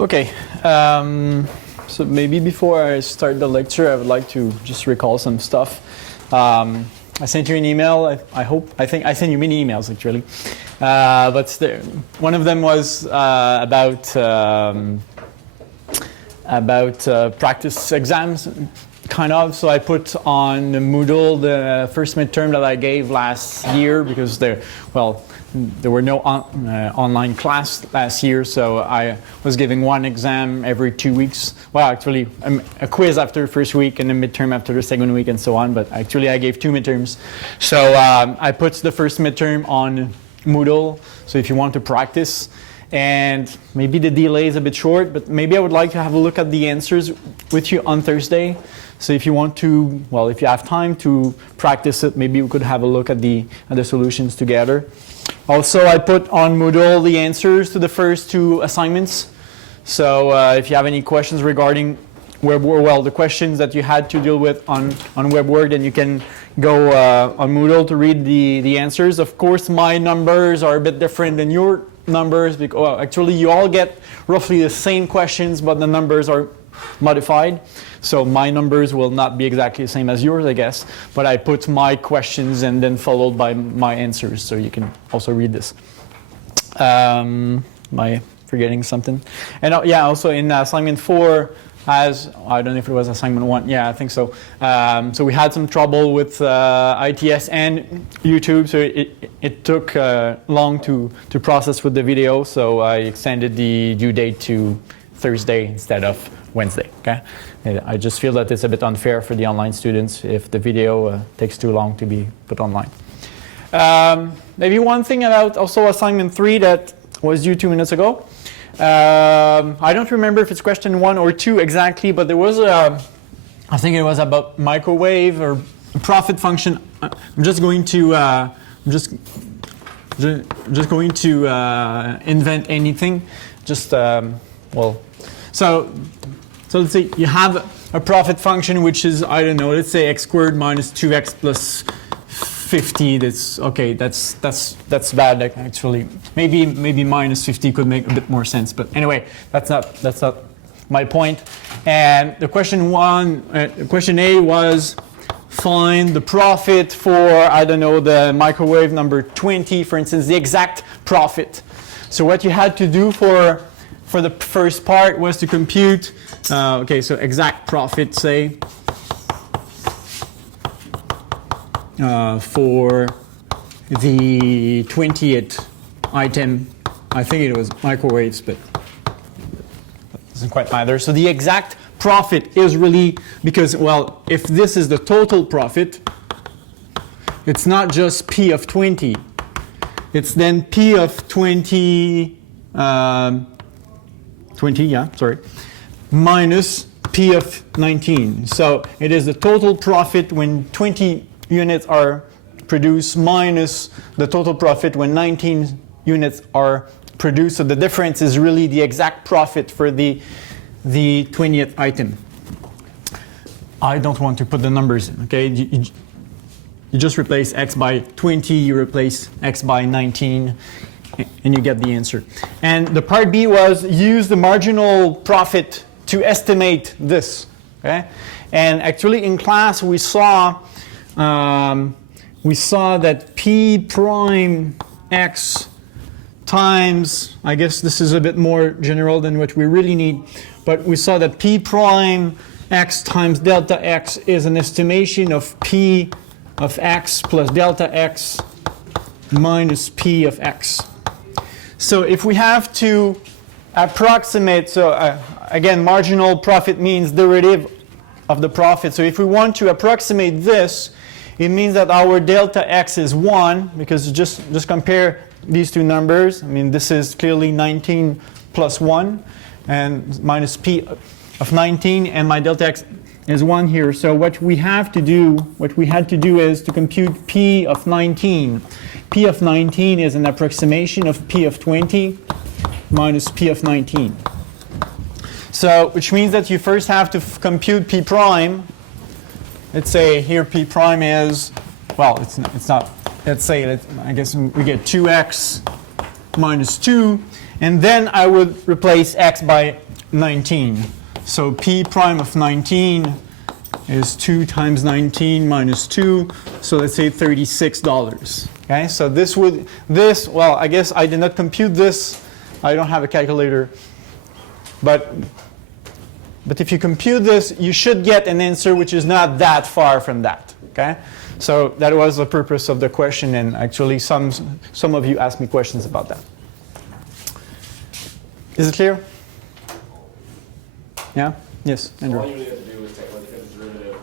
Okay, so maybe before I start the lecture, I would like to just recall some stuff. I sent you an email. I think I sent you many emails actually, but one of them was about practice exams, kind of. So I put on Moodle the first midterm that I gave last year because there were no online class last year, so I was giving one exam every 2 weeks. Well, actually, a quiz after the first week and a midterm after the second week and so on, but actually I gave 2 midterms. So I put the first midterm on Moodle, so if you want to practice. And maybe the delay is a bit short, but maybe I would like to have a look at the answers with you on Thursday. So if you want to, well, if you have time to practice it, maybe we could have a look at the solutions together. Also, I put on Moodle the answers to the first 2 assignments. So if you have any questions regarding WebWork, well, the questions that you had to deal with on WebWork, then you can go on Moodle to read the answers. Of course, my numbers are a bit different than your numbers, because well, actually you all get roughly the same questions, but the numbers are modified. So my numbers will not be exactly the same as yours, I guess, but I put my questions and then followed by my answers, so you can also read this. Am I forgetting something? And yeah, also in assignment 4, as I don't know if it was assignment 1, yeah, I think so. So we had some trouble with ITS and YouTube, so it took long to process with the video, so I extended the due date to Thursday instead of Wednesday. Okay, I just feel that it's a bit unfair for the online students if the video takes too long to be put online. Maybe one thing about also assignment 3 that was due 2 minutes ago. I don't remember if it's question 1 or 2 exactly, but there was I think it was about microwave or profit function. I'm just going to just going to invent anything. Just well, so let's say you have a profit function which is, I don't know, let's say x squared minus 2x plus 50. That's okay. That's bad actually. Maybe minus 50 could make a bit more sense. But anyway, that's not my point. And the question A was find the profit for, I don't know, the microwave number 20, for instance, the exact profit. So what you had to do for the first part was to compute. Okay, so exact profit, say. For the 20th item, I think it was microwaves, but it doesn't quite matter. So the exact profit is really, because, well, if this is the total profit, it's not just P of 20. It's then P of 20, minus P of 19. So it is the total profit when 20 units are produced minus the total profit when 19 units are produced. So the difference is really the exact profit for the 20th item. I don't want to put the numbers in, okay? You just replace x by 20, you replace x by 19, and you get the answer. And the part B was use the marginal profit to estimate this, okay? And actually in class we saw that P prime x times, I guess this is a bit more general than what we really need, but we saw that P prime x times delta x is an estimation of P of x plus delta x minus P of x. So if we have to approximate, so again, marginal profit means derivative of the profit. So if we want to approximate this, it means that our delta x is 1, because just compare these 2 numbers. I mean, this is clearly 19 plus 1 and minus P of 19, and my delta x is 1 here. So what we had to do is to compute P of 19. P of 19 is an approximation of P of 20 minus P of 19. So which means that you first have to compute P prime. Let's say here P prime is, well, it's not, let's say, I guess we get 2x minus 2, and then I would replace x by 19. So P prime of 19 is 2 times 19 minus 2, so let's say $36. Okay, so well, I guess I did not compute this. I don't have a calculator. But if you compute this, you should get an answer which is not that far from that. Okay, so that was the purpose of the question, and actually some of you asked me questions about that. Is it clear? Yeah? Yes, Andrew. All you really have to do is take a look at the derivative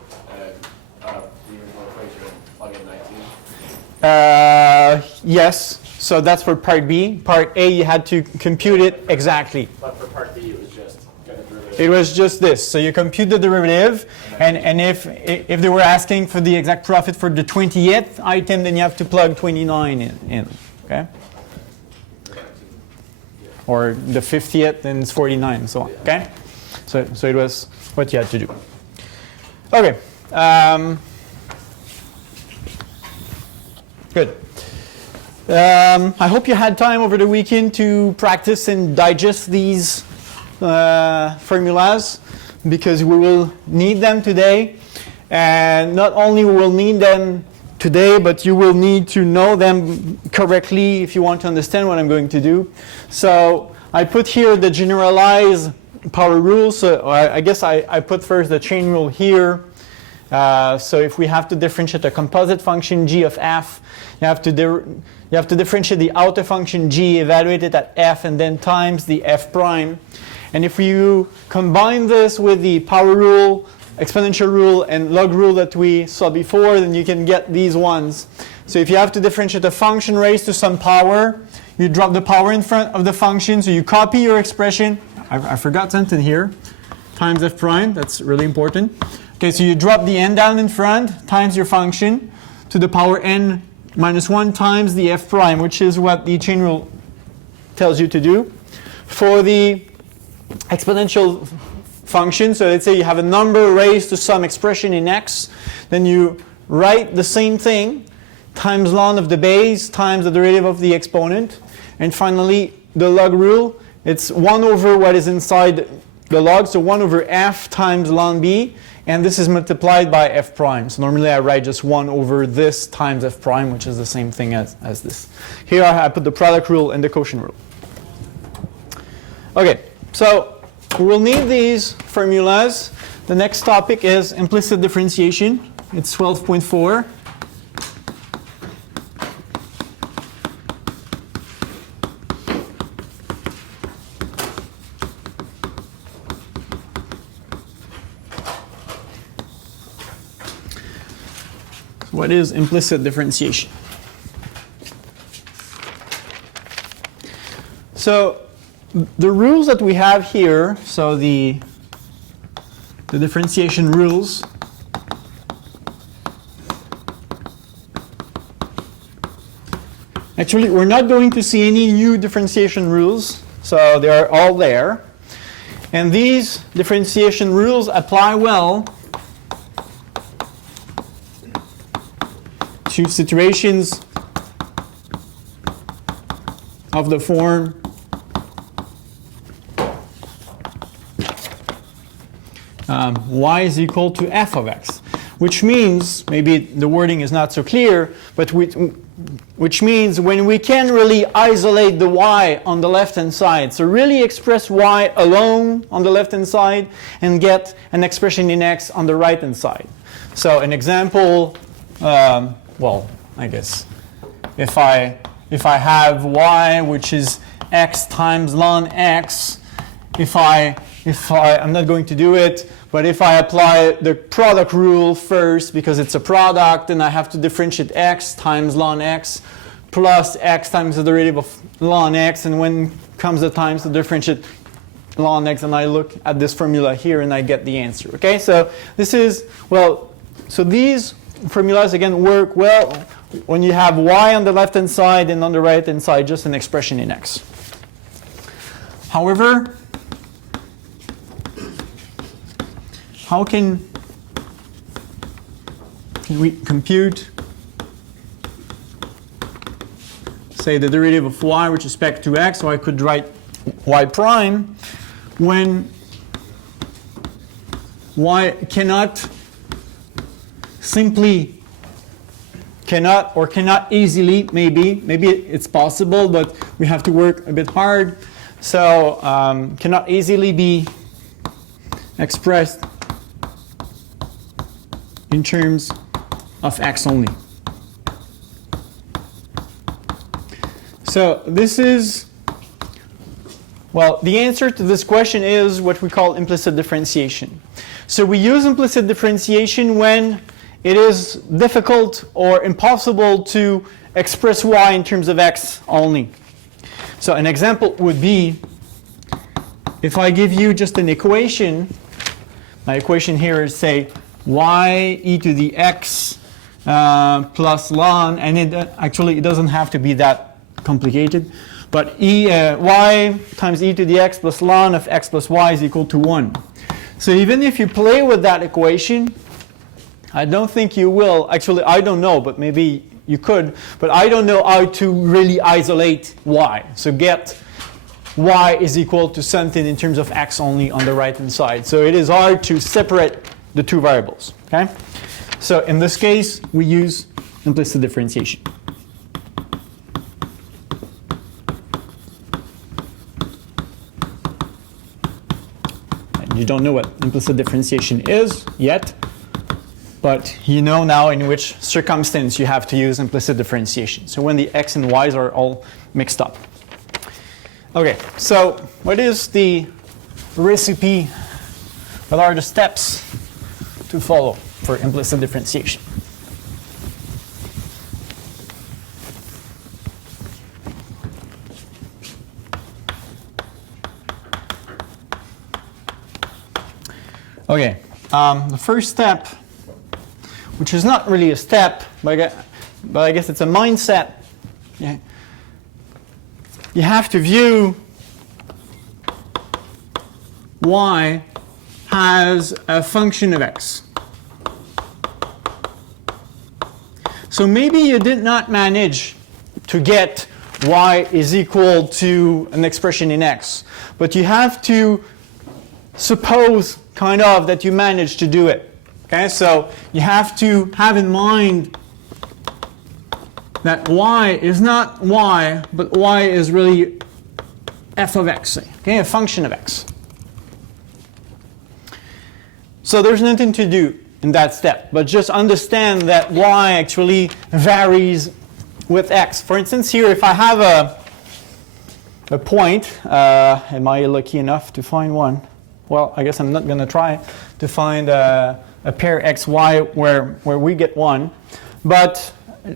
of the original equation and plug in 19. Yes. So that's for part B. Part A, you had to compute it exactly. But for part B, it was just get a derivative. It was just this. So you compute the derivative, and if they were asking for the exact profit for the 20th item, then you have to plug 29 in. Okay? Or the 50th, then it's 49, and so on. Okay? So it was what you had to do. Okay. Good. I hope you had time over the weekend to practice and digest these formulas, because we will need them today. And not only we will need them today, but you will need to know them correctly if you want to understand what I'm going to do. So I put here the generalized power rule. So I guess I put first the chain rule here. So if we have to differentiate a composite function g of f, you have to differentiate the outer function g, evaluate it at f, and then times the f prime. And if you combine this with the power rule, exponential rule, and log rule that we saw before, then you can get these ones. So if you have to differentiate a function raised to some power, you drop the power in front of the function, so you copy your expression. I forgot something here. Times f prime, that's really important. Okay, so you drop the n down in front, times your function, to the power n minus 1 times the f prime, which is what the chain rule tells you to do. For the exponential function, so let's say you have a number raised to some expression in x, then you write the same thing, times ln of the base, times the derivative of the exponent. And finally, the log rule, it's 1 over what is inside the log, so 1 over f times ln b, and this is multiplied by f prime. So normally I write just 1 over this times f prime, which is the same thing as this. Here I put the product rule and the quotient rule. Okay, so we will need these formulas. The next topic is implicit differentiation. It's 12.4. What is implicit differentiation? So the rules that we have here, so the differentiation rules, actually we're not going to see any new differentiation rules, so they are all there. And these differentiation rules apply well to situations of the form y is equal to f of x, which means, maybe the wording is not so clear, but which means when we can really isolate the y on the left-hand side, so really express y alone on the left-hand side and get an expression in x on the right-hand side. So an example, well, I guess if I have y, which is x times ln x, I'm not going to do it, but if I apply the product rule first, because it's a product, then I have to differentiate x times ln x plus x times the derivative of ln x, and when comes the time to differentiate ln x, and I look at this formula here and I get the answer. Okay, so this is, well, so these formulas again work well when you have y on the left hand side and on the right hand side just an expression in x. However, how can we compute, say, the derivative of y with respect to x? So I could write y prime when y cannot easily, maybe it's possible, but we have to work a bit hard. So cannot easily be expressed in terms of x only. So this is, well, the answer to this question is what we call implicit differentiation. So we use implicit differentiation when it is difficult or impossible to express y in terms of x only. So an example would be if I give you just an equation. My equation here is, say, y e to the x plus ln, and actually it doesn't have to be that complicated, but y times e to the x plus ln of x plus y is equal to 1. So even if you play with that equation, I don't think you will. Actually, I don't know, but maybe you could. But I don't know how to really isolate y. So get y is equal to something in terms of x only on the right-hand side. So it is hard to separate the two variables. Okay? So in this case, we use implicit differentiation. You don't know what implicit differentiation is yet, but you know now in which circumstance you have to use implicit differentiation. So when the x and y's are all mixed up. Okay, so what is the recipe? What are the steps to follow for implicit differentiation? Okay, the first step, which is not really a step, but I guess it's a mindset. Yeah. You have to view y as a function of x. So maybe you did not manage to get y is equal to an expression in x, but you have to suppose kind of that you managed to do it. Okay, so you have to have in mind that y is not y, but y is really f of x, okay, a function of x. So there's nothing to do in that step, but just understand that y actually varies with x. For instance, here if I have a point, am I lucky enough to find one? Well, I guess I'm not going to try to find a pair xy where we get 1. But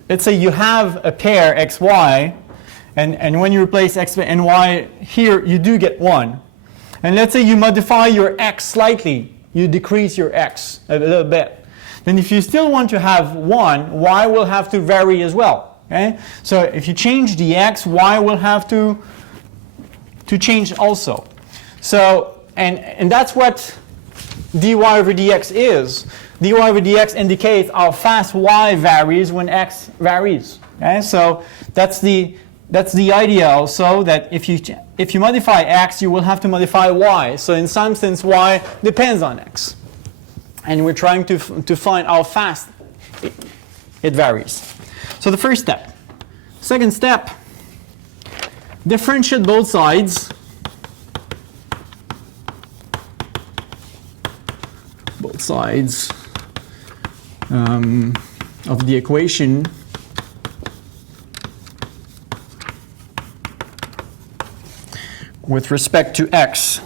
let's say you have a pair xy, and when you replace x and y here, you do get 1. And let's say you modify your x slightly. You decrease your x a little bit. Then if you still want to have 1, y will have to vary as well. Okay? So if you change the x, y will have to change also. So and that's what dy over dx is. dy over dx indicates how fast y varies when x varies. Okay? So that's the idea also, that if you modify x, you will have to modify y. So in some sense, y depends on x. And we're trying to find how fast it varies. So the first step. Second step, differentiate both sides. Both sides of the equation with respect to x.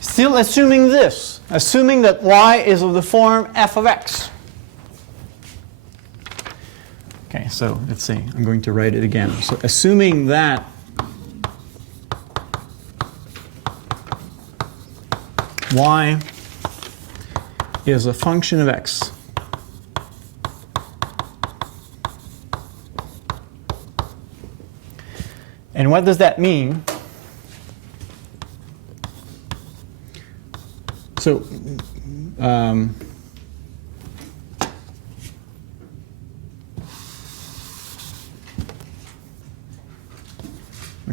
Still assuming this, assuming that y is of the form f of x. Okay, so let's see, I'm going to write it again. So assuming that y is a function of x, and what does that mean? So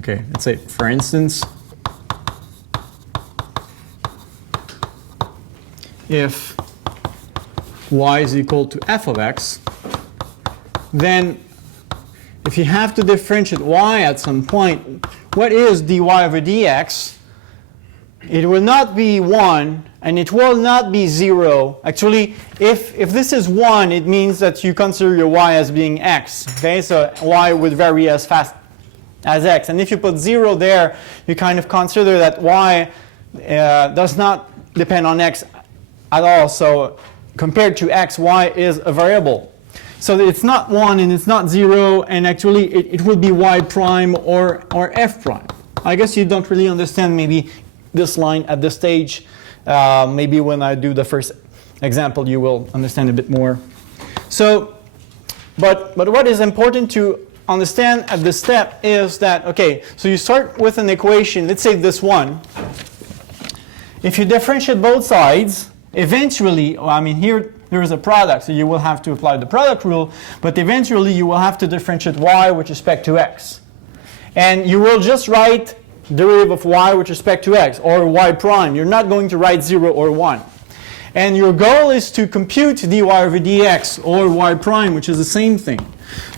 okay, let's say, for instance, if y is equal to f of x, then if you have to differentiate y at some point, what is dy over dx? It will not be 1, and it will not be 0. Actually, if this is 1, it means that you consider your y as being x. Okay, so y would vary as fast as x. And if you put 0 there, you kind of consider that y does not depend on x at all. So compared to x, y is a variable. So it's not 1 and it's not 0, and actually it will be y prime or f prime. I guess you don't really understand maybe this line at this stage. Maybe when I do the first example, you will understand a bit more. So, but what is important to understand at this step is that, okay, so you start with an equation, let's say this one. If you differentiate both sides, eventually, I mean here there is a product, so you will have to apply the product rule, but eventually you will have to differentiate y with respect to x. And you will just write derivative of y with respect to x, or y prime. You're not going to write 0 or 1. And your goal is to compute dy over dx, or y prime, which is the same thing.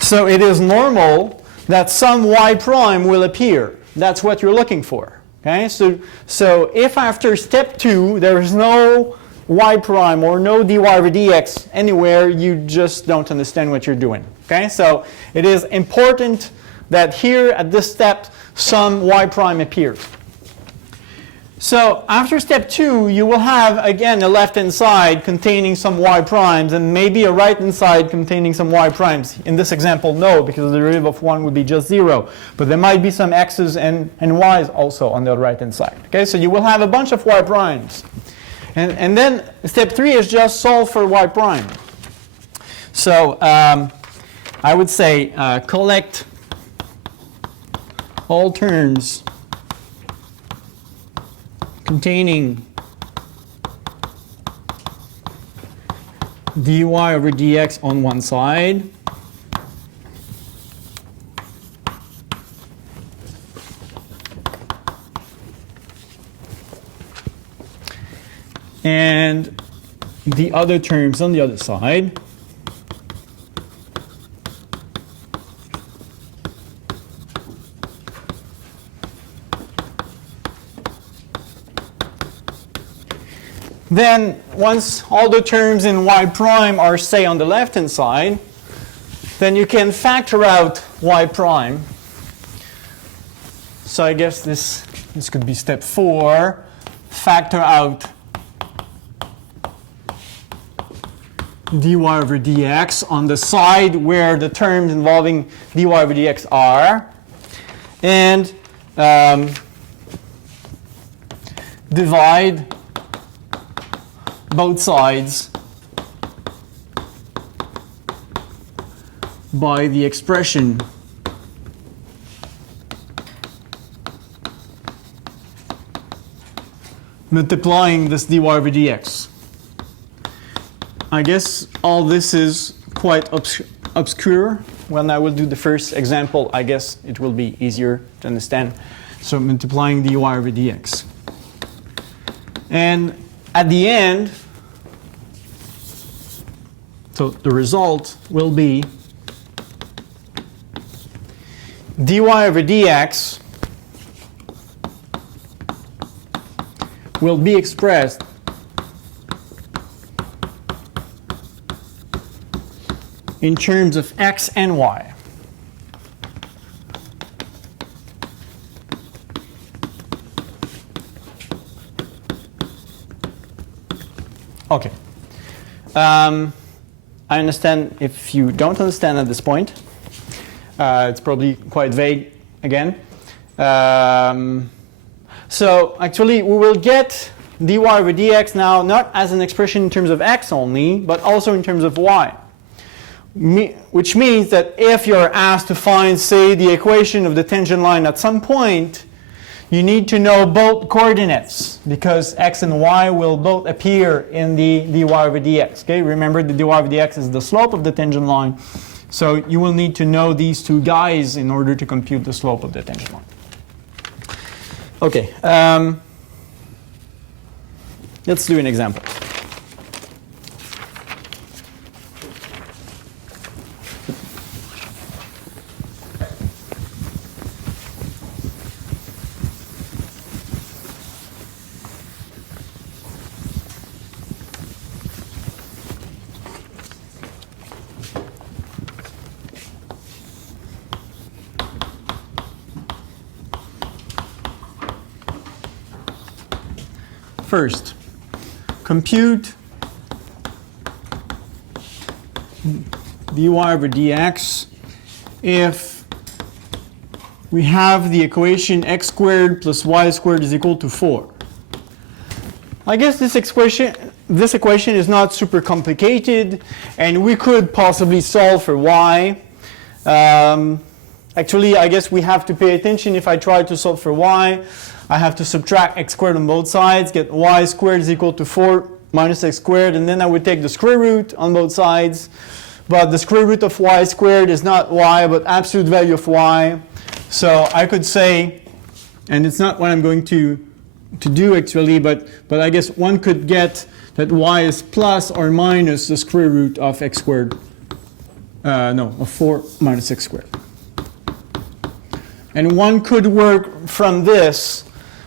So it is normal that some y prime will appear. That's what you're looking for. Okay? So if after step 2 there is no y prime or no dy over dx anywhere, you just don't understand what you're doing. Okay? So it is important that here at this step some y prime appears. So after step 2, you will have again a left-hand side containing some y primes and maybe a right-hand side containing some y primes. In this example, no, because the derivative of 1 would be just 0. But there might be some x's and y's also on the right-hand side. Okay, so you will have a bunch of y primes. And then step 3 is just solve for y prime. So I would say collect all terms containing dy over dx on one side and the other terms on the other side. Then once all the terms in y prime are, say, on the left-hand side, then you can factor out y prime. So I guess this could be step 4. Factor out dy over dx on the side where the terms involving dy over dx are. And divide both sides by the expression multiplying this dy over dx. I guess all this is quite obscure. When I will do the first example, I guess it will be easier to understand. So multiplying dy over dx. And at the end, so the result will be dy over dx will be expressed in terms of x and y. Okay. I understand if you don't understand at this point. It's probably quite vague again. So actually we will get dy over dx now not as an expression in terms of x only, but also in terms of y. Which means that if you're asked to find, say, the equation of the tangent line at some point, you need to know both coordinates because x and y will both appear in the dy over dx. Okay? Remember, the dy over dx is the slope of the tangent line. So you will need to know these two guys in order to compute the slope of the tangent line. Okay, let's do an example. First, compute dy over dx if we have the equation x squared plus y squared is equal to 4. I guess this equation is not super complicated, and we could possibly solve for y. Actually, I guess we have to pay attention. If I try to solve for y, I have to subtract x squared on both sides, get y squared is equal to 4 minus x squared, and then I would take the square root on both sides. But the square root of y squared is not y, but absolute value of y. So I could say, and it's not what I'm going to do actually, but I guess one could get that y is plus or minus the square root of x squared, of 4 minus x squared. And one could work from this,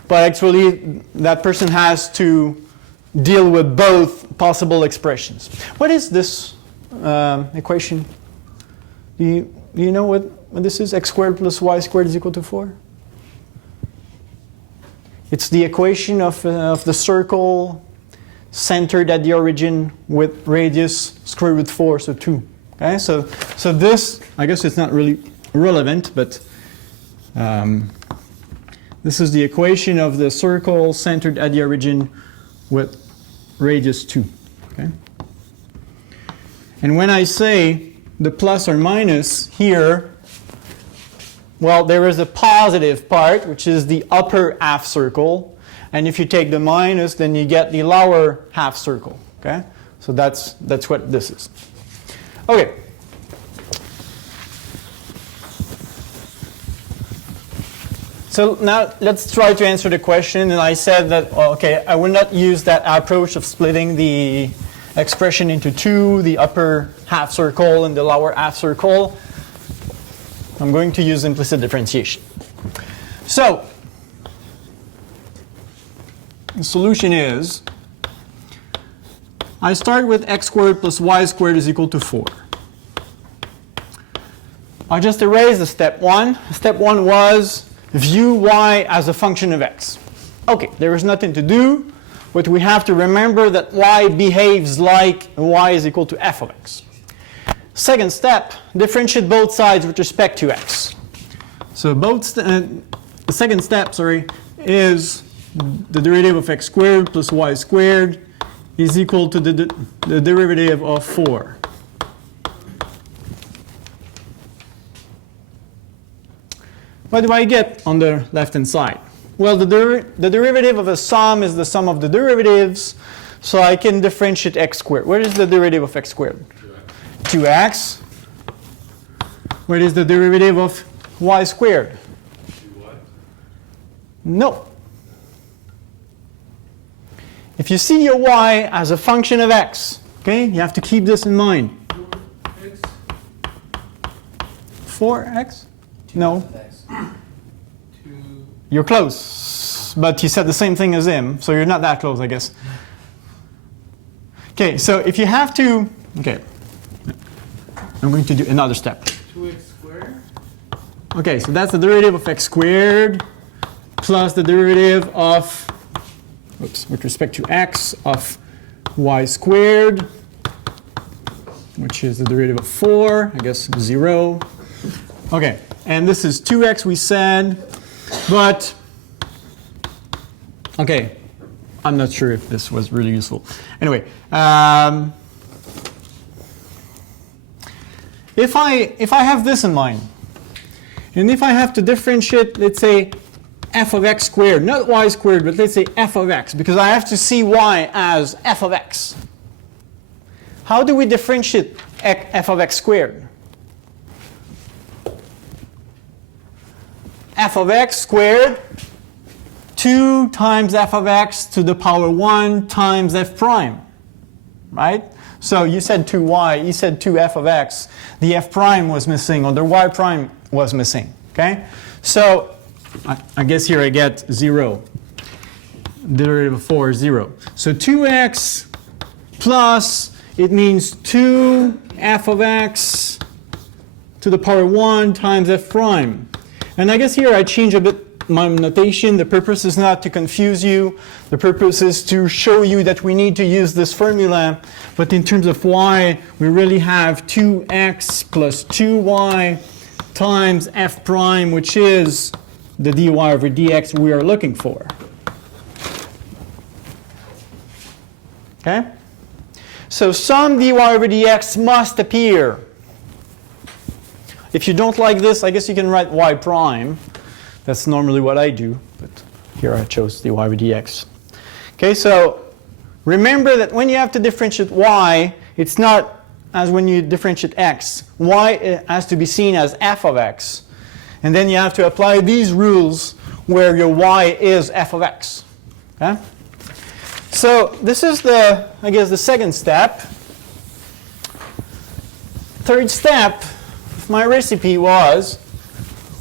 but actually that person has to deal with both possible expressions. What is this equation? Do you know what this is? X squared plus y squared is equal to 4? It's the equation of the circle centered at the origin with radius square root 4, so 2. Okay, so this, I guess it's not really relevant, but this is the equation of the circle centered at the origin with radius 2. Okay? And when I say the plus or minus here, well, there is a positive part, which is the upper half circle. And if you take the minus, then you get the lower half circle. Okay? So that's what this is. Okay. So now let's try to answer the question. And I said that, okay, I will not use that approach of splitting the expression into two, the upper half circle and the lower half circle. I'm going to use implicit differentiation. So the solution is, I start with x squared plus y squared is equal to 4. I just erase the step 1. Step 1 was view y as a function of x. Okay, there is nothing to do, but we have to remember that y behaves like y is equal to f of x. Second step, differentiate both sides with respect to x. So the second step, is the derivative of x squared plus y squared is equal to the derivative of 4. What do I get on the left-hand side? Well, the derivative of a sum is the sum of the derivatives, so I can differentiate x squared. What is the derivative of x squared? 2x. What is the derivative of y squared? 2y? No. If you see your y as a function of x, okay, you have to keep this in mind. 4x? No. You're close, but you said the same thing as him, so you're not that close, I guess. Okay, so if you have to, okay, I'm going to do another step. 2x squared? Okay, so that's the derivative of x squared plus the derivative of, with respect to x, of y squared, which is the derivative of 4, I guess 0. Okay, and this is 2x we said, but, okay, I'm not sure if this was really useful. Anyway, if I have this in mind, and if I have to differentiate, let's say, f of x squared, not y squared, but let's say f of x, because I have to see y as f of x. How do we differentiate f of x squared? F of x squared 2 times f of x to the power 1 times f prime, right? So you said 2y, you said 2f of x. The f prime was missing, or the y prime was missing, okay? So I guess here I get 0. Derivative of 4 is 0. So 2x plus, it means 2f of x to the power 1 times f prime. And I guess here I change a bit my notation. The purpose is not to confuse you. The purpose is to show you that we need to use this formula. But in terms of y, we really have 2x plus 2y times f prime, which is the dy over dx we are looking for. Okay? So some dy over dx must appear. If you don't like this, I guess you can write y prime. That's normally what I do, but here I chose dy over dx. Okay, so remember that when you have to differentiate y, it's not as when you differentiate x. Y has to be seen as f of x. And then you have to apply these rules where your y is f of x. Okay? So this is the, I guess, the second step. Third step of my recipe was,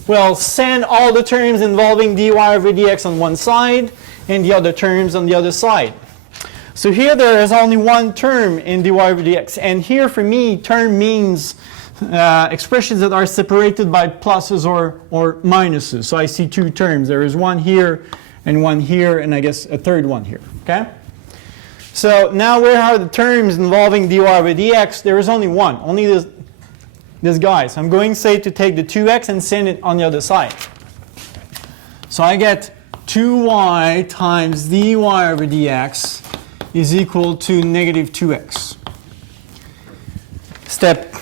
well, send all the terms involving dy over dx on one side and the other terms on the other side. So here there is only one term in dy over dx. And here for me, term means expressions that are separated by pluses or minuses. So I see two terms. There is one here, and I guess a third one here. Okay? So now where are the terms involving dy over dx? There is only one, only this guy. So I'm going, say, to take the 2x and send it on the other side. So I get 2y times dy over dx is equal to negative 2x. Step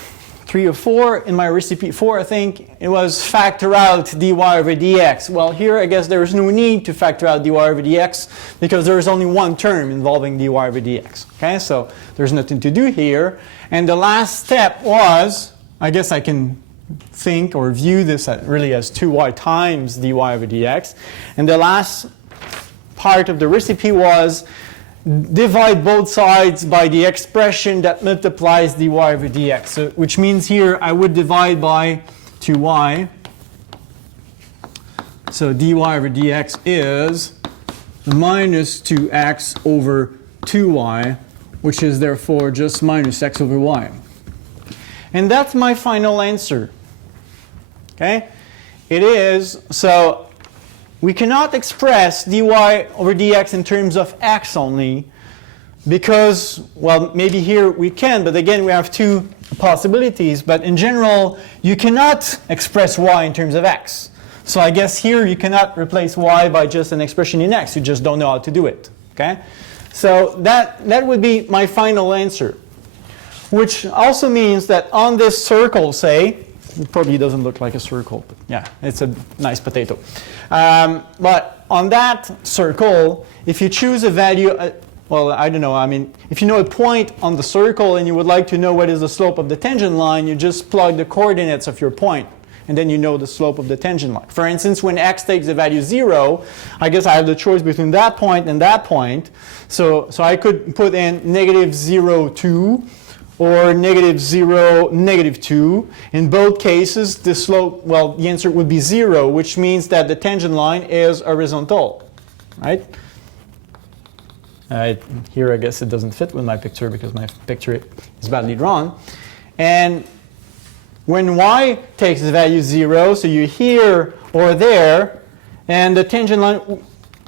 3 or 4 in my recipe 4, I think, it was factor out dy over dx. Well, here I guess there is no need to factor out dy over dx because there is only one term involving dy over dx. Okay, so there's nothing to do here. And the last step was, I guess I can think or view this really as 2y times dy over dx. And the last part of the recipe was divide both sides by the expression that multiplies dy over dx. So, which means here I would divide by 2y. So dy over dx is minus 2x over 2y, which is therefore just minus x over y. And that's my final answer. Okay? It is, so we cannot express dy over dx in terms of x only because, well, maybe here we can, but again we have two possibilities. But in general, you cannot express y in terms of x. So I guess here you cannot replace y by just an expression in x. You just don't know how to do it. Okay? So that would be my final answer. Which also means that on this circle, say, it probably doesn't look like a circle, but yeah, it's a nice potato. But on that circle, if you choose a value, well, I don't know, I mean, if you know a point on the circle and you would like to know what is the slope of the tangent line, you just plug the coordinates of your point, and then you know the slope of the tangent line. For instance, when x takes the value 0, I guess I have the choice between that point and that point. So I could put in negative 0, 2, or negative 0, negative 2. In both cases, the slope, well, the answer would be 0, which means that the tangent line is horizontal, right? Here, I guess it doesn't fit with my picture because my picture is badly drawn. And when y takes the value 0, so you're here or there, and the tangent line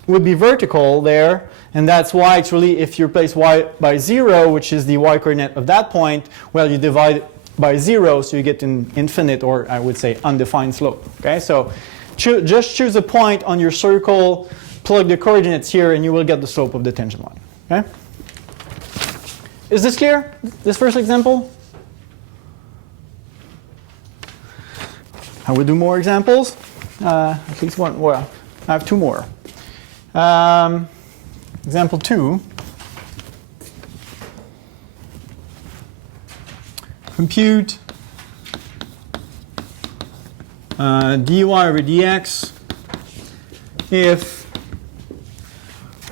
would be vertical there, and that's why actually if you replace y by 0, which is the y coordinate of that point, well, you divide by 0, so you get an infinite, or I would say undefined slope. Okay, so just choose a point on your circle, plug the coordinates here, and you will get the slope of the tangent line. Okay? Is this clear, this first example? I will do more examples, at least one. Well, I have two more. Example 2. Compute dy over dx if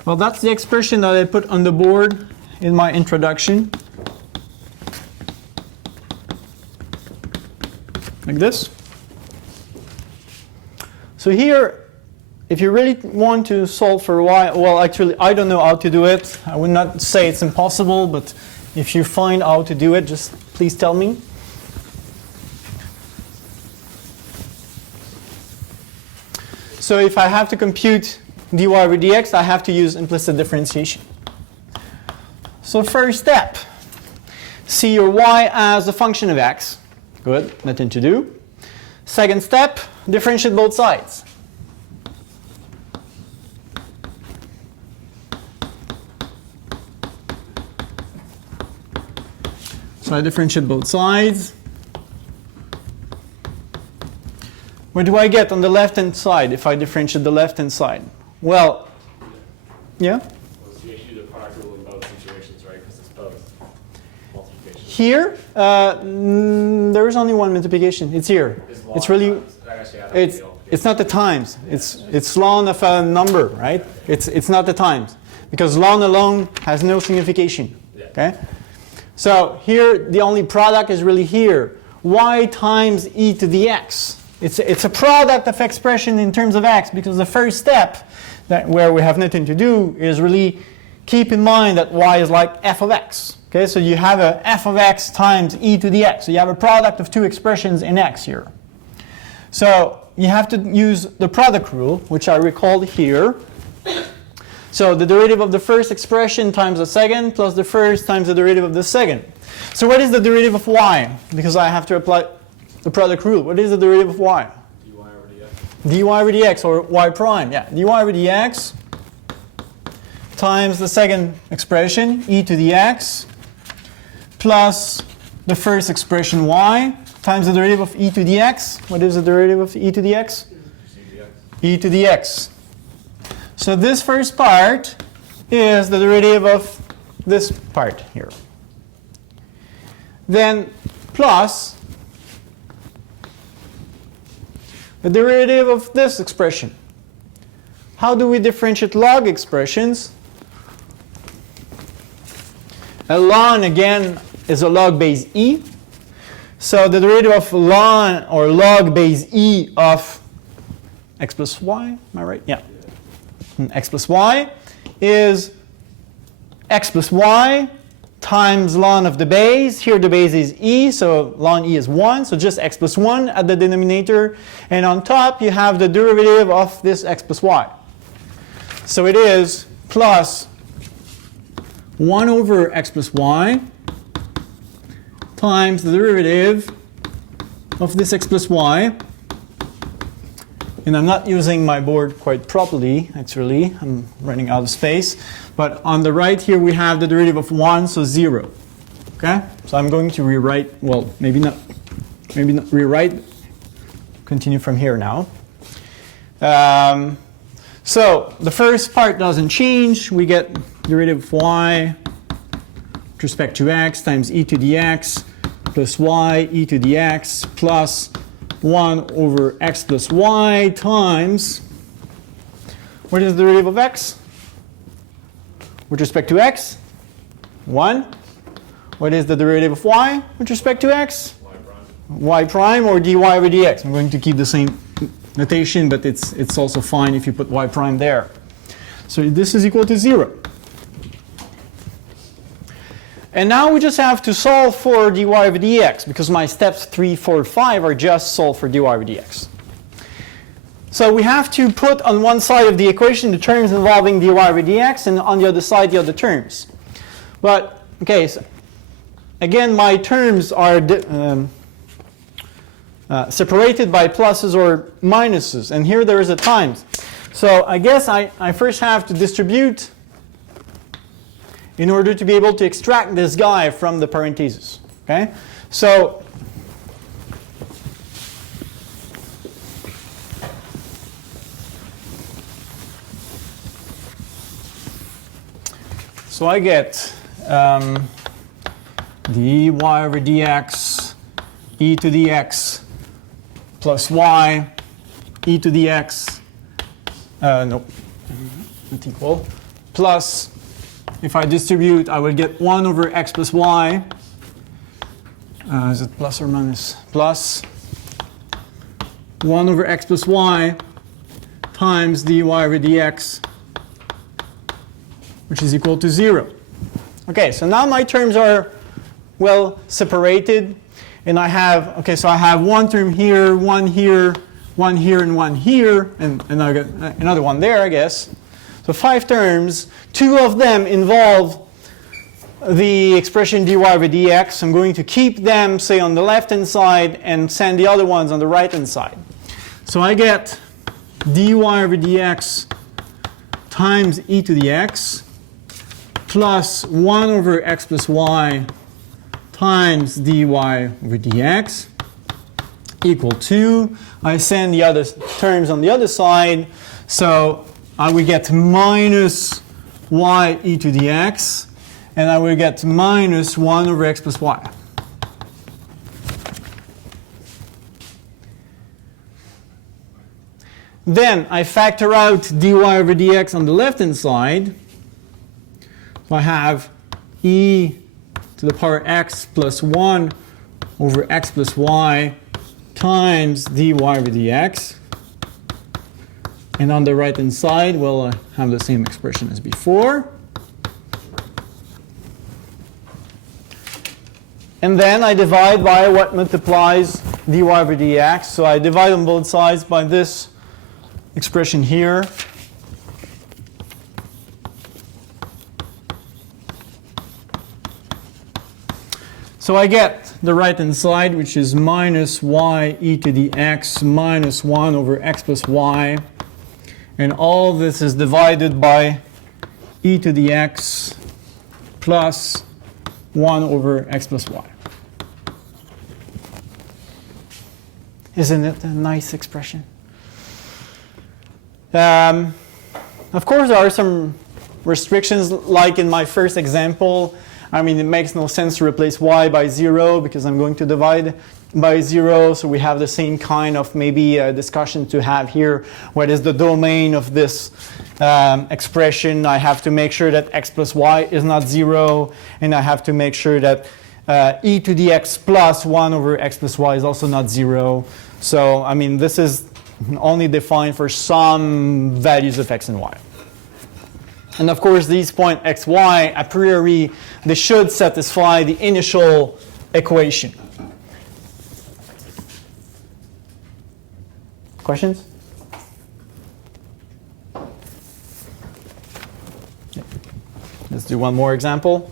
Well, that's the expression that I put on the board in my introduction. Like this. So here, if you really want to solve for y, well, actually, I don't know how to do it. I would not say it's impossible, but if you find how to do it, just please tell me. So if I have to compute dy over dx, I have to use implicit differentiation. So first step, see your y as a function of x. Good, nothing to do. Second step, differentiate both sides. So I differentiate both sides. What do I get on the left-hand side if I differentiate the left-hand side? Well, yeah? Well, so you do the product rule in both situations, right? Because it's both multiplication. Here, there is only one multiplication. It's here. It's really, it's not the times. It's ln of a number, right? It's not the times. Because ln alone has no signification. Okay? So here, the only product is really here. Y times e to the x. It's a product of expression in terms of x, because the first step, where we have nothing to do, is really keep in mind that y is like f of x. Okay, so you have a f of x times e to the x. So you have a product of two expressions in x here. So you have to use the product rule, which I recalled here. So the derivative of the first expression times the second plus the first times the derivative of the second. So what is the derivative of y? Because I have to apply the product rule. What is the derivative of y? dy over dx. dy over dx, or y prime. Yeah, dy over dx times the second expression, e to the x, plus the first expression y, times the derivative of e to the x. What is the derivative of e to the x? E to the x. So this first part is the derivative of this part here. Then plus the derivative of this expression. How do we differentiate log expressions? A ln, again, is a log base e. So the derivative of ln or log base e of x plus y, am I right? Yeah. X plus y is x plus y times ln of the base. Here the base is e, so ln e is 1, so just x plus 1 at the denominator. And on top you have the derivative of this x plus y. So it is plus 1 over x plus y times the derivative of this x plus y. And I'm not using my board quite properly, actually. I'm running out of space. But on the right here, we have the derivative of 1, so 0. Okay? So I'm going to rewrite, well, maybe not rewrite. Continue from here now. So the first part doesn't change. We get derivative of y with respect to x times e to the x plus y e to the x plus 1 over x plus y times, what is the derivative of x? With respect to x? 1. What is the derivative of y with respect to x? Y prime, or dy over dx. I'm going to keep the same notation, but it's also fine if you put y prime there. So this is equal to 0. And now we just have to solve for dy over dx, because my steps 3, 4, 5 are just solve for dy over dx. So we have to put on one side of the equation the terms involving dy over dx, and on the other side the other terms. But, okay, so again, my terms are separated by pluses or minuses, and here there is a times. So I guess I first have to distribute in order to be able to extract this guy from the parentheses. Okay? So I get dy over dx e to the x plus y e to the x, no, not equal, plus, if I distribute, I will get 1 over x plus y. Is it plus or minus? Plus 1 over x plus y times dy over dx, which is equal to 0. Okay, so now my terms are well separated. And I have, okay, so I have one term here, one here, one here, and one here, and I got another one there, I guess. So 5 terms. 2 of them involve the expression dy over dx. I'm going to keep them, say, on the left-hand side and send the other ones on the right-hand side. So I get dy over dx times e to the x plus 1 over x plus y times dy over dx equal to, I send the other terms on the other side, so I will get minus y e to the x, and I will get minus 1 over x plus y. Then I factor out dy over dx on the left-hand side. So I have e to the power x plus 1 over x plus y times dy over dx. And on the right-hand side, we'll have the same expression as before. And then I divide by what multiplies dy over dx. So I divide on both sides by this expression here. So I get the right-hand side, which is minus y e to the x minus 1 over x plus y. And all this is divided by e to the x plus 1 over x plus y. Isn't it a nice expression? Of course, there are some restrictions, like in my first example. I mean, it makes no sense to replace y by 0 because I'm going to divide by 0. So we have the same kind of maybe discussion to have here. What is the domain of this expression? I have to make sure that x plus y is not 0. And I have to make sure that e to the x plus 1 over x plus y is also not 0. So, I mean, this is only defined for some values of x and y. And of course, these point x, y, a priori, they should satisfy the initial equation. Questions? Yeah. Let's do one more example.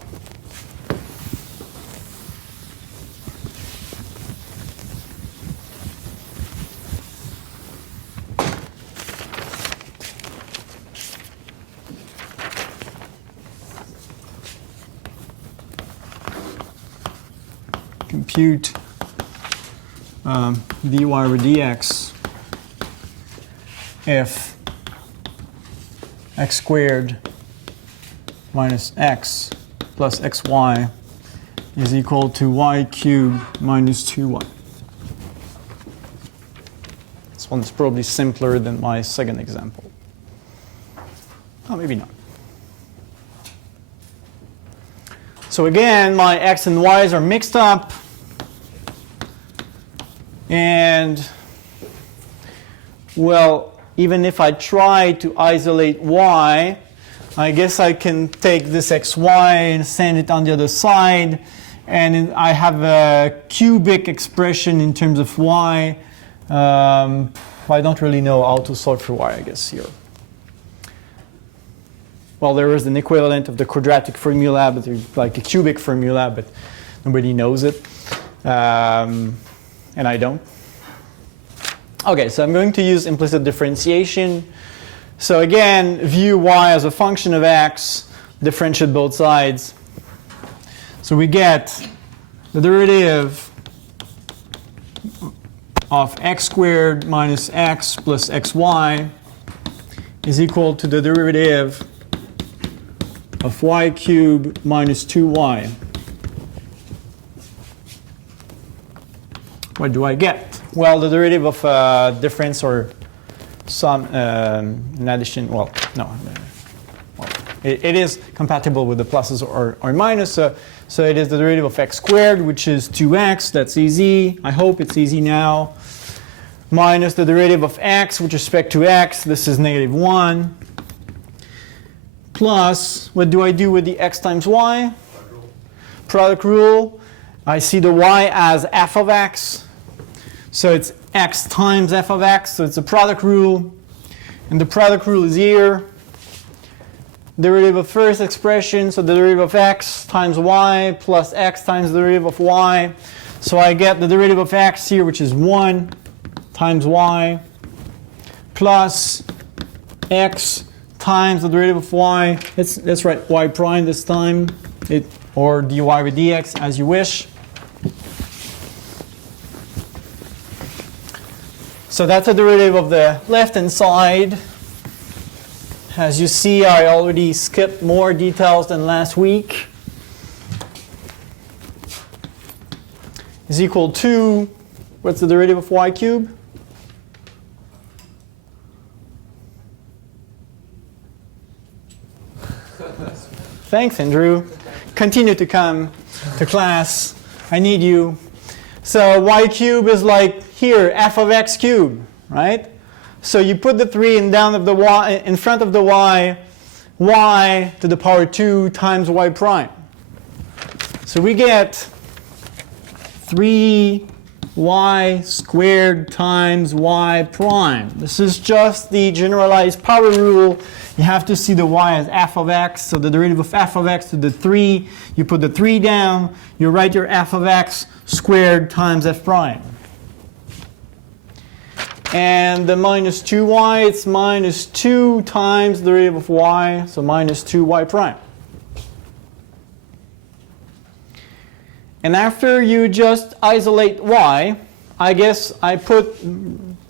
Compute dy over dx if x squared minus x plus xy is equal to y cubed minus 2y. This one's probably simpler than my second example. Oh, maybe not. So again, my x and y's are mixed up. And, well, even if I try to isolate y, I guess I can take this xy and send it on the other side. And I have a cubic expression in terms of y. I don't really know how to solve for y, I guess, here. Well, there is an equivalent of the quadratic formula, but there's like a cubic formula, but nobody knows it. And I don't. Okay, so I'm going to use implicit differentiation. So again, view y as a function of x, differentiate both sides. So we get the derivative of x squared minus x plus xy is equal to the derivative of y cubed minus 2y. What do I get? Well, the derivative of difference or some in addition, well, no. Well, it is compatible with the pluses or minus. So it is the derivative of x squared, which is 2x. That's easy. I hope it's easy now. Minus the derivative of x with respect to x. This is negative 1. Plus, what do I do with the x times y? Product rule. I see the y as f of x. So it's x times f of x. So it's a product rule. And the product rule is here. Derivative of first expression, so the derivative of x times y plus x times the derivative of y. So I get the derivative of x here, which is 1 times y plus x times the derivative of y. Let's write y prime this time, or dy with dx as you wish. So that's the derivative of the left-hand side. As you see, I already skipped more details than last week. Is equal to, what's the derivative of y cubed? Thanks, Andrew. Continue to come to class. I need you. So y cubed is like here, f of x cubed, right? So you put the 3 in down of the y in front of the y to the power 2 times y prime. So we get 3y squared times y prime. This is just the generalized power rule. You have to see the y as f of x. So the derivative of f of x to the 3, you put the 3 down, you write your f of x squared times f prime. And the minus 2y, it's minus 2 times the derivative of y, so minus 2y prime. And after you just isolate y, I guess I put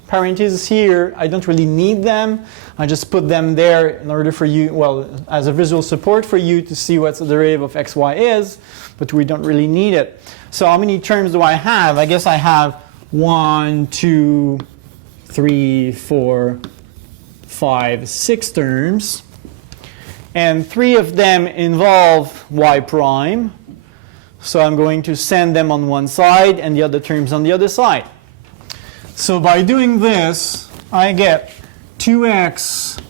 parentheses here. I don't really need them. I just put them there in order for you, well, as a visual support for you to see what the derivative of xy is, but we don't really need it. So how many terms do I have? I guess I have 1, 2, 3, 4, 5, 6 terms. And 3 of them involve y prime. So I'm going to send them on one side and the other terms on the other side. So by doing this, I get 2x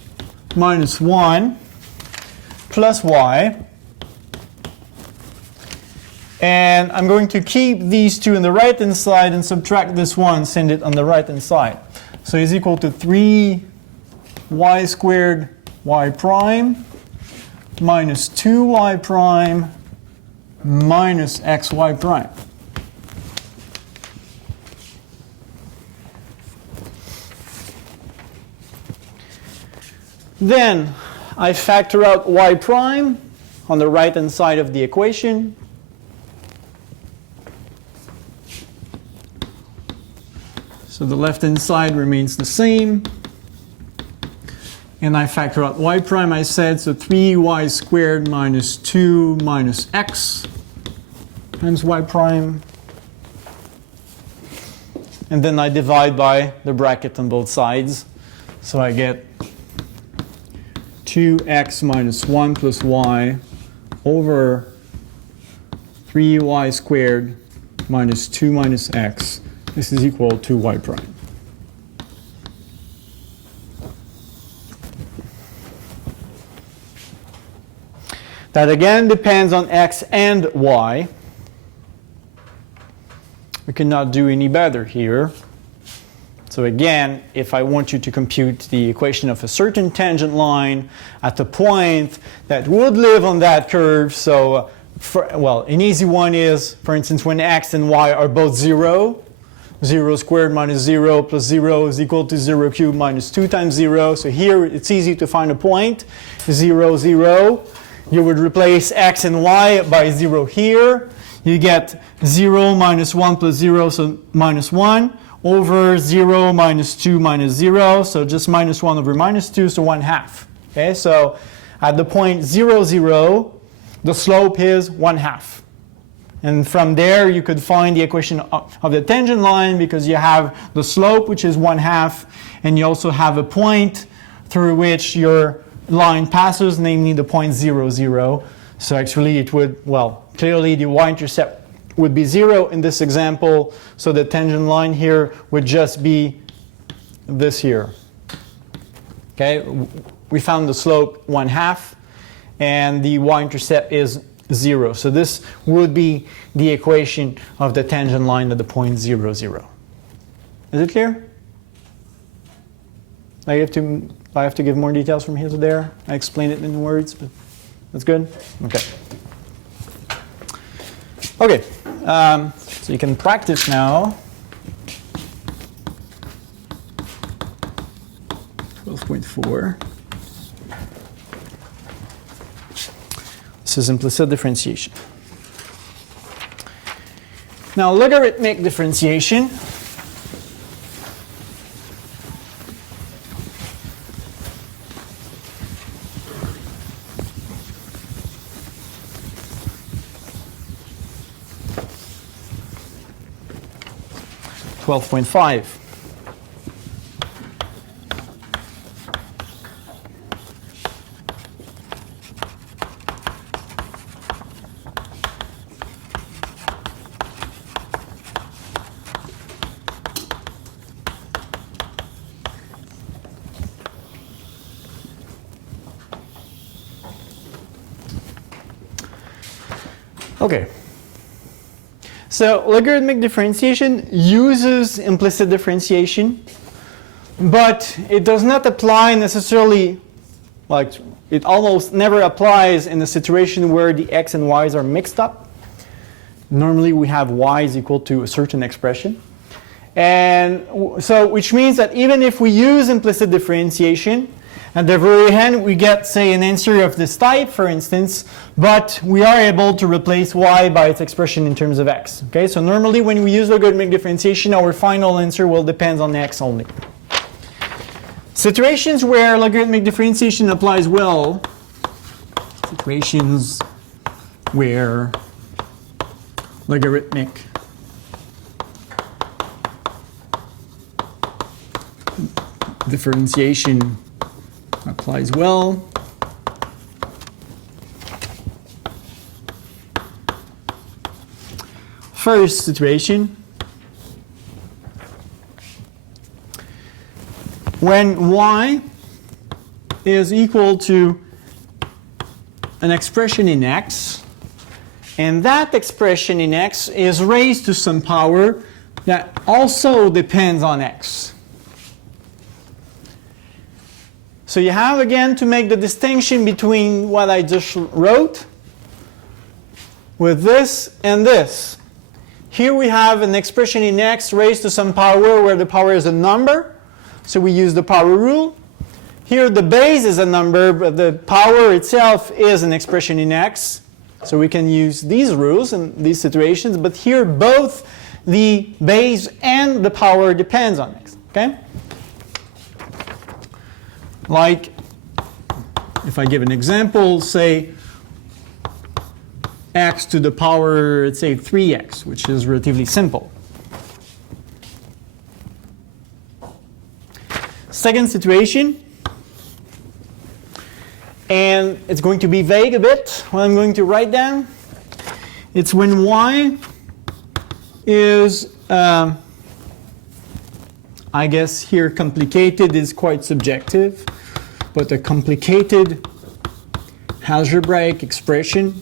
minus 1 plus y. And I'm going to keep these two on the right-hand side and subtract this one, send it on the right-hand side. So is equal to 3y squared y prime minus 2y prime minus xy prime. Then I factor out y prime on the right-hand side of the equation. So the left-hand side remains the same. And I factor out y prime, I said, so 3y squared minus 2 minus x times y prime. And then I divide by the bracket on both sides. So I get 2x minus 1 plus y over 3y squared minus 2 minus x. This is equal to y prime. That again depends on x and y. We cannot do any better here. So again, if I want you to compute the equation of a certain tangent line at a point that would live on that curve, so an easy one is, for instance, when x and y are both 0, 0 squared minus 0 plus 0 is equal to 0 cubed minus 2 times 0. So here it's easy to find a point, 0, 0. You would replace x and y by 0 here. You get 0 minus 1 plus 0, so minus 1, over 0 minus 2 minus 0, so just minus 1 over minus 2, so 1/2. Okay, so at the point 0, 0, the slope is 1/2. And from there, you could find the equation of the tangent line because you have the slope, which is 1/2, and you also have a point through which your line passes, namely the point 0, 0. So actually it would, well, clearly the y-intercept would be 0 in this example. So the tangent line here would just be this here. Okay, we found the slope 1/2, and the y-intercept is 0. So this would be the equation of the tangent line at the point 0, 0. Is it clear? I have to give more details from here to there. I explained it in words, but that's good? Okay. Okay, so you can practice now. 12.4. This is implicit differentiation. Now, logarithmic differentiation. $12.5. Okay. So logarithmic differentiation uses implicit differentiation, but it does not apply necessarily, like it almost never applies in a situation where the x and y's are mixed up. Normally we have y is equal to a certain expression. And so which means that even if we use implicit differentiation, at the very end we get, say, an answer of this type, for instance, but we are able to replace y by its expression in terms of x. Okay, so normally when we use logarithmic differentiation, our final answer will depend on x only. Situations where logarithmic differentiation applies well, situations where logarithmic differentiation applies well. First situation, when y is equal to an expression in x, and that expression in x is raised to some power that also depends on x. So you have again to make the distinction between what I just wrote with this and this. Here we have an expression in x raised to some power where the power is a number, so we use the power rule. Here the base is a number, but the power itself is an expression in x, so we can use these rules in these situations, but here both the base and the power depends on x. Okay? Like, if I give an example, say x to the power, let's say 3x, which is relatively simple. Second situation, and it's going to be vague a bit, what I'm going to write down. It's when y is, I guess here complicated is quite subjective, but a complicated algebraic expression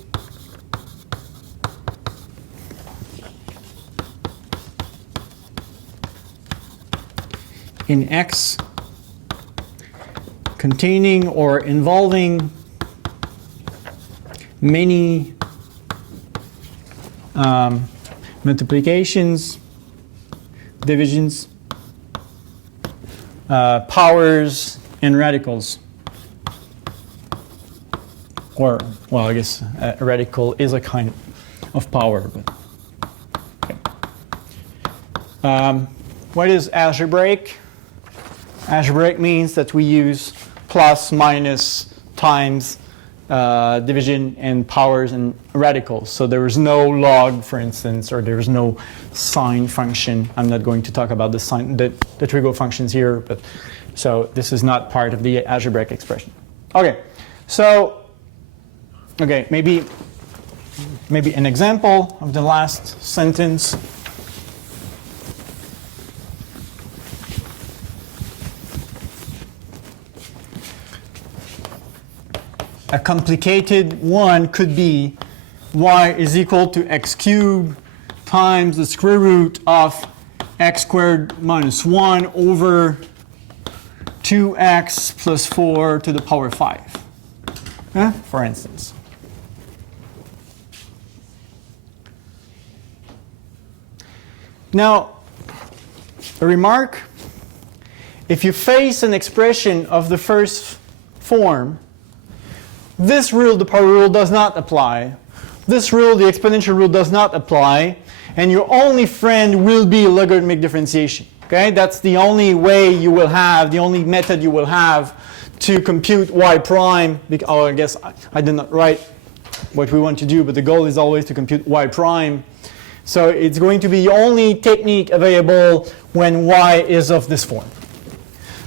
in x containing or involving many multiplications, divisions, powers, and radicals. Or, well, I guess a radical is a kind of power. But, okay. What is algebraic? Algebraic means that we use plus, minus, times, division, and powers and radicals. So there is no log, for instance, or there is no sine function. I'm not going to talk about the trigo functions here, but so this is not part of the algebraic expression. Okay, so, okay, maybe an example of the last sentence. A complicated one could be y is equal to x cubed times the square root of x squared minus 1 over 2x plus 4 to the power 5, for instance. Now, a remark, if you face an expression of the first form, this rule, the power rule, does not apply. This rule, the exponential rule, does not apply. And your only friend will be logarithmic differentiation. Okay? That's the only way you will have, the only method you will have to compute y prime. Oh, I guess I did not write what we want to do, but the goal is always to compute y prime. So it's going to be the only technique available when y is of this form.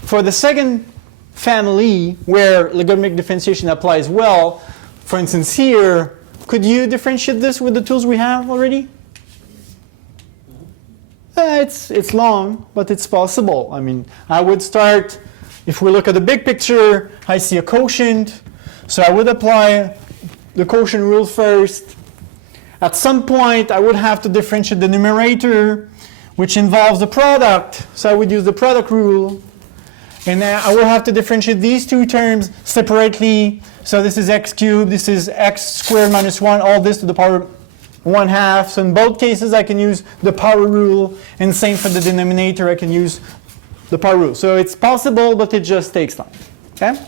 For the second family, where logarithmic differentiation applies well, for instance here, could you differentiate this with the tools we have already? It's long, but it's possible. I mean, I would start, if we look at the big picture, I see a quotient, so I would apply the quotient rule first. At some point, I would have to differentiate the numerator, which involves the product, so I would use the product rule. And then I will have to differentiate these two terms separately. So this is x cubed, this is x squared minus 1, all this to the power 1/2. So in both cases, I can use the power rule. And same for the denominator, I can use the power rule. So it's possible, but it just takes time. Okay?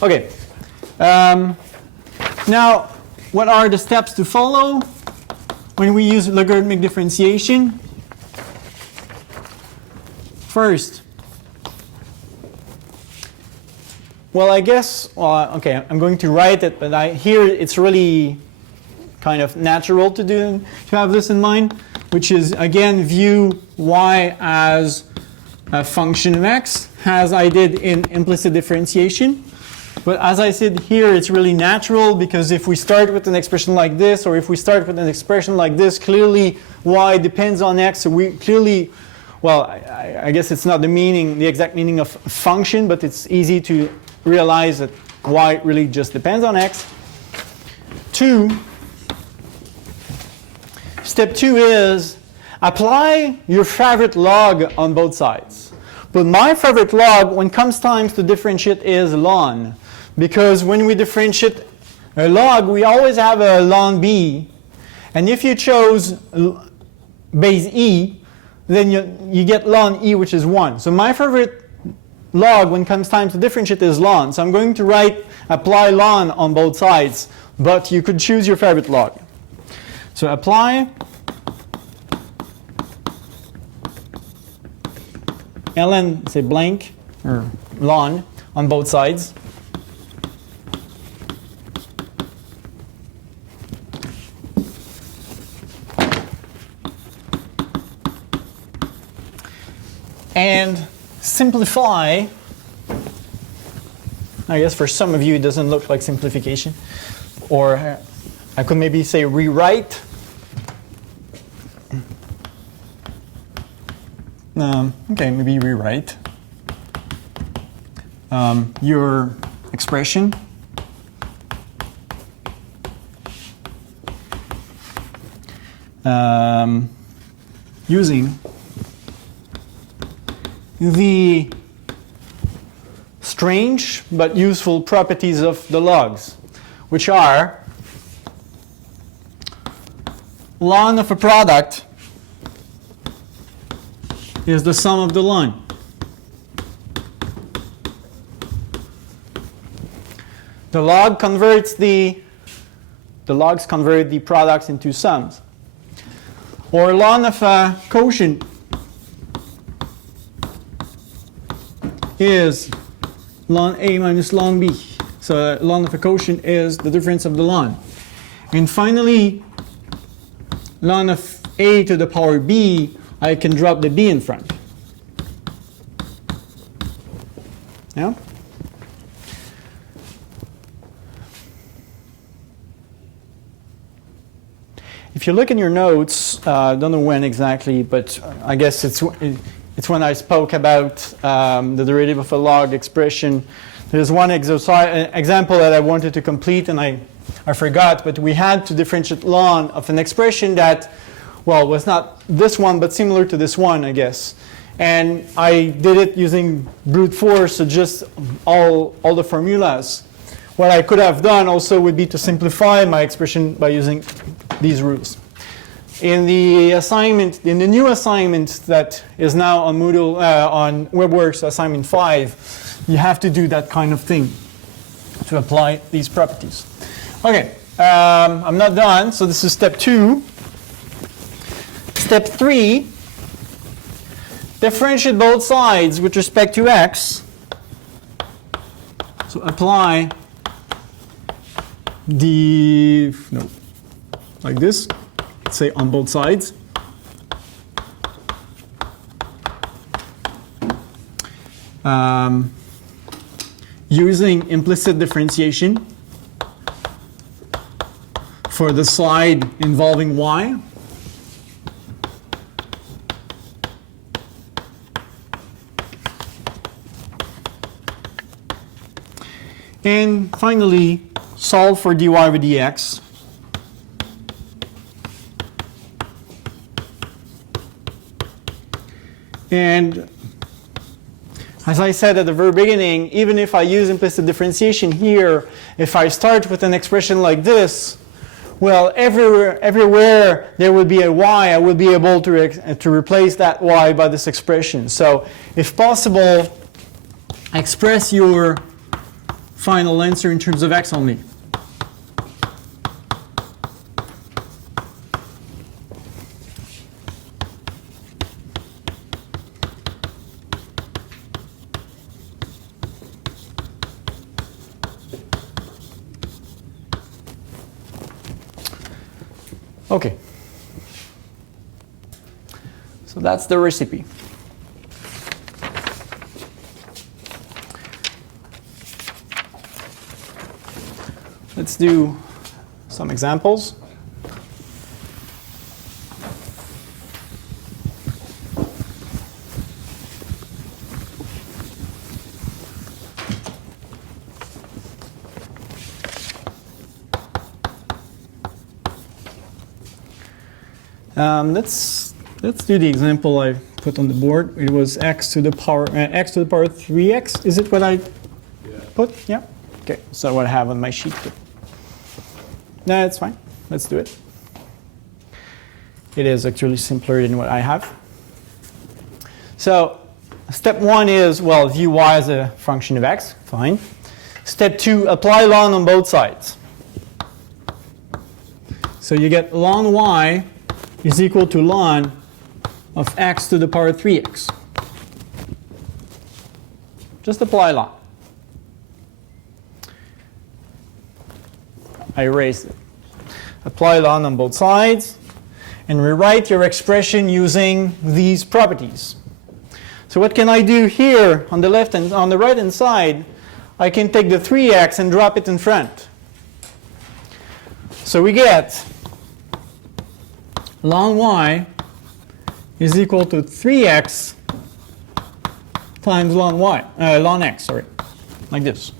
Okay. Now, what are the steps to follow when we use logarithmic differentiation? First, well, I guess, okay, I'm going to write it, but here it's really kind of natural to have this in mind, which is, again, view y as a function of x, as I did in implicit differentiation. But as I said here, it's really natural, because if we start with an expression like this, or if we start with an expression like this, clearly y depends on x, so we clearly, well, I guess it's not the exact meaning of function, but it's easy to realize that y really just depends on x. Step 2 is apply your favorite log on both sides. But my favorite log, when comes time to differentiate, is ln. Because when we differentiate a log, we always have a ln b. And if you chose base e, then you get ln e, which is 1. So my favorite log, when comes time to differentiate, is ln. So I'm going to apply ln on both sides, but you could choose your favorite log. So apply ln, say blank, or ln on both sides. And simplify. I guess for some of you it doesn't look like simplification. Or I could maybe say rewrite. Okay, maybe rewrite your expression using the strange but useful properties of the logs, which are ln of a product is the sum of the line. The logs convert the products into sums. Or ln of a quotient is ln a minus ln b. So ln of a quotient is the difference of the ln. And finally, ln of a to the power b, I can drop the b in front. Yeah? if you look in your notes, I don't know when exactly, but I guess it's when I spoke about the derivative of a log expression. There's one example that I wanted to complete and I forgot, but we had to differentiate ln of an expression that, well, was not this one, but similar to this one, I guess. And I did it using brute force, so just all the formulas. What I could have done also would be to simplify my expression by using these rules. In the assignment, in the new assignment that is now on Moodle, on WebWorks assignment 5, you have to do that kind of thing to apply these properties. Okay, I'm not done, so this is step 2. Step 3, differentiate both sides with respect to x. So apply like this, let's say on both sides. Using implicit differentiation for the side involving y. And finally, solve for dy over dx. And as I said at the very beginning, even if I use implicit differentiation here, if I start with an expression like this, well, everywhere there will be a y, I will be able to replace that y by this expression. So if possible, express your final answer in terms of x only. Okay. So that's the recipe. Let's do some examples. Let's do the example I put on the board. It was x to the power 3x. Is it what I put? Yeah. Okay. So what I have on my sheet. No, it's fine. Let's do it. It is actually simpler than what I have. So step 1 is, well, view y as a function of x. Fine. Step 2, apply ln on both sides. So you get ln y is equal to ln of x to the power 3x. Just apply ln. I erased it. Apply ln on both sides and rewrite your expression using these properties. So what can I do here on the left and on the right hand side? I can take the 3x and drop it in front. So we get ln y is equal to 3x times ln x, sorry, like this.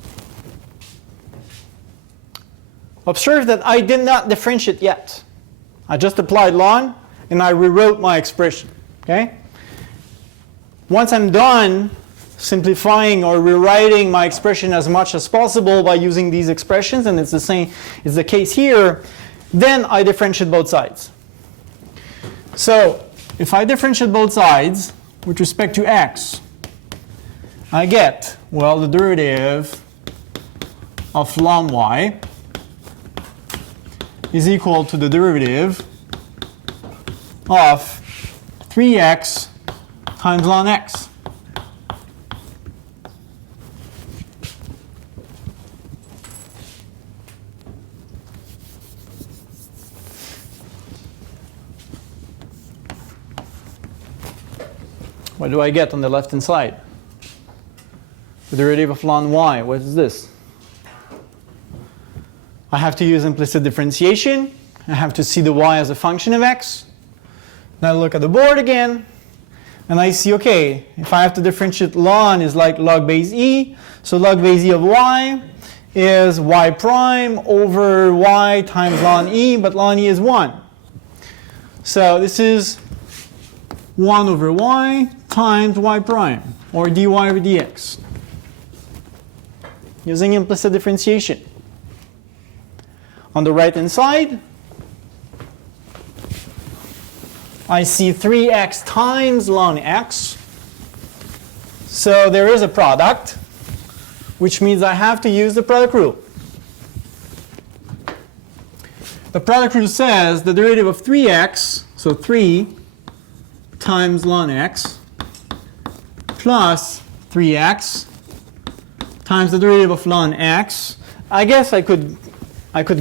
Observe that I did not differentiate yet. I just applied ln and I rewrote my expression. Okay? Once I'm done simplifying or rewriting my expression as much as possible by using these expressions, and it's the case here, then I differentiate both sides. So if I differentiate both sides with respect to x, I get, well, the derivative of ln y is equal to the derivative of 3x times ln x. What do I get on the left-hand side? The derivative of ln y. What is this? I have to use implicit differentiation. I have to see the y as a function of x. Now I look at the board again, and I see, okay, if I have to differentiate ln is like log base e, so log base e of y is y prime over y times ln e, but ln e is 1. So this is 1 over y times y prime, or dy over dx, using implicit differentiation. On the right-hand side, I see 3x times ln x. So there is a product, which means I have to use the product rule. The product rule says the derivative of 3x, so 3 times ln x, plus 3x times the derivative of ln x. I guess I could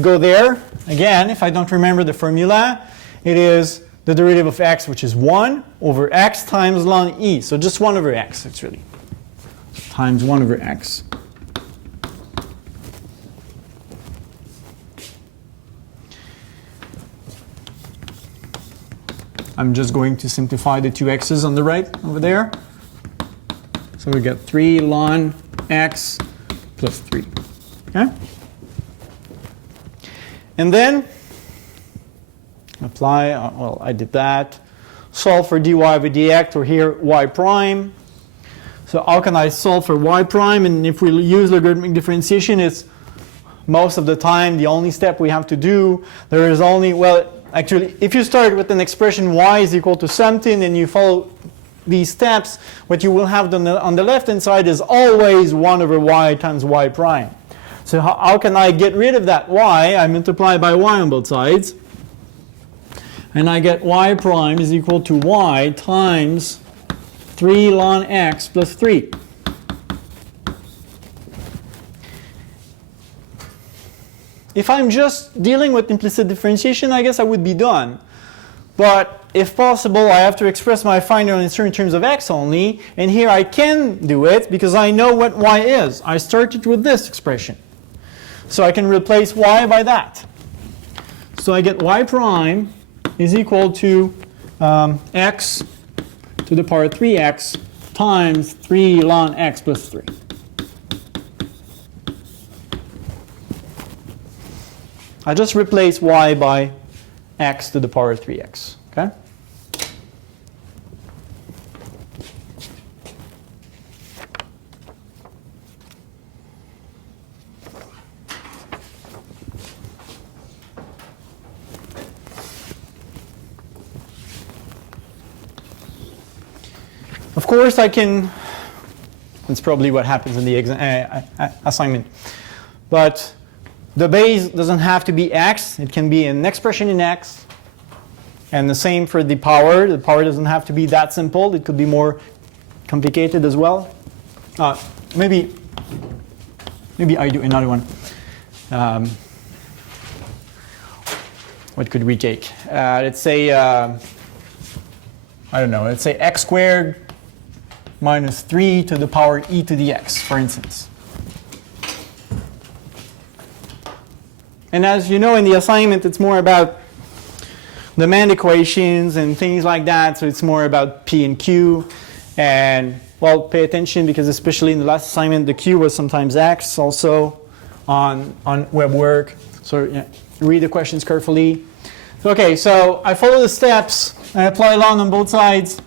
go there again if I don't remember the formula. It is the derivative of x, which is 1 over x times ln e. So just 1 over x, actually, times 1 over x. I'm just going to simplify the two x's on the right over there. So we get 3 ln x plus 3. Okay? And then apply, well, I did that. Solve for dy over dx, or here y prime. So how can I solve for y prime? And if we use logarithmic differentiation, it's most of the time the only step we have to do. There is only, well, actually, if you start with an expression y is equal to something and you follow these steps, what you will have on the left-hand side is always 1 over y times y prime. So how can I get rid of that y? I multiply by y on both sides. And I get y prime is equal to y times 3 ln x plus 3. If I'm just dealing with implicit differentiation, I guess I would be done. But if possible, I have to express my final answer in terms of x only. And here I can do it because I know what y is. I started with this expression. So I can replace y by that. So I get y prime is equal to x to the power 3x times 3 ln x plus 3. I just replace y by x to the power 3x. Okay? Of course, I can, that's probably what happens in the assignment, but the base doesn't have to be x. It can be an expression in x. And the same for the power. The power doesn't have to be that simple. It could be more complicated as well. Maybe I do another one. What could we take? Let's say, I don't know, let's say x squared minus 3 to the power e to the x, for instance. And as you know, in the assignment, it's more about demand equations and things like that. So it's more about P and Q. And, well, pay attention because especially in the last assignment, the Q was sometimes X also on web work. So yeah, read the questions carefully. Okay, so I follow the steps. I apply ln on both sides.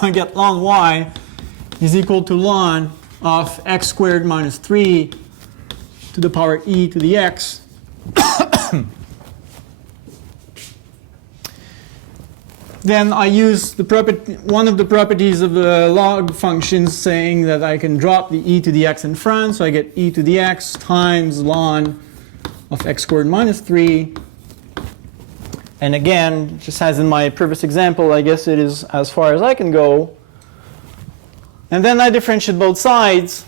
I get ln y is equal to ln of x squared minus 3 to the power e to the x. Then I use the one of the properties of the log functions saying that I can drop the e to the x in front. So I get e to the x times ln of x squared minus 3. And again, just as in my previous example, I guess it is as far as I can go. And then I differentiate both sides.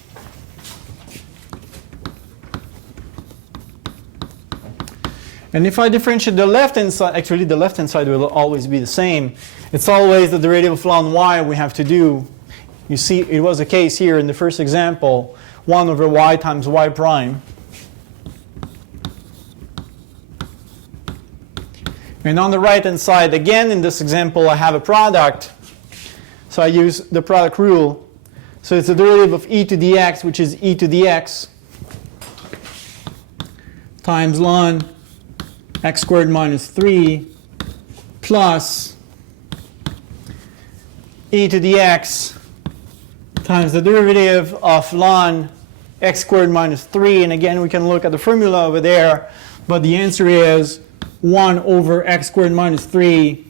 And if I differentiate the left-hand side, actually the left-hand side will always be the same. It's always the derivative of ln y we have to do. You see, it was the case here in the first example 1 over y times y prime. And on the right-hand side, again, in this example, I have a product. So I use the product rule. So it's the derivative of e to the x, which is e to the x, times ln x squared minus 3 plus e to the x times the derivative of ln x squared minus 3. And again, we can look at the formula over there. But the answer is 1 over x squared minus 3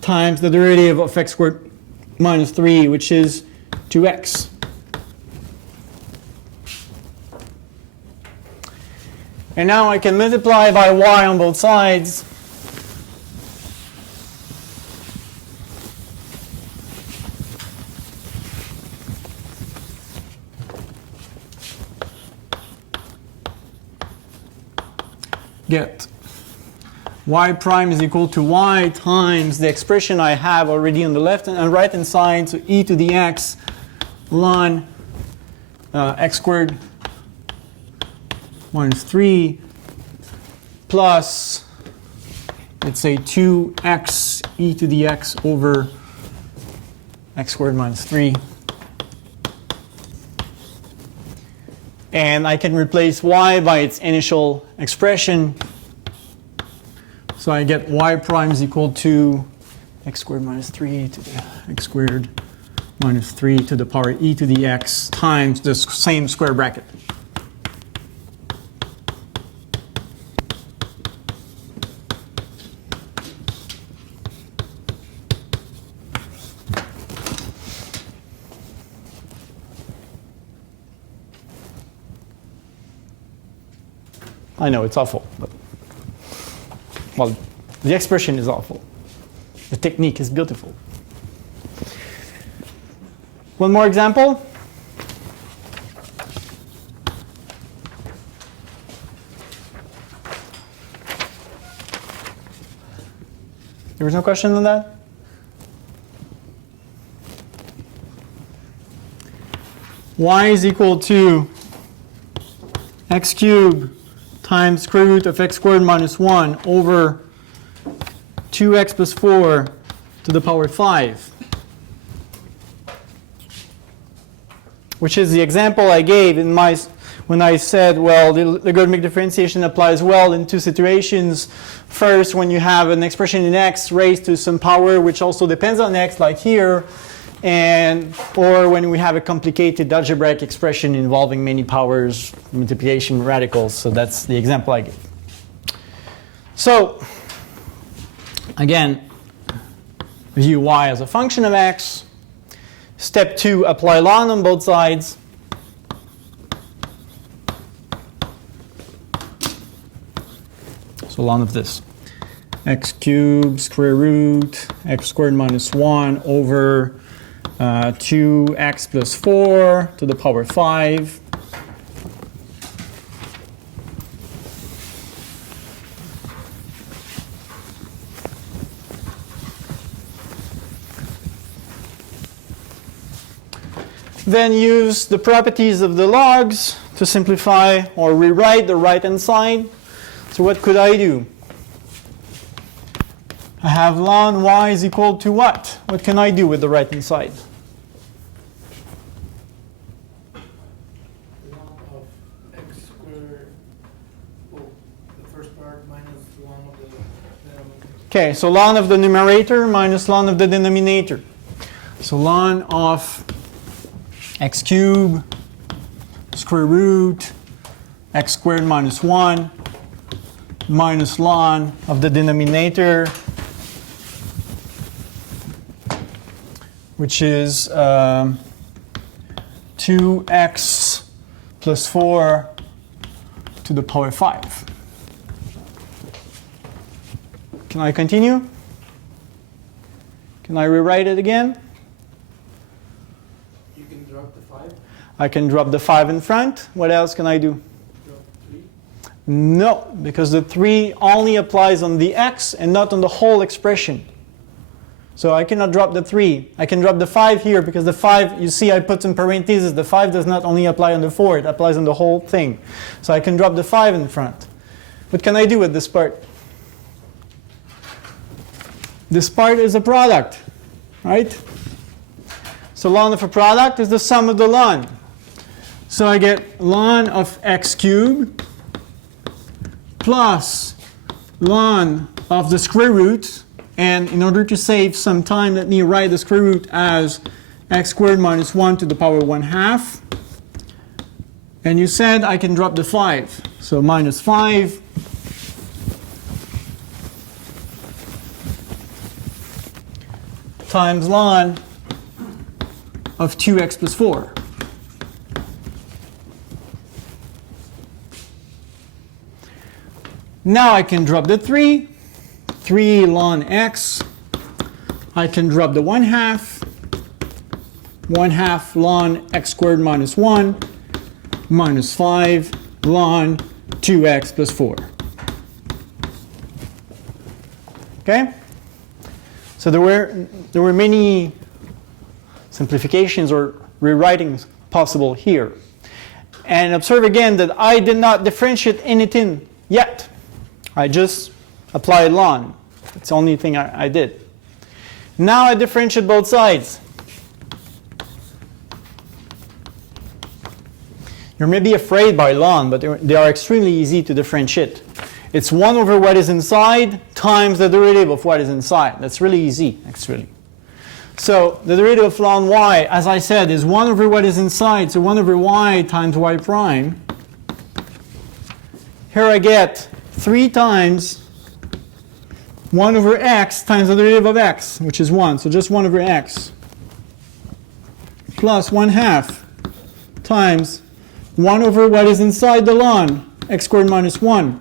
times the derivative of x squared minus 3, which is 2x. And now I can multiply by y on both sides. Get y prime is equal to y times the expression I have already on the left and right hand side, so e to the x ln x squared minus 3 plus, let's say, 2x e to the x over x squared minus 3. And I can replace y by its initial expression. So I get y prime is equal to x squared minus 3 to the x squared minus 3 to the power e to the x times the same square bracket. I know it's awful, but well, the expression is awful. The technique is beautiful. One more example. There was no question on that? Y is equal to x cubed times square root of x squared minus 1 over 2x plus 4 to the power 5. Which is the example I gave in my, when I said, well, the logarithmic differentiation applies well in two situations. First, when you have an expression in x raised to some power which also depends on x, like here, and or when we have a complicated algebraic expression involving many powers, multiplication radicals. So that's the example I gave. So again, view y as a function of x. Step 2, apply ln on both sides. So ln of this. X cubed square root x squared minus 1 over 2x plus 4 to the power 5. Then use the properties of the logs to simplify or rewrite the right-hand side. So what could I do? I have ln y is equal to what? What can I do with the right-hand side? Ln of x squared, the first part minus ln of the denominator. Okay, so ln of the numerator minus ln of the denominator. So ln of x cubed square root x squared minus 1 minus ln of the denominator, which is 2x plus 4 to the power 5. Can I continue? Can I rewrite it again? You can drop the 5, I can drop the 5 in front. What else can I do? drop 3. No, because the 3 only applies on the x and not on the whole expression. So I cannot drop the 3. I can drop the 5 here because the 5, you see I put in parentheses, the 5 does not only apply on the 4, it applies on the whole thing. So I can drop the 5 in front. What can I do with this part? This part is a product, right? So ln of a product is the sum of the ln. So I get ln of x cubed plus ln of the square root. And in order to save some time, let me write the square root as x squared minus 1 to the power 1/2. And you said I can drop the 5. So minus 5 times ln of 2x plus 4. Now I can drop the 3 ln x. I can drop the 1/2 ln x squared minus 1 minus 5 ln 2x plus 4. Okay? So there were many simplifications or rewritings possible here. And observe again that I did not differentiate anything yet. I just applied ln. That's the only thing I did. Now I differentiate both sides. You may be afraid by ln, but they are extremely easy to differentiate. It's 1 over what is inside times the derivative of what is inside. That's really easy, actually. So the derivative of ln y, as I said, is 1 over what is inside. So 1 over y times y prime. Here I get 3 times 1 over x times the derivative of x, which is 1. So just 1 over x plus 1/2 times 1 over what is inside the ln, x squared minus 1,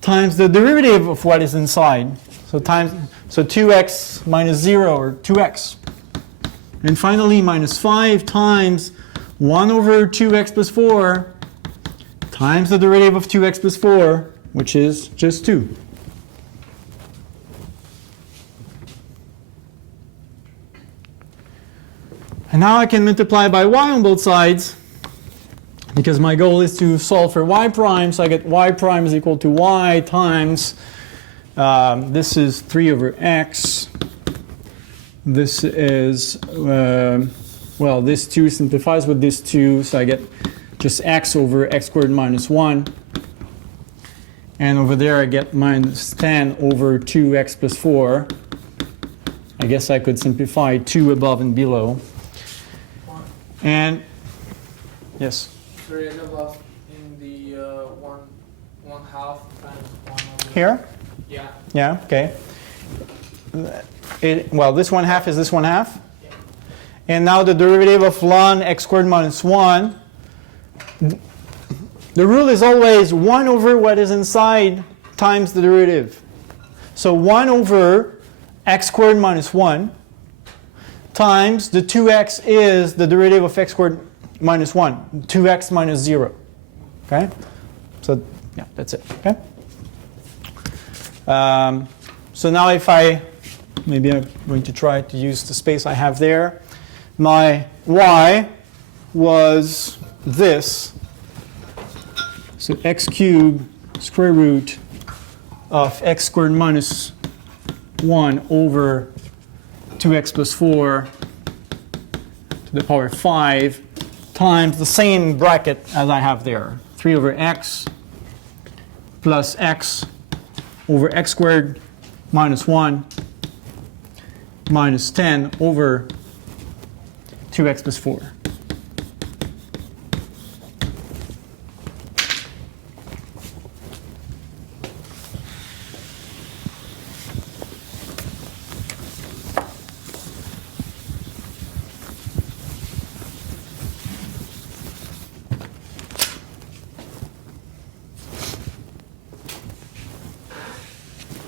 times the derivative of what is inside. So 2x minus 0, or 2x. And finally, minus 5 times 1 over 2x plus 4 times the derivative of 2x plus 4, which is just 2. And now I can multiply by y on both sides, because my goal is to solve for y prime. So I get y prime is equal to y times, this is 3 over x. This is, well, this 2 simplifies with this 2, so I get just x over x squared minus 1. And over there I get minus 10 over 2x plus 4. I guess I could simplify 2 above and below. And, yes? Sorry, I got lost in the 1/2 times 1 over... Here? Yeah. Yeah, okay. Well, this 1/2 is this 1/2. Yeah. And now the derivative of ln x squared minus 1. The rule is always 1 over what is inside times the derivative. So 1 over x squared minus 1 times the 2x is the derivative of x squared minus 1, 2x minus 0. Okay? So, yeah, that's it. Okay? So now if maybe I'm going to try to use the space I have there. My y was this. So x cubed square root of x squared minus 1 over 2x plus 4 to the power 5 times the same bracket as I have there. 3 over x plus x over x squared minus 1 minus 10 over 2x plus 4.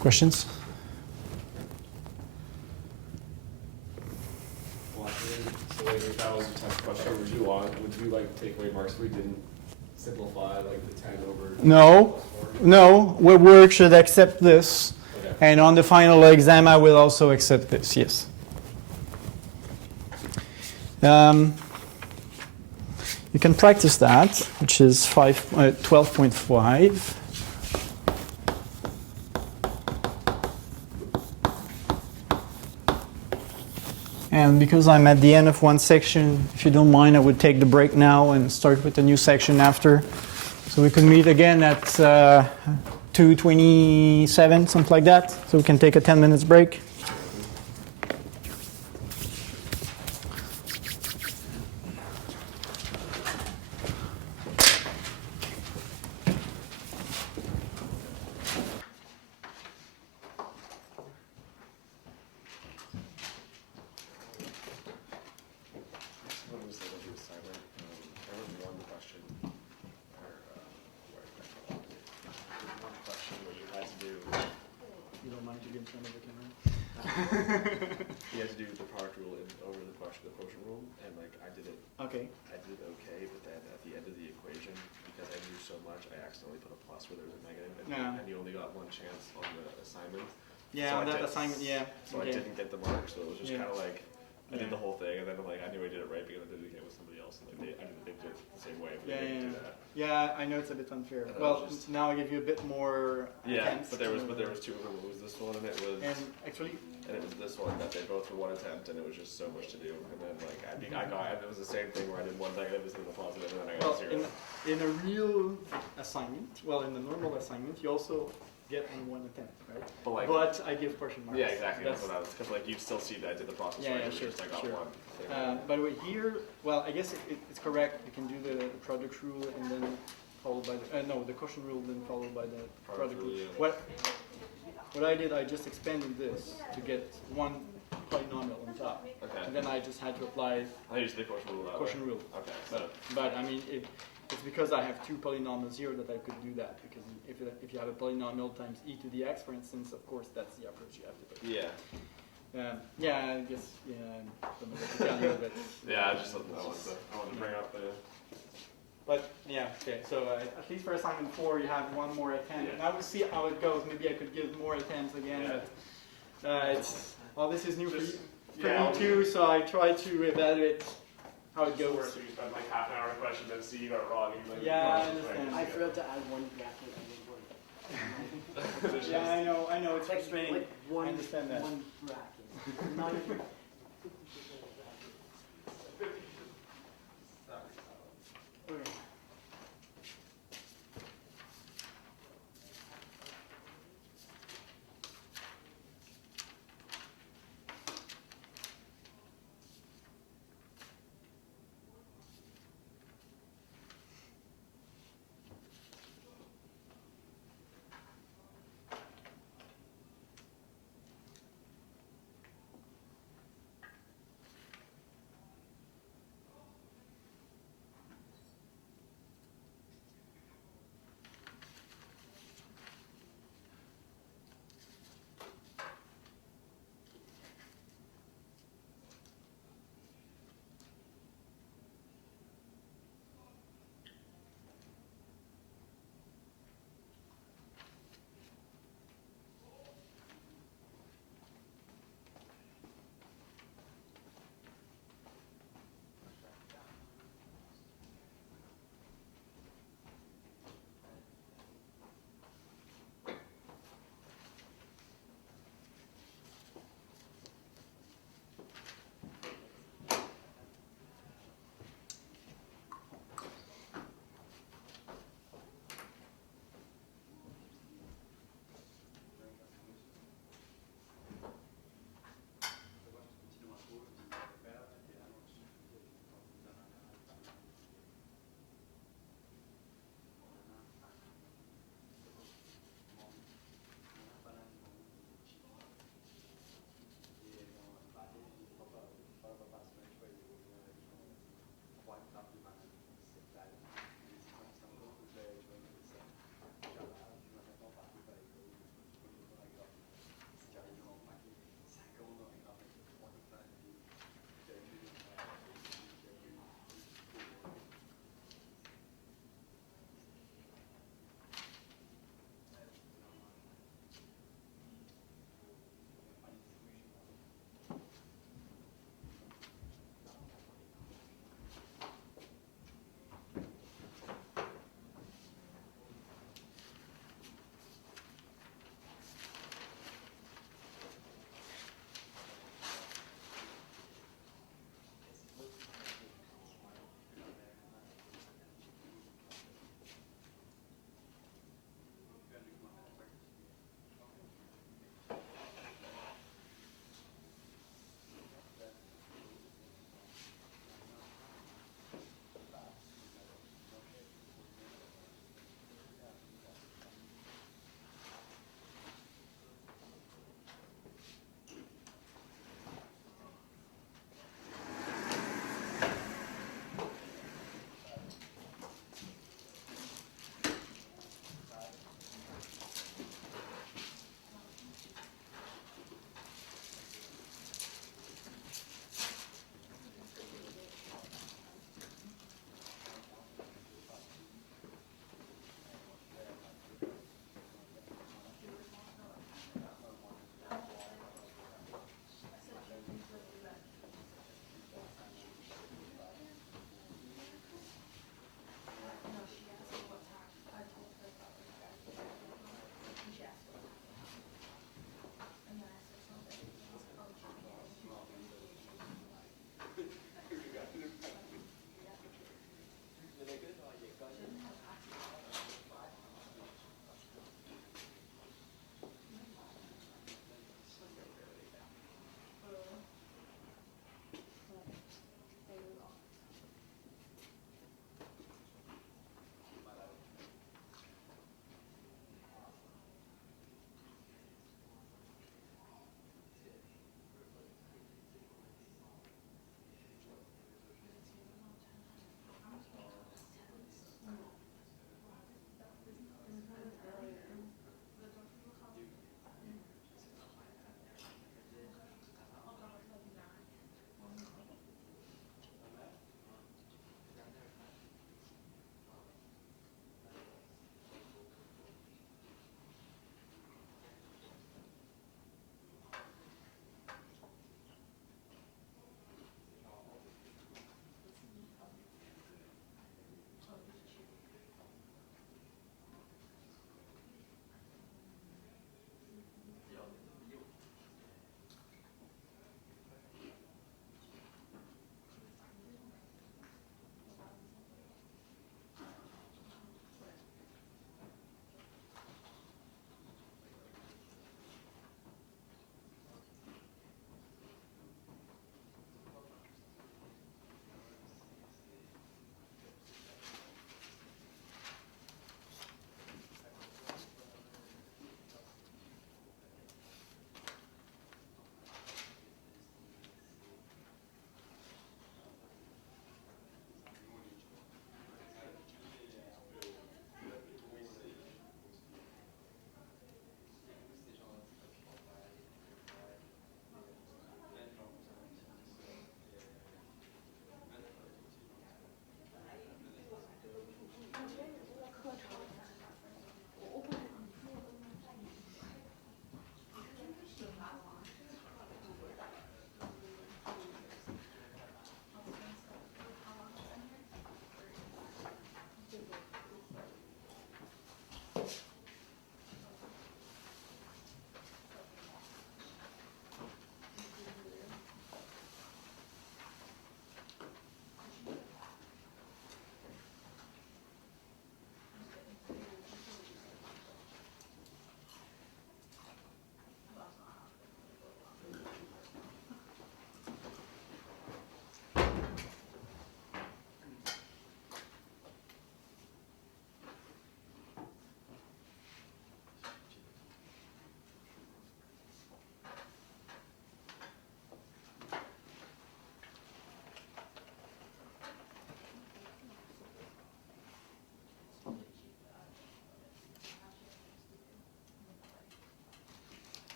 Questions? Well, so like if that was a tough question, would you like take away marks if we didn't simplify like the 10 over? No, no. Work should accept this, Okay. and on the final exam I will also accept this. Yes. You can practice that, which is 12.5. And because I'm at the end of one section, if you don't mind, I would take the break now and start with a new section after. So we could meet again at 2:27, something like that. So we can take a 10 minutes break. What was the assignment? I wrote one question, or where did I go? One question where you had to do. You don't mind to get in front of the camera? You had to do the product rule over the quotient rule, and like I did it. Okay. I did it okay, but then at the end of the equation, because I knew so much, I accidentally put a plus where there was a negative, and you only got one chance on the assignment. Yeah, on that assignment, yeah. So I didn't get the mark, so it was just kind of like I did Yeah. the whole thing, and then like I knew I did it right because I did it again with somebody else, and like I didn't think it the same way. But they didn't do that. Yeah, I know it's a bit unfair. And Well, just- now I give you a bit more Yeah, attempts. but there was two of them. It was this one, and it was And actually, and it was this one that they both were one attempt, and it was just so much to do. And then like I got it was the same thing where I did one negative instead of a positive, and then I got well, zero. in a real assignment, well, in the normal assignment, you also get on one attempt, right? But I give portion marks. yeah, exactly. That's what I was because like you still see that I did the process Yeah, right. yeah, It was sure, just I got sure. one. By the way, here, well, I guess it's correct. You can do the product rule and then followed by the no, the quotient rule, then followed by the product rule. Yeah. What I did, I just expanded this to get one polynomial on top, Okay. and then I just had to apply I used the quotient rule. That quotient way. rule. Okay. So But I mean, it's because I have two polynomials here that I could do that. Because if you have a polynomial times e to the x, for instance, of course that's the approach you have to take. yeah. Yeah, I guess I don't know what to tell you, but Yeah, I just something I wanted to bring up the. But yeah, okay. So at least for assignment 4, you have one more attempt. Yeah. Now we'll see how it goes. Maybe I could give more attempts again, Yeah. but it's all this is new for Just- you, yeah, me too. So I try to evaluate how it Where goes. so you spend like half an hour on a question, then see you got it wrong. And you like, Yeah, I process it understand. right. I forgot to add one bracket on the word. Yeah, I know. It's frustrating. Like one, I understand that. one bracket. Not even. Okay.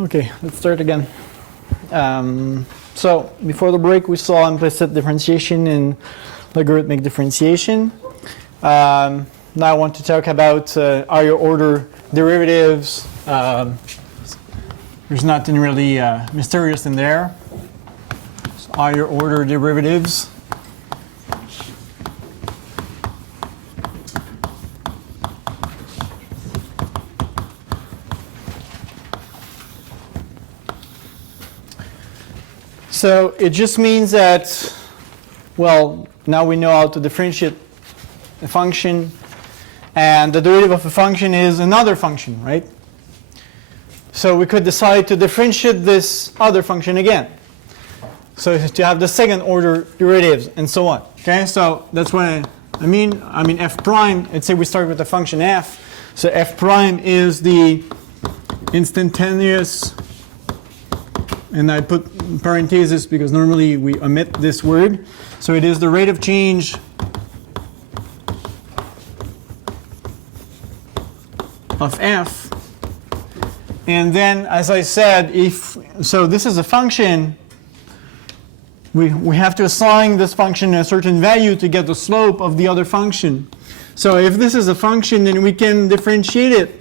Okay, let's start again. So before the break, we saw implicit differentiation and logarithmic differentiation. Now I want to talk about higher order derivatives. There's nothing really mysterious in there. So higher order derivatives. So it just means that, well, now we know how to differentiate a function, and the derivative of a function is another function, right? So we could decide to differentiate this other function again. So to have the second order derivatives and so on. Okay, so that's what I mean. I mean f prime, let's say we start with the function f. So f prime is the instantaneous, and I put parentheses because normally we omit this word. So it is the rate of change of f. And then, as I said, so this is a function, we have to assign this function a certain value to get the slope of the other function. So if this is a function, then we can differentiate it.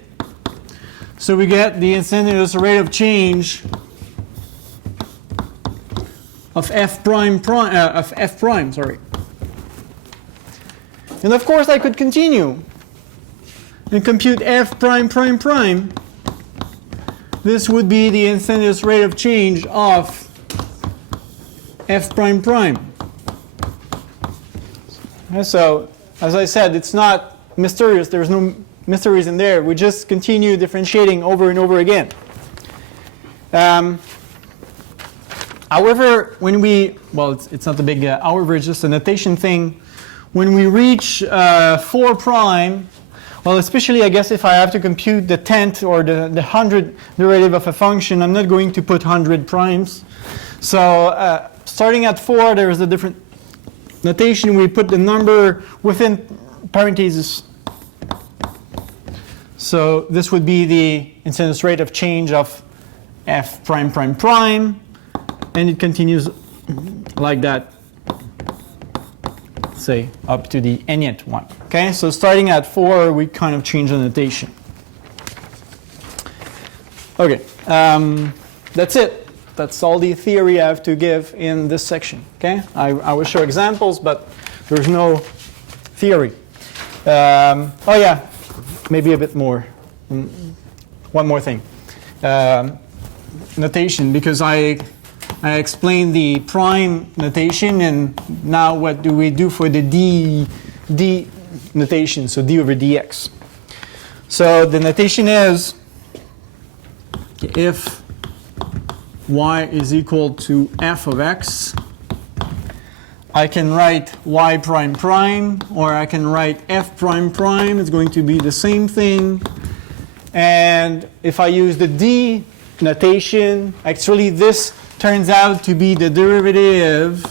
So we get the instantaneous rate of change of f prime, sorry. And of course I could continue and compute f prime prime prime. This would be the instantaneous rate of change of f prime prime. And so, as I said, it's not mysterious. There's no mysteries in there. We just continue differentiating over and over again. However, when we, well, it's not a big however, it's just a notation thing. When we reach 4 prime, well, especially I guess if I have to compute the 10th or the 100th derivative of a function, I'm not going to put 100 primes. So starting at 4, there is a different notation. We put the number within parentheses. So this would be the instantaneous rate of change of f prime prime prime. And it continues like that, say, up to the nth one. Okay, so starting at 4, we kind of change the notation. Okay, that's it. That's all the theory I have to give in this section. Okay, I will show examples, but there's no theory. Oh yeah, maybe a bit more. One more thing. Notation, because I explained the prime notation, and now what do we do for the d notation, so d over dx. So the notation is if y is equal to f of x, I can write y prime prime, or I can write f prime prime. It's going to be the same thing. And if I use the d notation, actually this turns out to be the derivative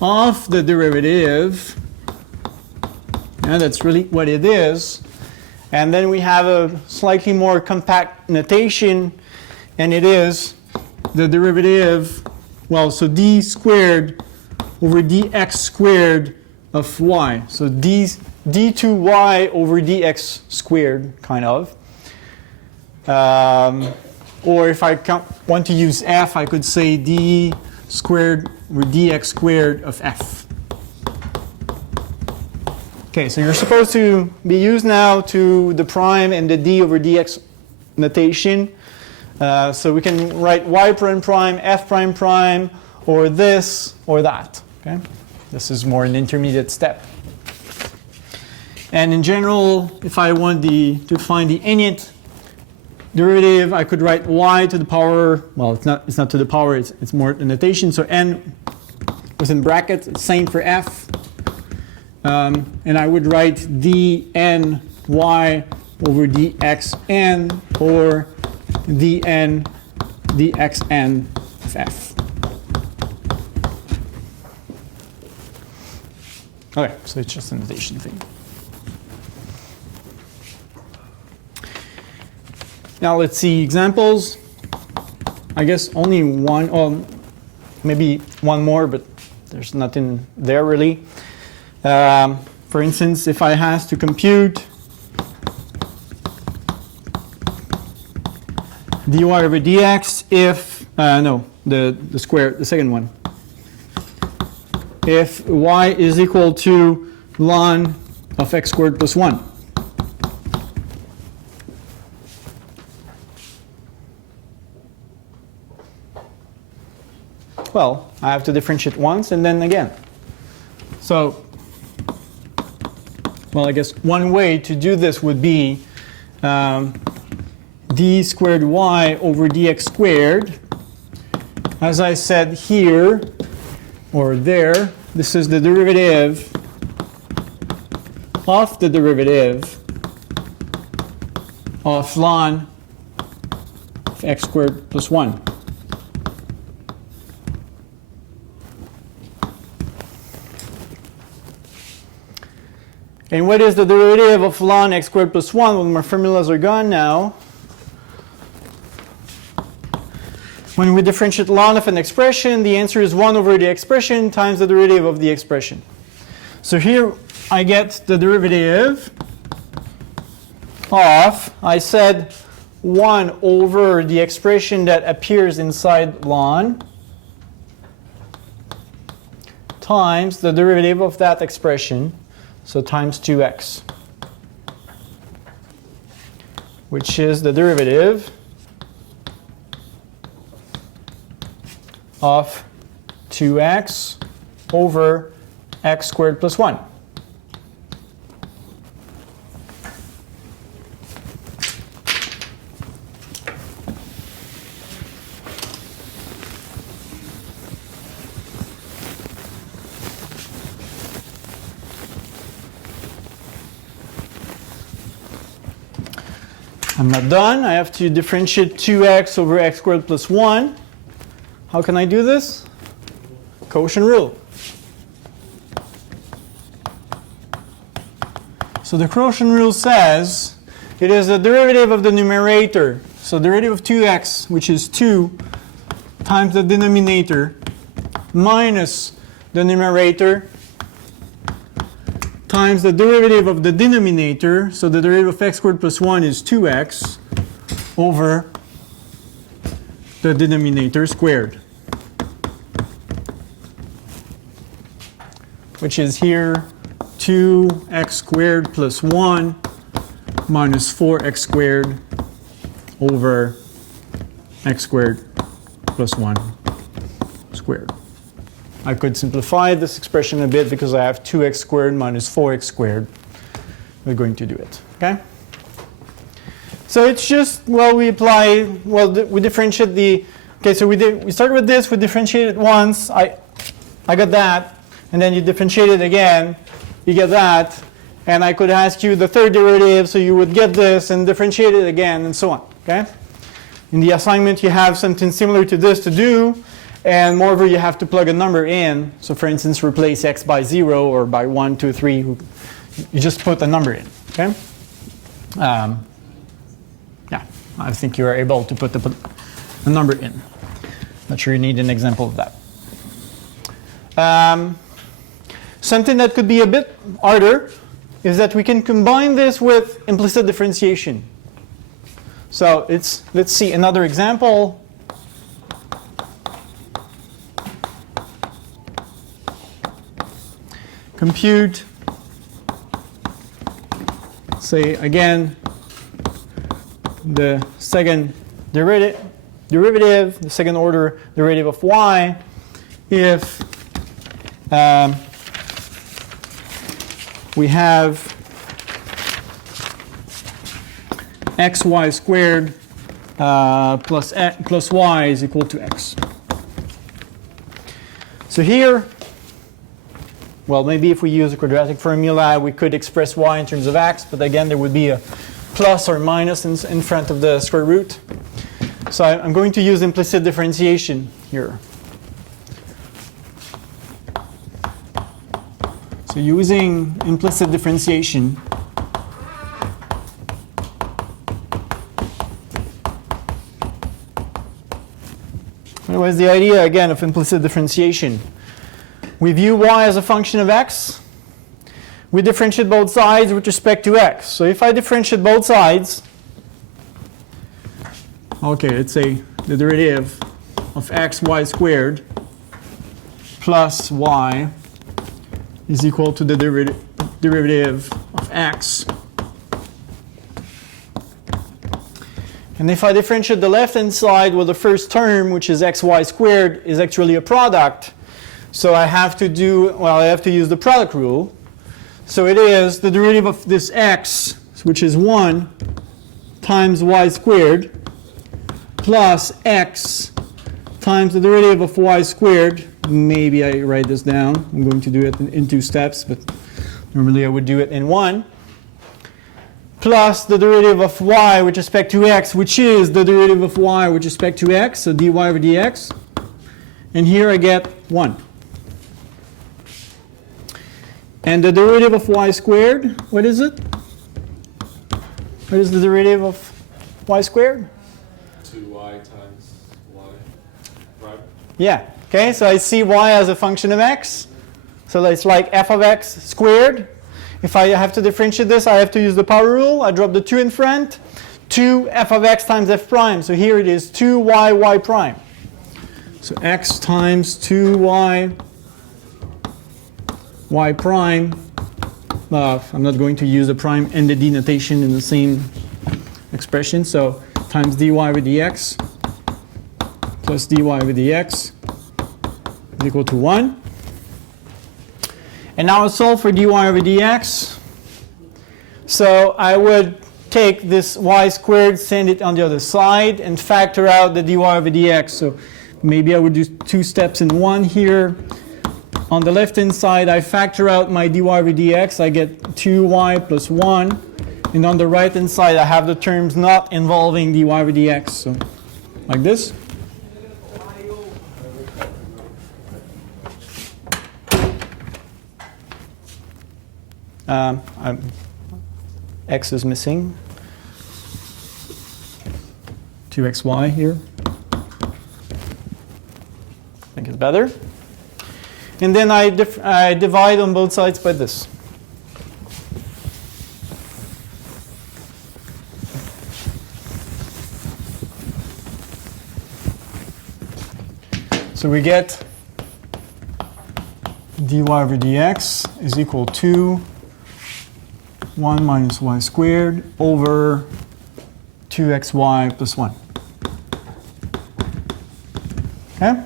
of the derivative. And that's really what it is. And then we have a slightly more compact notation, and it is the derivative, well, so d squared over dx squared of y. So d2y over dx squared, kind of. Or if I want to use f, I could say d squared over dx squared of f. Okay, so you're supposed to be used now to the prime and the d over dx notation. So we can write y prime prime, f prime prime, or this or that. Okay, this is more an intermediate step. And in general, if I want to find the nth derivative, I could write y to the power, well, it's not to the power, it's more the notation. So n within brackets, it's same for f. And I would write dn y over dxn, or dn dxn of f. Okay, so it's just a notation thing. Now let's see examples. I guess only one, or maybe one more, but there's nothing there really. For instance, if I has to compute dy over dx if, no, the square, the second one. If y is equal to ln of x squared plus 1. Well, I have to differentiate once and then again. So, well, I guess one way to do this would be d squared y over dx squared. As I said here, or there, this is the derivative of the derivative of ln of x squared plus 1. And what is the derivative of ln x squared plus 1? Well, my formulas are gone now. When we differentiate ln of an expression, the answer is 1 over the expression times the derivative of the expression. So here I get the derivative of, I said, 1 over the expression that appears inside ln times the derivative of that expression, so times 2x, which is the derivative of 2x over x squared plus 1. I'm not done. I have to differentiate 2x over x squared plus 1. How can I do this? Quotient rule. So the quotient rule says it is the derivative of the numerator. So derivative of 2x, which is 2, times the denominator minus the numerator times the derivative of the denominator. So the derivative of x squared plus 1 is 2x over the denominator squared, which is here 2x squared plus 1 minus 4x squared over x squared plus 1 squared. I could simplify this expression a bit because I have 2x squared minus 4x squared. We're going to do it, okay? So it's just, well, we apply, well, we differentiate the, okay, so we start with this, we differentiate it once, I got that, and then you differentiate it again, you get that, and I could ask you the third derivative, so you would get this and differentiate it again, and so on, okay? In the assignment, you have something similar to this to do, and moreover, you have to plug a number in. So for instance, replace x by 0 or by 1, 2, 3. You just put a number in, okay? Yeah, I think you are able to put a number in. Not sure you need an example of that. Something that could be a bit harder is that we can combine this with implicit differentiation. So let's see another example. Compute, say again, the second derivative, the second order derivative of y, if we have xy squared plus y is equal to x. So here, well, maybe if we use a quadratic formula, we could express y in terms of x, but again, there would be a plus or minus in front of the square root. So I'm going to use implicit differentiation here. So using implicit differentiation, was the idea, again, of implicit differentiation. We view y as a function of x. We differentiate both sides with respect to x. So if I differentiate both sides, okay, let's say the derivative of x y squared plus y is equal to the derivative of x. And if I differentiate the left-hand side, well, the first term, which is xy squared, is actually a product. So I have to use the product rule. So it is the derivative of this x, which is 1 times y squared, plus x times the derivative of y squared. Maybe I write this down. I'm going to do it in 2 steps, but normally I would do it in 1. Plus the derivative of y with respect to x, which is the derivative of y with respect to x, so dy over dx. And here I get 1. And the derivative of y squared, what is it? What is the derivative of y squared? 2y times y prime. Yeah, okay, so I see y as a function of x. So it's like f of x squared. If I have to differentiate this, I have to use the power rule. I drop the 2 in front. 2 f of x times f prime. So here it is 2y y prime. So x times 2y y prime. I'm not going to use the prime and the d notation in the same expression. So times dy over dx plus dy over dx is equal to 1. And now I'll solve for dy over dx. So I would take this y squared, send it on the other side, and factor out the dy over dx. So maybe I would do 2 steps in 1 here. On the left-hand side, I factor out my dy over dx. I get 2y plus 1. And on the right-hand side, I have the terms not involving dy over dx. So like this. X is missing. 2xy here. I think it's better. And then I divide on both sides by this. So we get dy over dx is equal to 1 minus y squared over 2xy plus 1. Okay?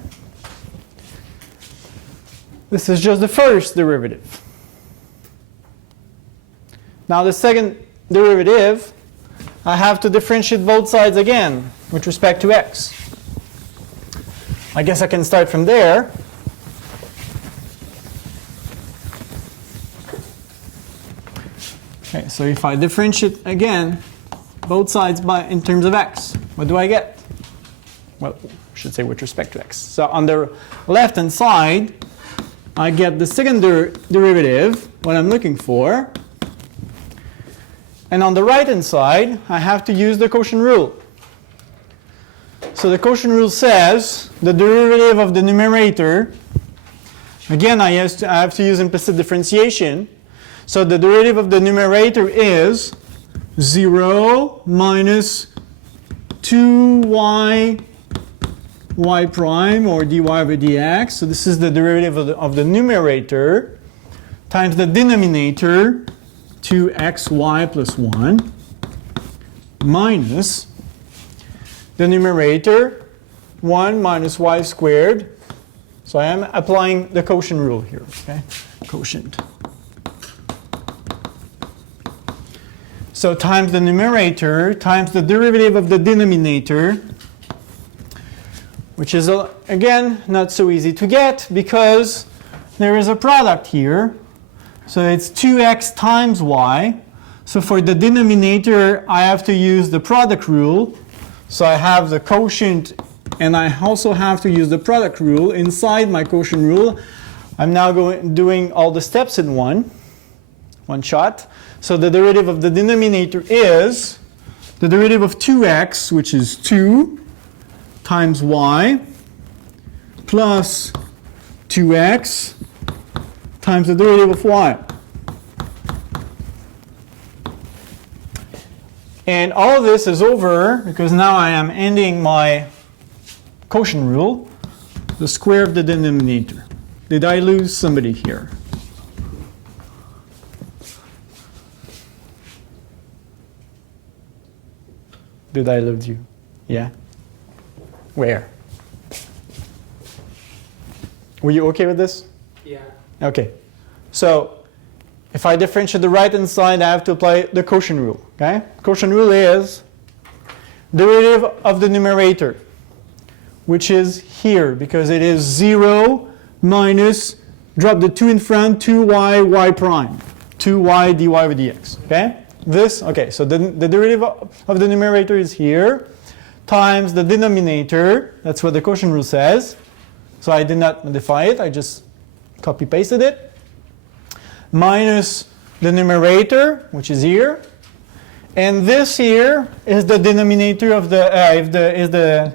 This is just the first derivative. Now the second derivative, I have to differentiate both sides again with respect to x. I guess I can start from there. Okay, so if I differentiate again both sides in terms of x, what do I get? Well, I should say with respect to x. So on the left-hand side, I get the second derivative, what I'm looking for. And on the right-hand side, I have to use the quotient rule. So the quotient rule says the derivative of the numerator, again I have to use implicit differentiation. So the derivative of the numerator is 0 minus 2y y prime or dy over dx. So this is the derivative of the numerator times the denominator 2xy plus 1 minus the numerator 1 minus y squared. So I am applying the quotient rule here. Okay, quotient. So times the numerator times the derivative of the denominator, which is, again, not so easy to get because there is a product here. So it's 2x times y. So for the denominator, I have to use the product rule. So I have the quotient, and I also have to use the product rule. Inside my quotient rule, I'm now doing all the steps in one shot. So the derivative of the denominator is the derivative of 2x, which is 2 times y plus 2x times the derivative of y. And all of this is over because now I am ending my quotient rule, the square of the denominator. Did I lose somebody here? Did I lose you? Yeah? Where? Were you okay with this? Yeah. Okay. So if I differentiate the right-hand side, I have to apply the quotient rule. Okay? Quotient rule is derivative of the numerator, which is here because it is 0 minus, drop the 2 in front, 2y, y prime, 2y dy over dx. Okay? This, okay, so the derivative of the numerator is here, times the denominator, that's what the quotient rule says. So I did not modify it, I just copy-pasted it, minus the numerator, which is here, and this here is the denominator of the, is the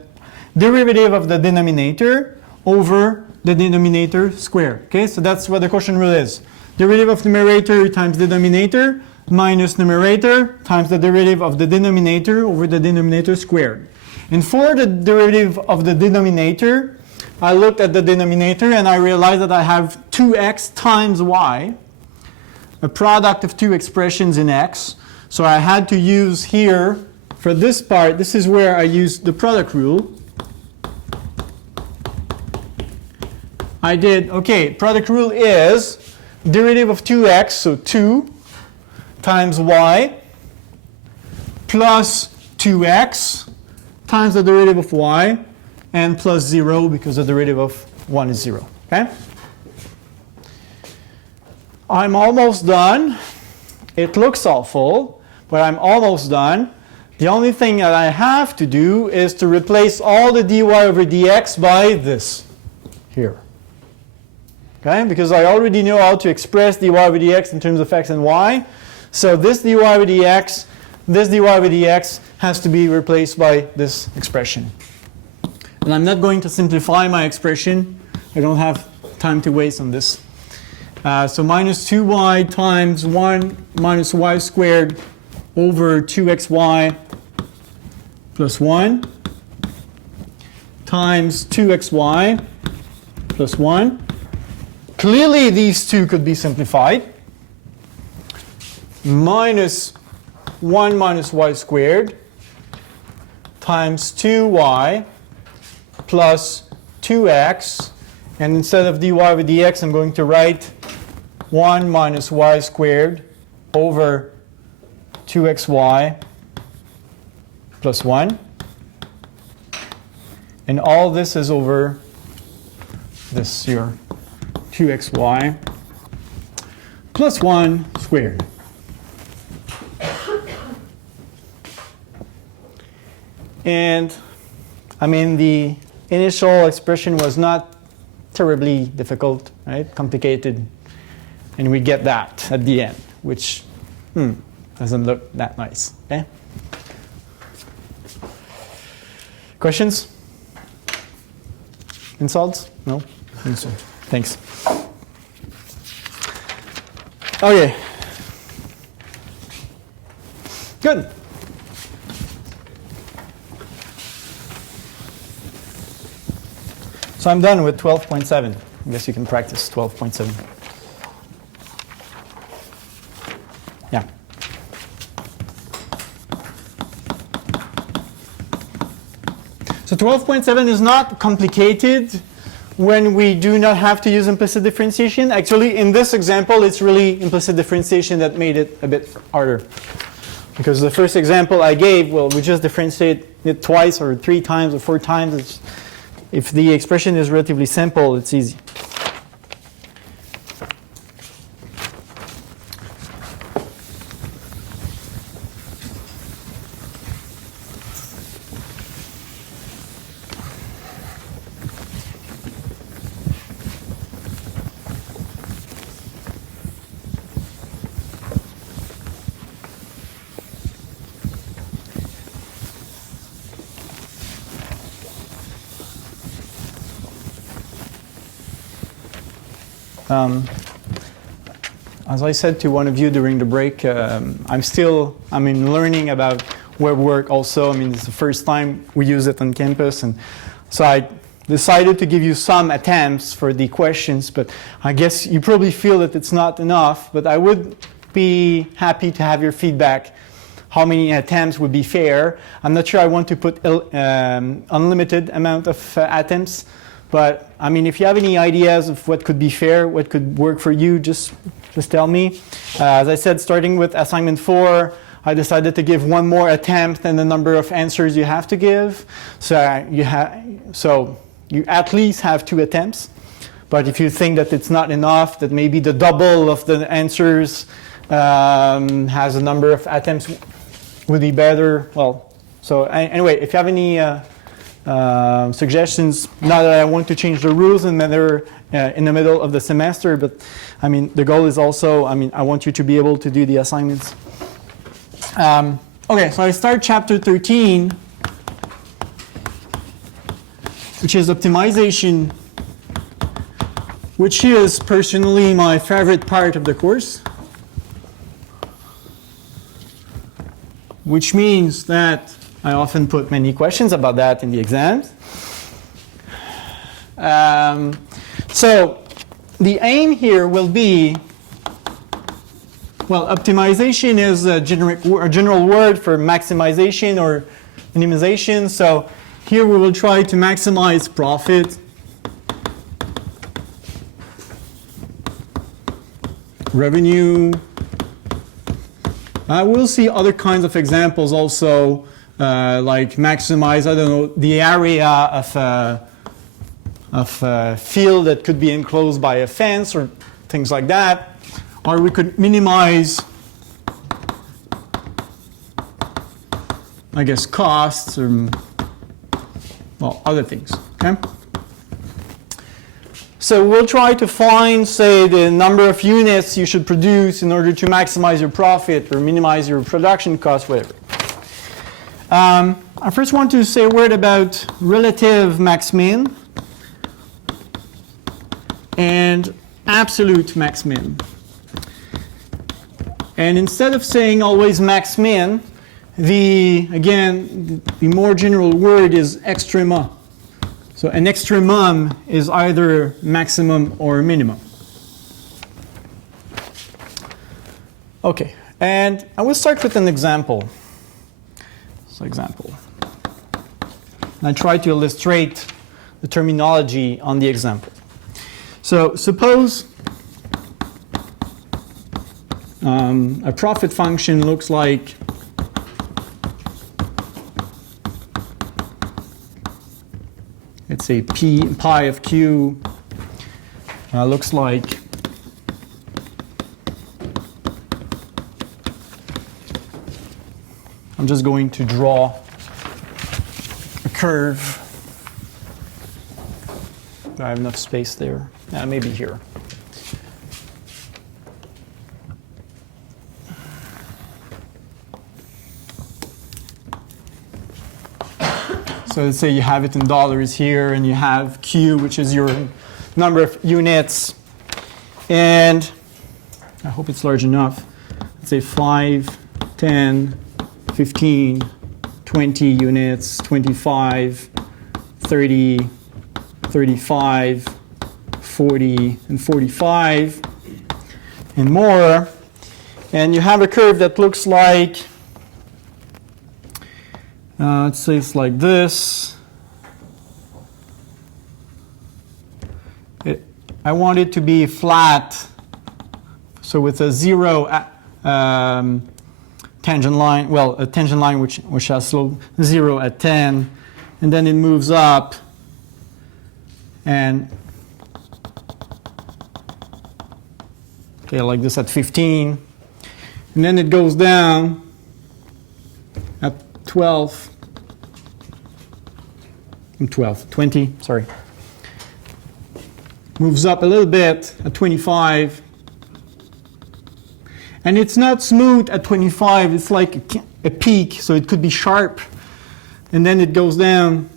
derivative of the denominator over the denominator squared. Okay, so that's what the quotient rule is. Derivative of numerator times denominator minus numerator times the derivative of the denominator over the denominator squared. And for the derivative of the denominator, I looked at the denominator and I realized that I have 2x times y, a product of two expressions in x. So I had to use here, for this part, this is where I used the product rule. I did, okay, product rule is derivative of 2x, so 2 times y plus 2x times the derivative of y and plus 0 because the derivative of 1 is 0. Okay? I'm almost done. It looks awful, but I'm almost done. The only thing that I have to do is to replace all the dy over dx by this here. Okay? Because I already know how to express dy over dx in terms of x and y. So this dy over dx, this dy over dx has to be replaced by this expression. And I'm not going to simplify my expression. I don't have time to waste on this. So minus 2y times 1 minus y squared over 2xy plus 1 times 2xy plus 1. Clearly these two could be simplified. Minus 1 minus y squared times 2y plus 2x. And instead of dy over dx, I'm going to write 1 minus y squared over 2xy plus 1. And all this is over this here, 2xy plus 1 squared. And I mean, the initial expression was not terribly difficult, right? Complicated. And we get that at the end, which doesn't look that nice. Okay? Questions? Insults? No? Thanks. Okay. Good. So I'm done with 12.7. I guess you can practice 12.7. Yeah. So 12.7 is not complicated when we do not have to use implicit differentiation. Actually, in this example, it's really implicit differentiation that made it a bit harder. Because the first example I gave, well, we just differentiate it twice or 3 times or 4 times. If the expression is relatively simple, it's easy. As I said to one of you during the break, I'm learning about web work also. I mean, it's the first time we use it on campus. And so I decided to give you some attempts for the questions, but I guess you probably feel that it's not enough, but I would be happy to have your feedback. How many attempts would be fair? I'm not sure I want to put unlimited amount of attempts, but I mean, if you have any ideas of what could be fair, what could work for you, just tell me. As I said, starting with assignment 4, I decided to give one more attempt than the number of answers you have to give. So you at least have 2 attempts. But if you think that it's not enough, that maybe the double of the answers has a number of attempts would be better. Well, so anyway, if you have any suggestions, not that I want to change the rules in the middle of the semester, but I mean, the goal is also, I want you to be able to do the assignments. Okay, so I start chapter 13, which is optimization, which is personally my favorite part of the course. Which means that I often put many questions about that in the exams. So the aim here will be, well, optimization is a general word for maximization or minimization. So here we will try to maximize profit, revenue. We'll see other kinds of examples also, like maximize, I don't know, the area of a field that could be enclosed by a fence or things like that. Or we could minimize, I guess, costs or, well, other things, okay? So we'll try to find, say, the number of units you should produce in order to maximize your profit or minimize your production costs, whatever. I first want to say a word about relative max-min and absolute max-min. And instead of saying always max-min, the more general word is extrema. So an extremum is either maximum or minimum. Okay, and I will start with an example. So example. And I try to illustrate the terminology on the example. So suppose a profit function looks like let's say pi of q looks like I'm just going to draw a curve. Do I have enough space there? Maybe here. So let's say you have it in dollars here, and you have Q, which is your number of units. And I hope it's large enough. Let's say 5, 10, 15, 20 units, 25, 30, 35, 40, and 45, and more. And you have a curve that looks like, let's say it's like this. I want it to be flat, so with a zero tangent line, well, a tangent line which has slope 0 at 10, and then it moves up, and okay, like this at 15, and then it goes down at 12, 20, sorry. Moves up a little bit at 25. And it's not smooth at 25, it's like a peak, so it could be sharp. And then it goes down.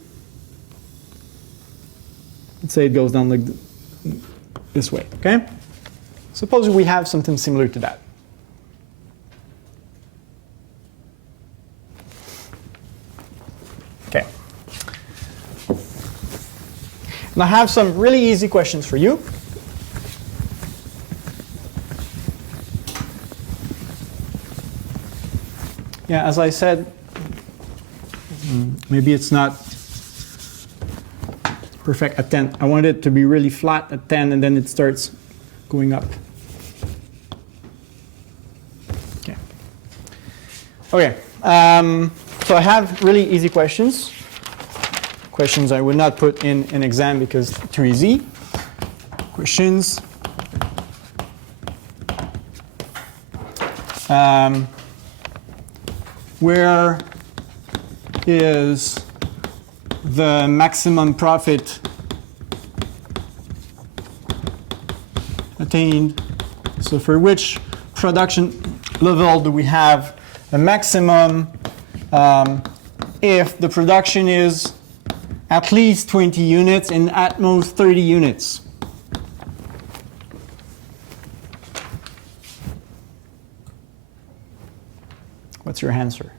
Let's say it goes down like this way, okay? Suppose we have something similar to that. Okay. And I have some really easy questions for you. Yeah, as I said, maybe it's not perfect at 10. I want it to be really flat at 10, and then it starts going up. Okay. Okay. So I have really easy questions. Questions I would not put in an exam because too easy. Questions. Where is the maximum profit attained? So for which production level do we have a maximum if the production is at least 20 units and at most 30 units? What's your answer?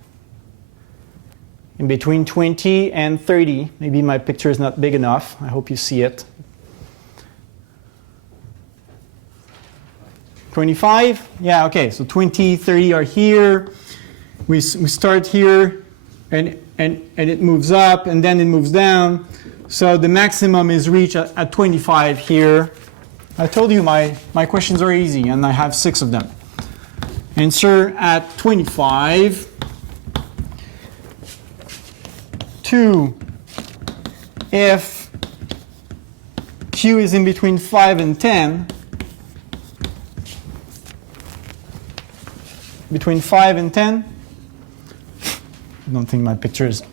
In between 20 and 30, maybe my picture is not big enough. I hope you see it. 25? Yeah, okay, so 20, 30 are here. We start here, and it moves up, and then it moves down. So the maximum is reached at 25 here. I told you my questions are easy, and I have 6 of them. Answer at 25. 2, if Q is in between 5 and 10, between 5 and 10, I don't think my pictures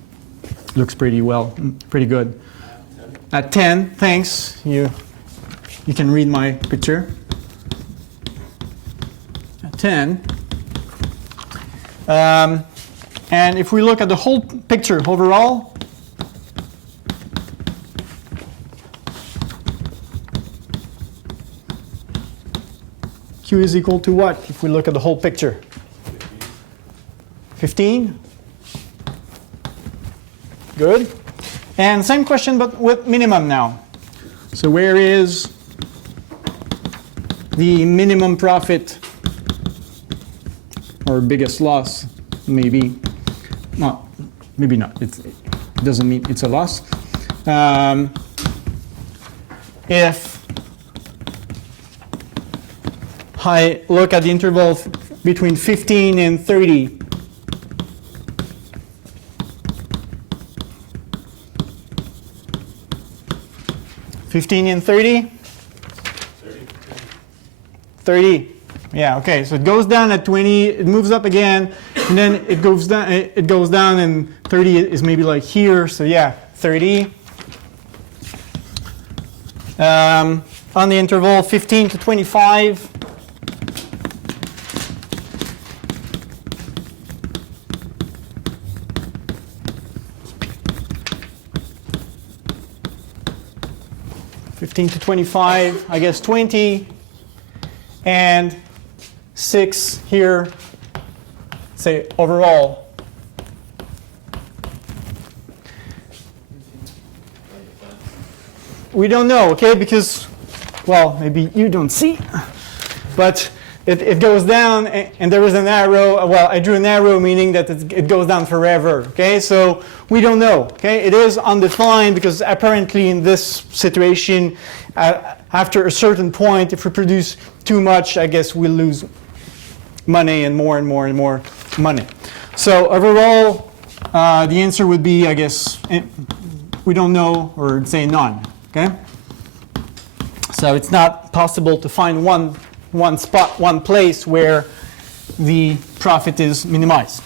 looks pretty good. At 10, thanks, you can read my picture. At 10, and if we look at the whole picture overall, Q is equal to what if we look at the whole picture? 15? Good. And same question but with minimum now. So where is the minimum profit or biggest loss? Maybe. No, maybe not. It doesn't mean it's a loss. If I look at the interval between 15 and 30, and 30? 30. Yeah, okay. So it goes down at 20, it moves up again, and then it goes down, and 30 is maybe like here. So yeah, 30. On the interval 15 to 25. To 25, I guess 20, and 6 here, say overall. We don't know, okay, because, well, maybe you don't see, but it goes down, and there is an arrow. Well, I drew an arrow meaning that it goes down forever, okay? So we don't know, okay? It is undefined because apparently in this situation, after a certain point, if we produce too much, I guess we'll lose money and more and more and more money. So overall, the answer would be, I guess, we don't know, or say none, okay? So it's not possible to find one spot, one place where the profit is minimized.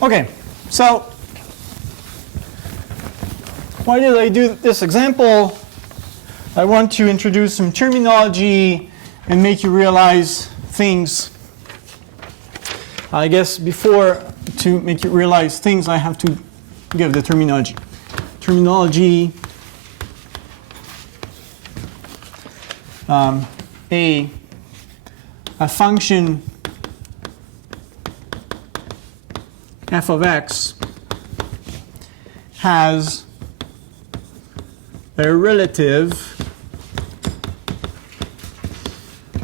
Okay, so why did I do this example? I want to introduce some terminology and make you realize things. I guess before to make you realize things, I have to give the terminology. Terminology a function f of x has a relative.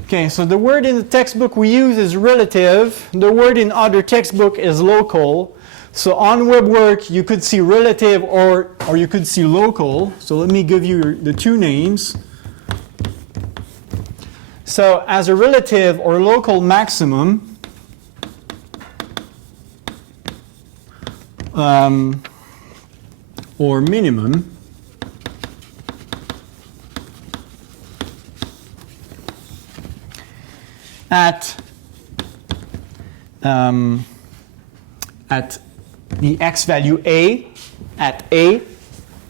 Okay, so the word in the textbook we use is relative. The word in other textbook is local. So on WebWork you could see relative or you could see local. So let me give you the two names. So as a relative or local maximum, or minimum, at the x value a, at a,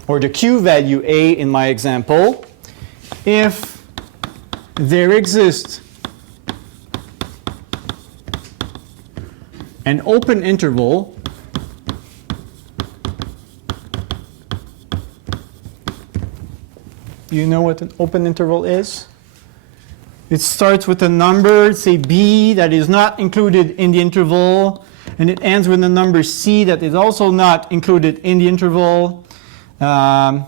or the q value a in my example, if there exists an open interval you know what an open interval is? It starts with a number, say b, that is not included in the interval, and it ends with a number c that is also not included in the interval. I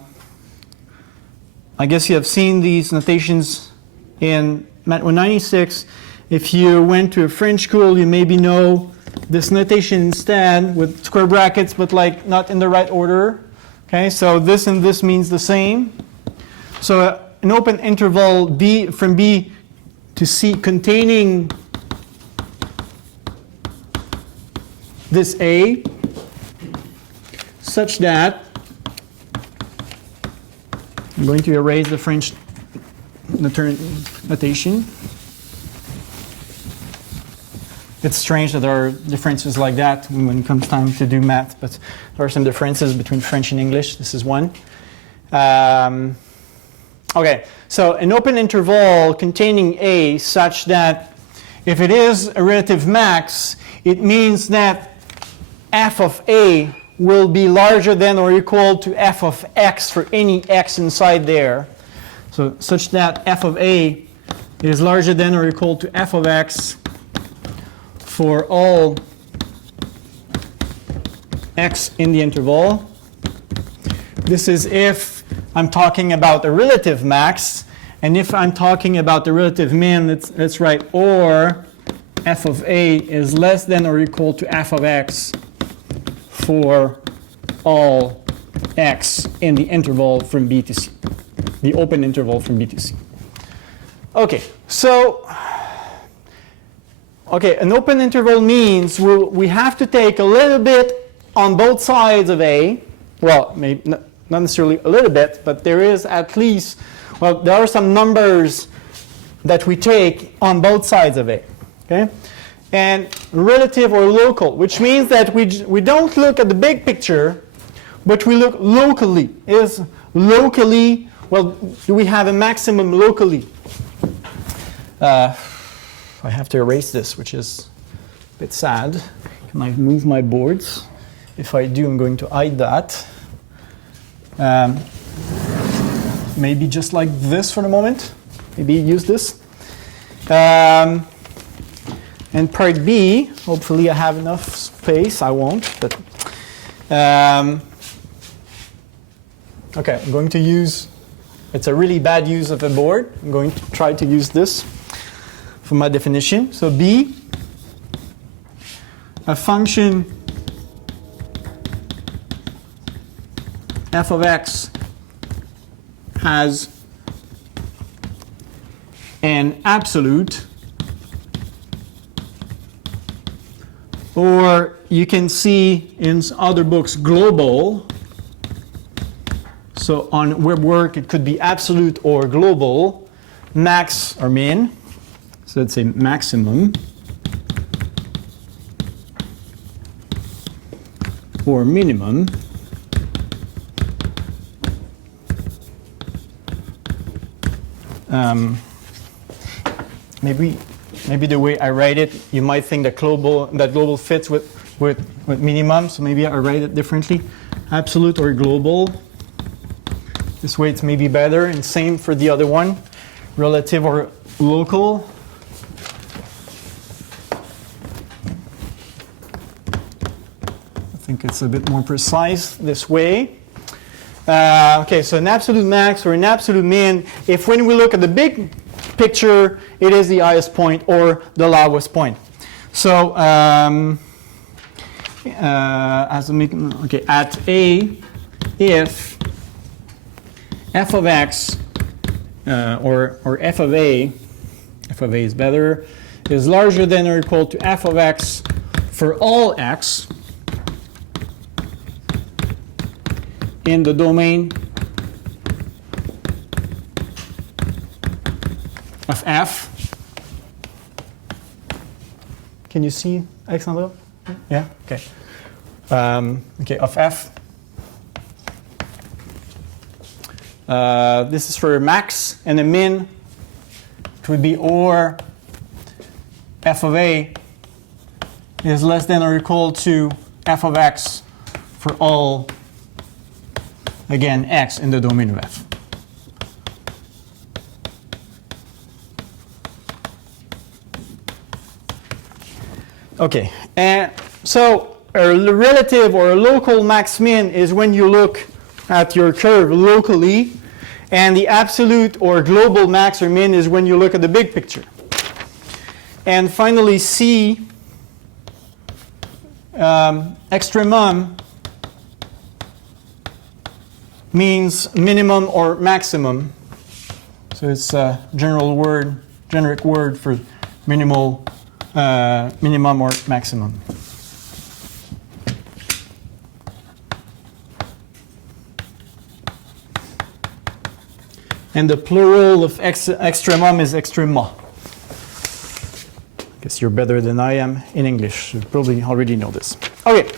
guess you have seen these notations in Math 196. If you went to a French school, you maybe know this notation instead with square brackets, but like not in the right order. Okay, so this and this means the same. So an open interval b from b to c containing this a such that I'm going to erase the French notation. It's strange that there are differences like that when it comes time to do math, but there are some differences between French and English. This is one. Okay, so an open interval containing a such that if it is a relative max, it means that f of a will be larger than or equal to f of x for any x inside there. So such that f of a is larger than or equal to f of x for all x in the interval. This is if I'm talking about a relative max, and if I'm talking about the relative min, let's write or f of a is less than or equal to f of x for all x in the interval from b to c, the open interval from b to c. Okay, so an open interval means we have to take a little bit on both sides of a. Well, maybe not necessarily a little bit, but there is at least, well, there are some numbers that we take on both sides of a. Okay? And relative or local, which means that we don't look at the big picture, but we look locally. Is locally, well, do we have a maximum locally? I have to erase this, which is a bit sad. Can I move my boards? If I do, I'm going to hide that. Maybe just like this for the moment. Maybe use this. And part B, hopefully I have enough space. I won't, but okay, I'm going to use, it's a really bad use of a board. I'm going to try to use this for my definition. So B, a function f of x has an absolute, or you can see in other books global. So on WebWork it could be absolute or global, max or min. So let's say maximum or minimum. Maybe the way I write it, you might think that global fits with minimum, so maybe I write it differently. Absolute or global. This way it's maybe better, and same for the other one. Relative or local I think it's a bit more precise this way. Okay, so an absolute max or an absolute min, if when we look at the big picture, it is the highest point or the lowest point. So as a okay, at A, if f of x or f of A is better, is larger than or equal to f of x for all x in the domain of f. Can you see, Alexandra? Yeah? Okay. Okay, of f. This is for max, and the min, it would be or f of A is less than or equal to f of x for all, again, x in the domain of f. Okay, and so a relative or a local max min is when you look at your curve locally, and the absolute or global max or min is when you look at the big picture. And finally, C, extremum means minimum or maximum. So it's a generic word for minimum or maximum. And the plural of extremum is extrema. I guess you're better than I am in English. You probably already know this. Okay.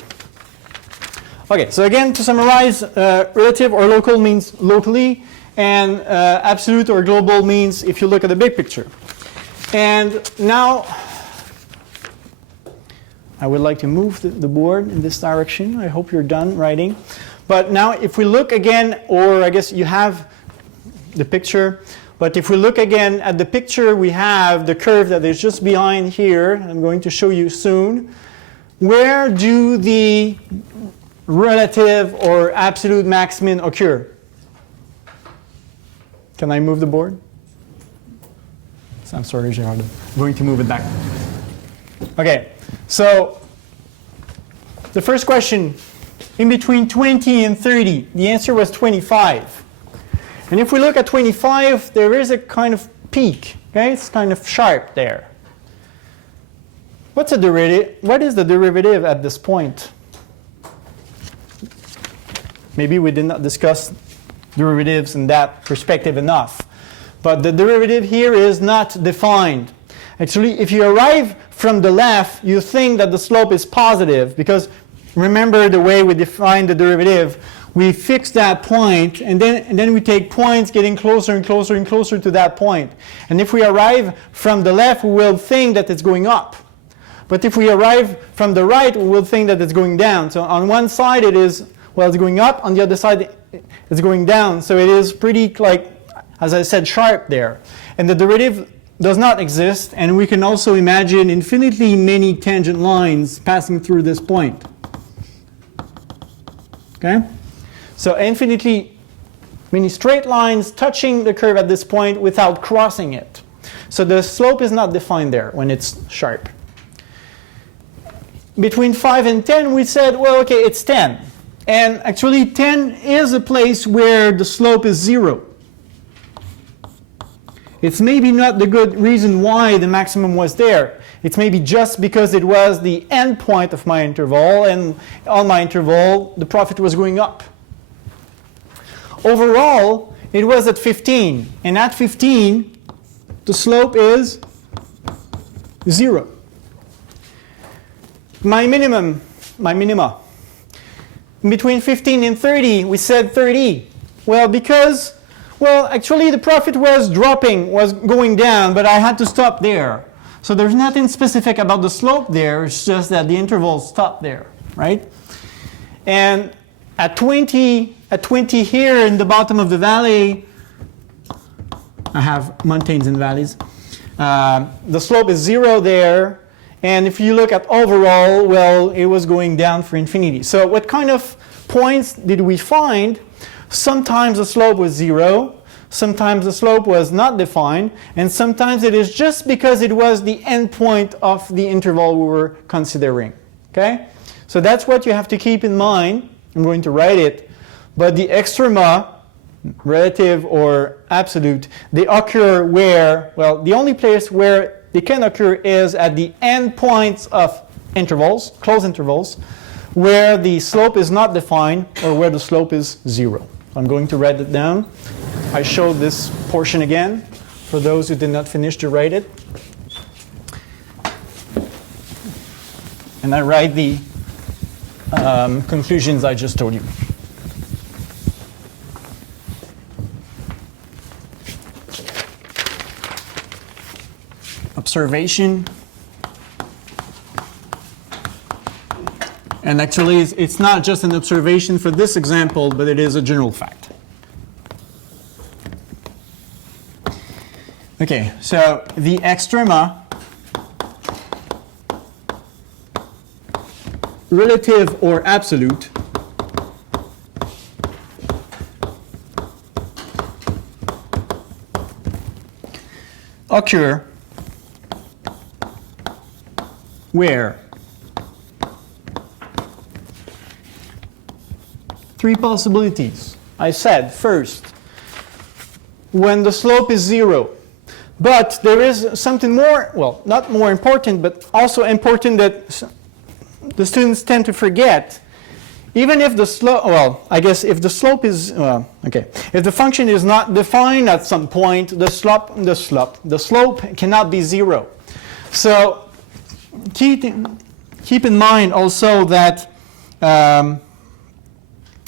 Okay, so again, to summarize, relative or local means locally, and absolute or global means if you look at the big picture. And now, I would like to move the board in this direction. I hope you're done writing. But now, if we look again, or I guess you have the picture, but if we look again at the picture, we have the curve that is just behind here. I'm going to show you soon. Where do the relative or absolute max min occur? Can I move the board? I'm sorry, Gerard. I'm going to move it back. Okay, so the first question, in between 20 and 30, the answer was 25. And if we look at 25, there is a kind of peak. Okay, it's kind of sharp there. What's a derivative? What is the derivative at this point? Maybe we did not discuss derivatives in that perspective enough. But the derivative here is not defined. Actually, if you arrive from the left, you think that the slope is positive, because remember the way we define the derivative. We fix that point, and then we take points getting closer and closer and closer to that point. And if we arrive from the left, we will think that it's going up. But if we arrive from the right, we will think that it's going down. So on one side it is, well, it's going up. On the other side it's going down. So it is pretty, like, as I said, sharp there. And the derivative does not exist. And we can also imagine infinitely many tangent lines passing through this point. Okay? So infinitely many straight lines touching the curve at this point without crossing it. So the slope is not defined there when it's sharp. Between 5 and 10, we said, well, okay, it's 10. And actually 10 is a place where the slope is 0. It's maybe not the good reason why the maximum was there. It's maybe just because it was the end point of my interval, and on my interval, the profit was going up. Overall, it was at 15. And at 15, the slope is 0. My minima. Between 15 and 30, we said 30. Well, because, well, actually the profit was dropping, was going down, but I had to stop there. So there's nothing specific about the slope there. It's just that the interval stopped there, right? And at 20 here in the bottom of the valley, I have mountains and valleys. the slope is 0 there, and if you look at overall, well, it was going down for infinity. So what kind of points did we find? Sometimes the slope was 0, sometimes the slope was not defined, and sometimes it is just because it was the endpoint of the interval we were considering. Okay? So that's what you have to keep in mind. I'm going to write it. But the extrema, relative or absolute, they occur where, well, the only place where they can occur is at the endpoints of intervals, closed intervals, where the slope is not defined or where the slope is 0. I'm going to write it down. I showed this portion again for those who did not finish to write it. And I write the conclusions I just told you. Observation. And actually, it's not just an observation for this example, but it is a general fact. Okay, so the extrema, relative or absolute, occur where? Three possibilities. I said first, when the slope is 0. But there is something more, well, not more important, but also important that the students tend to forget. Even if the slope, well, I guess if the slope is, okay, if the function is not defined at some point, the slope cannot be 0. So keep in mind also that,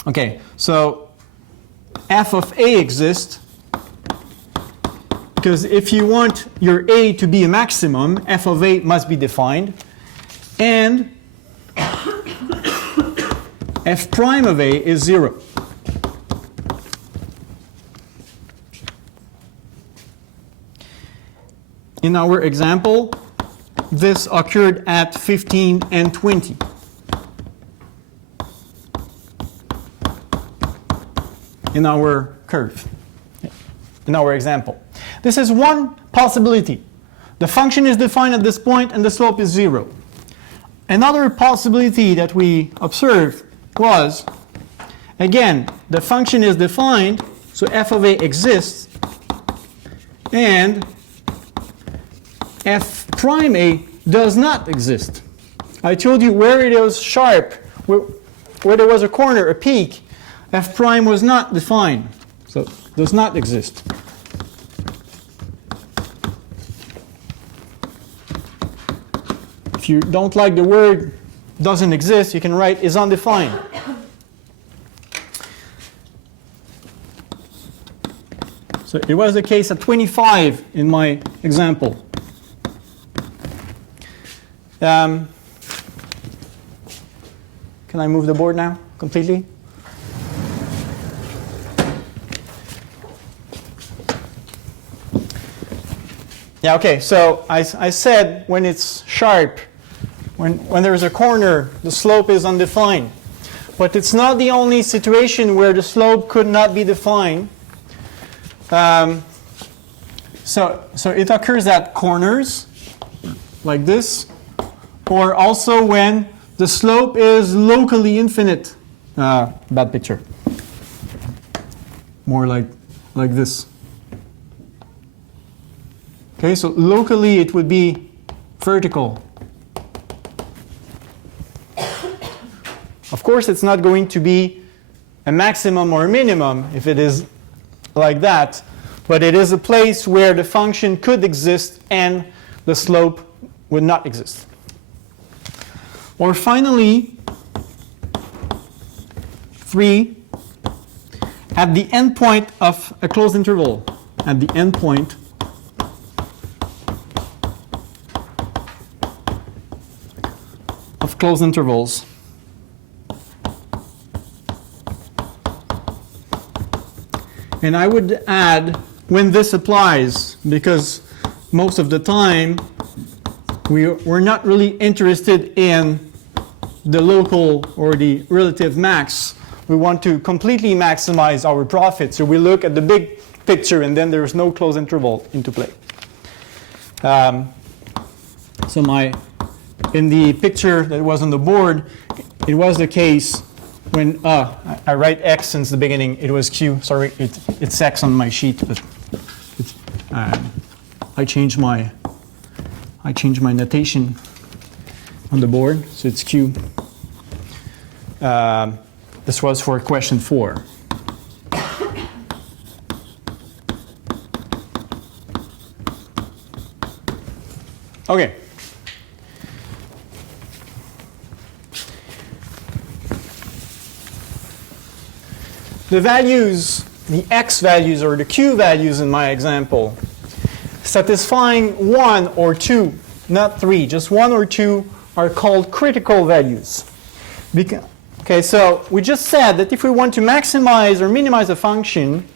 okay, so f of a exists because if you want your a to be a maximum, f of a must be defined, and f prime of a is 0. In our example, this occurred at 15 and 20. In our curve, in our example. This is one possibility. The function is defined at this point and the slope is 0. Another possibility that we observed was, again, the function is defined, so f of a exists, and f prime a does not exist. I told you where it was sharp, where there was a corner, a peak, f prime was not defined, so does not exist. If you don't like the word doesn't exist, you can write is undefined. So it was the case at 25 in my example. Can I move the board now completely? Yeah, okay, so I said when it's sharp, when there's a corner, the slope is undefined. But it's not the only situation where the slope could not be defined. So it occurs at corners, like this, or also when the slope is locally infinite. Bad picture. More like this. Okay, so locally it would be vertical. Of course, it's not going to be a maximum or a minimum if it is like that, but it is a place where the function could exist and the slope would not exist. Or finally, 3, at the endpoint of a closed interval, at the endpoint of closed intervals. And I would add when this applies, because most of the time, we're not really interested in the local or the relative max. We want to completely maximize our profit. So we look at the big picture, and then there's no closed interval into play. In the picture that was on the board, it was the case when I write x since the beginning. It was q. Sorry, it's x on my sheet, but I changed my notation on the board, so it's q. This was for question 4. Okay. The values, the x values or the q values in my example, satisfying 1 or 2, not 3, just 1 or 2 are called critical values. Okay, so we just said that if we want to maximize or minimize a function,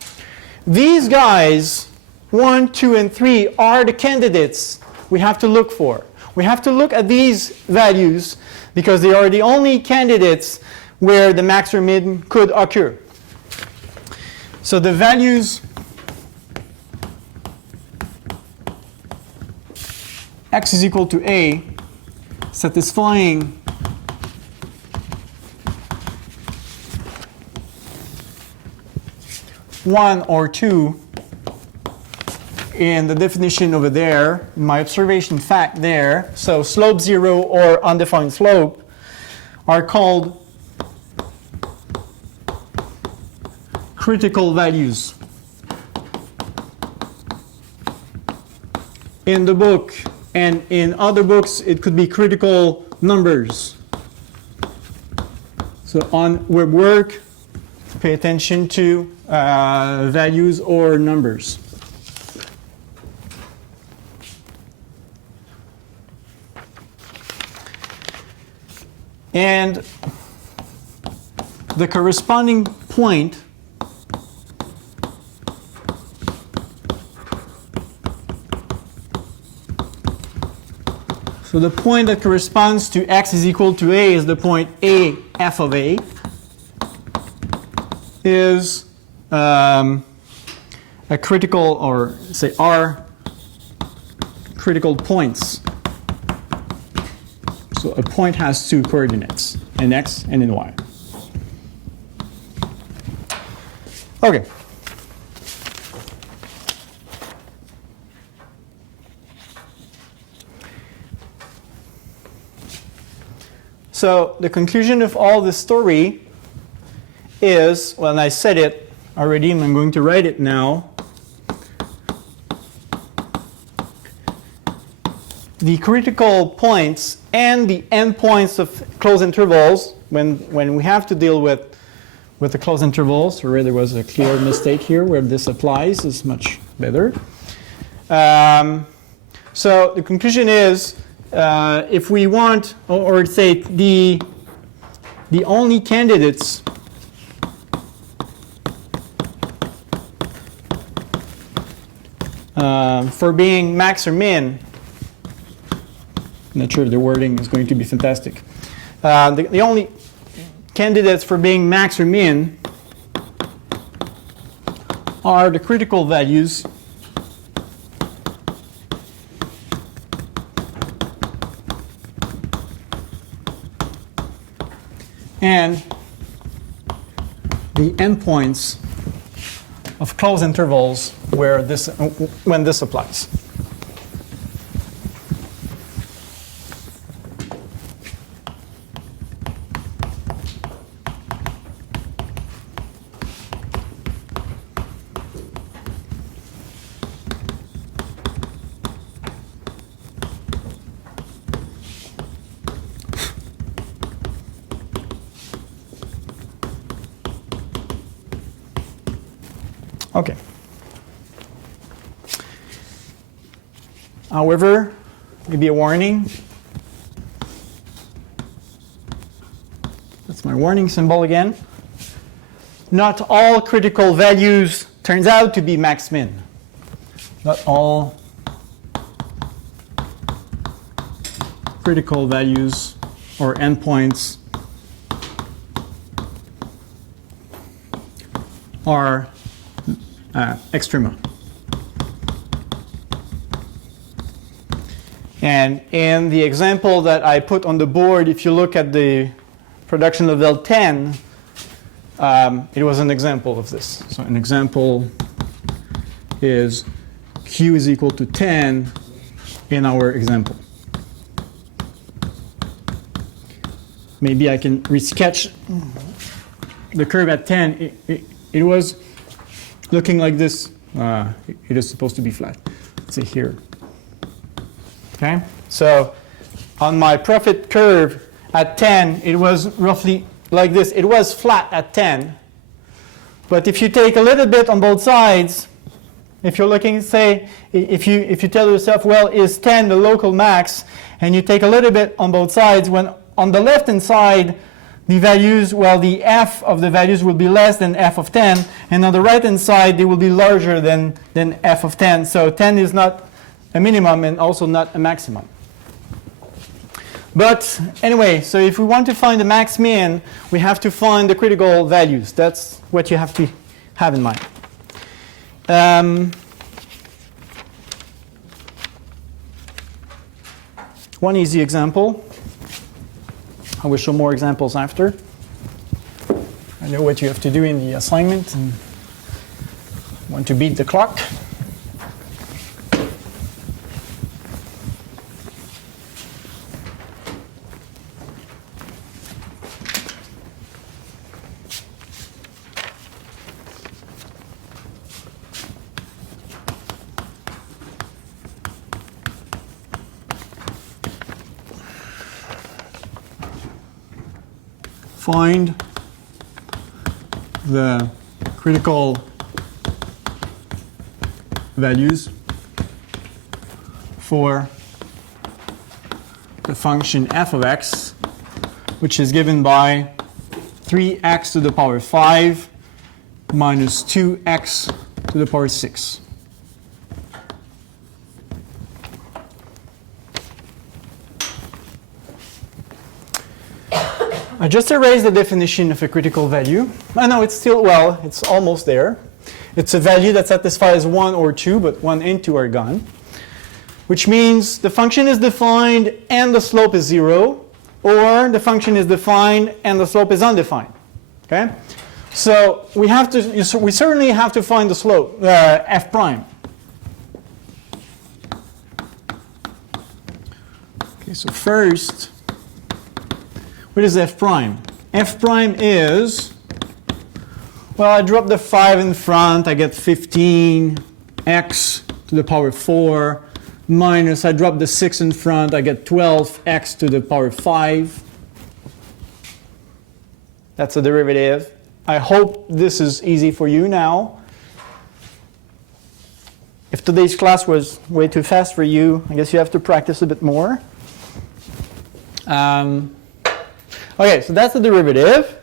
these guys, 1, 2, and 3, are the candidates we have to look for. We have to look at these values because they are the only candidates where the max or min could occur. So the values x is equal to a satisfying one or 2 in the definition over there, in my observation fact there, so slope 0 or undefined slope, are called critical values. In the book and in other books, it could be critical numbers. So on web work, pay attention to values or numbers. And the corresponding point so the point that corresponds to x is equal to a is the point a f of a is a critical, or say r critical points. So a point has 2 coordinates, in x and in y. Okay. So the conclusion of all this story is, well, and I said it already, and I'm going to write it now. The critical points and the endpoints of closed intervals, when we have to deal with the closed intervals, or there was a clear mistake here where this applies, is much better. So the conclusion is, if we want, or say the only candidates for being max or min, I'm not sure the wording is going to be fantastic. The only candidates for being max or min are the critical values and the endpoints of closed intervals where when this applies. Okay. However, maybe a warning. That's my warning symbol again. Not all critical values turns out to be max min. Not all critical values or endpoints are extrema. And in the example that I put on the board, if you look at the production level 10, it was an example of this. So an example is Q is equal to 10 in our example. Maybe I can resketch the curve at 10. It was looking like this. It is supposed to be flat. Let's see here. Okay, so on my profit curve at 10, it was roughly like this. It was flat at 10. But if you take a little bit on both sides, if you're looking, say, if you tell yourself, well, is 10 the local max, and you take a little bit on both sides, when on the left-hand side, the values, well, the f of the values will be less than f of 10, and on the right-hand side, they will be larger than f of 10. So 10 is not a minimum and also not a maximum. But anyway, so if we want to find the max min, we have to find the critical values. That's what you have to have in mind. One easy example. I will show more examples after. I know what you have to do in the assignment and want to beat the clock. Find the critical values for the function f of x, which is given by 3x to the power 5 minus 2x to the power 6. I just erased the definition of a critical value. I know it's still, well, it's almost there. It's a value that satisfies 1 or 2, but 1 and 2 are gone. Which means the function is defined and the slope is 0, or the function is defined and the slope is undefined. Okay? So we certainly have to find the slope, f prime. Okay, so first, what is f prime? F prime is, well, I drop the 5 in front, I get 15x to the power 4, minus, I drop the 6 in front, I get 12x to the power 5. That's a derivative. I hope this is easy for you now. If today's class was way too fast for you, I guess you have to practice a bit more. Okay, so that's the derivative.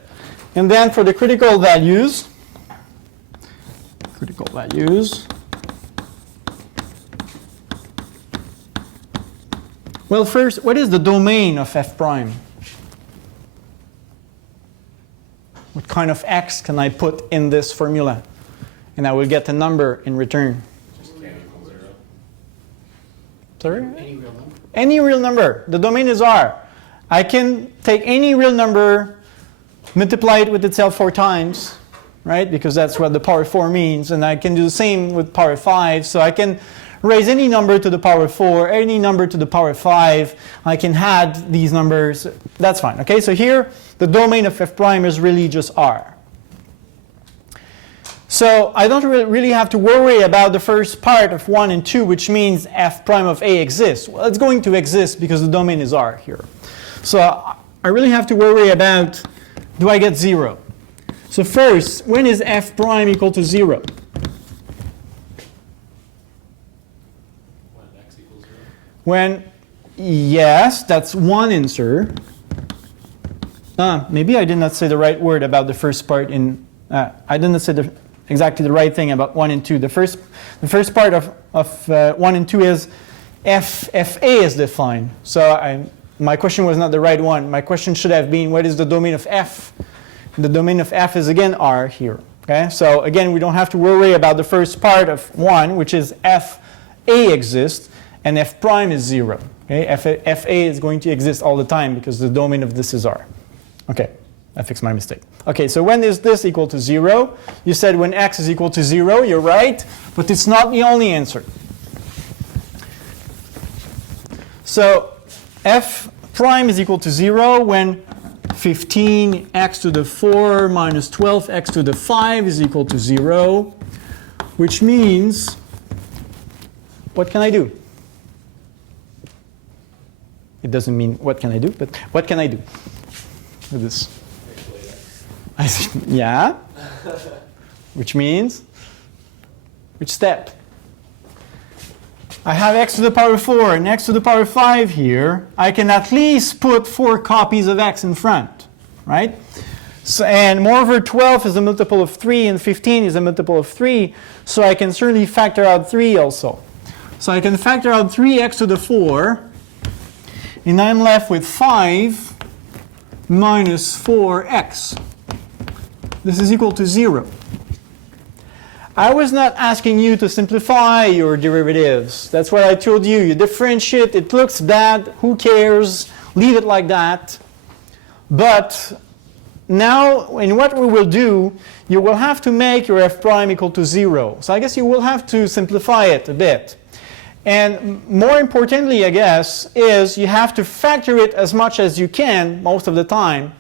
And then for the critical values, well, first, what is the domain of f prime? What kind of x can I put in this formula? And I will get a number in return. Just can't equal 0. Sorry? Any real number? Any real number. The domain is R. I can take any real number, multiply it with itself 4 times, right? Because that's what the power 4 means. And I can do the same with power 5. So I can raise any number to the power 4, any number to the power 5. I can add these numbers. That's fine. Okay, so here the domain of f prime is really just R. So I don't really have to worry about the first part of 1 and 2, which means f prime of A exists. Well, it's going to exist because the domain is R here. So I really have to worry about, do I get 0? So first, when is f prime equal to 0? When x equals 0? When, yes, that's one answer. Maybe I did not say the right word about the first part in, I didn't say exactly the right thing about 1 and 2. The first part of 1 and 2 is fa is defined. So my question was not the right one. My question should have been, what is the domain of f? The domain of f is again R here. Okay? So again, we don't have to worry about the first part of 1, which is f a exists, and f prime is 0. Okay? F a is going to exist all the time because the domain of this is R. Okay, I fixed my mistake. Okay, so when is this equal to 0? You said when x is equal to 0, you're right, but it's not the only answer. So f prime is equal to 0 when 15x to the 4 minus 12x to the 5 is equal to 0, which means, what can I do? It doesn't mean what can I do, but what can I do with this? Yeah, which means, which step? I have x to the power 4 and x to the power 5 here. I can at least put 4 copies of x in front, right? So, and moreover, 12 is a multiple of 3 and 15 is a multiple of 3. So I can certainly factor out 3 also. So I can factor out 3x to the 4. And I'm left with 5 minus 4x. This is equal to 0. I was not asking you to simplify your derivatives. That's what I told you. You differentiate. It looks bad. Who cares? Leave it like that. But now, in what we will do, you will have to make your f prime equal to 0. So I guess you will have to simplify it a bit. And more importantly, I guess, is you have to factor it as much as you can most of the time,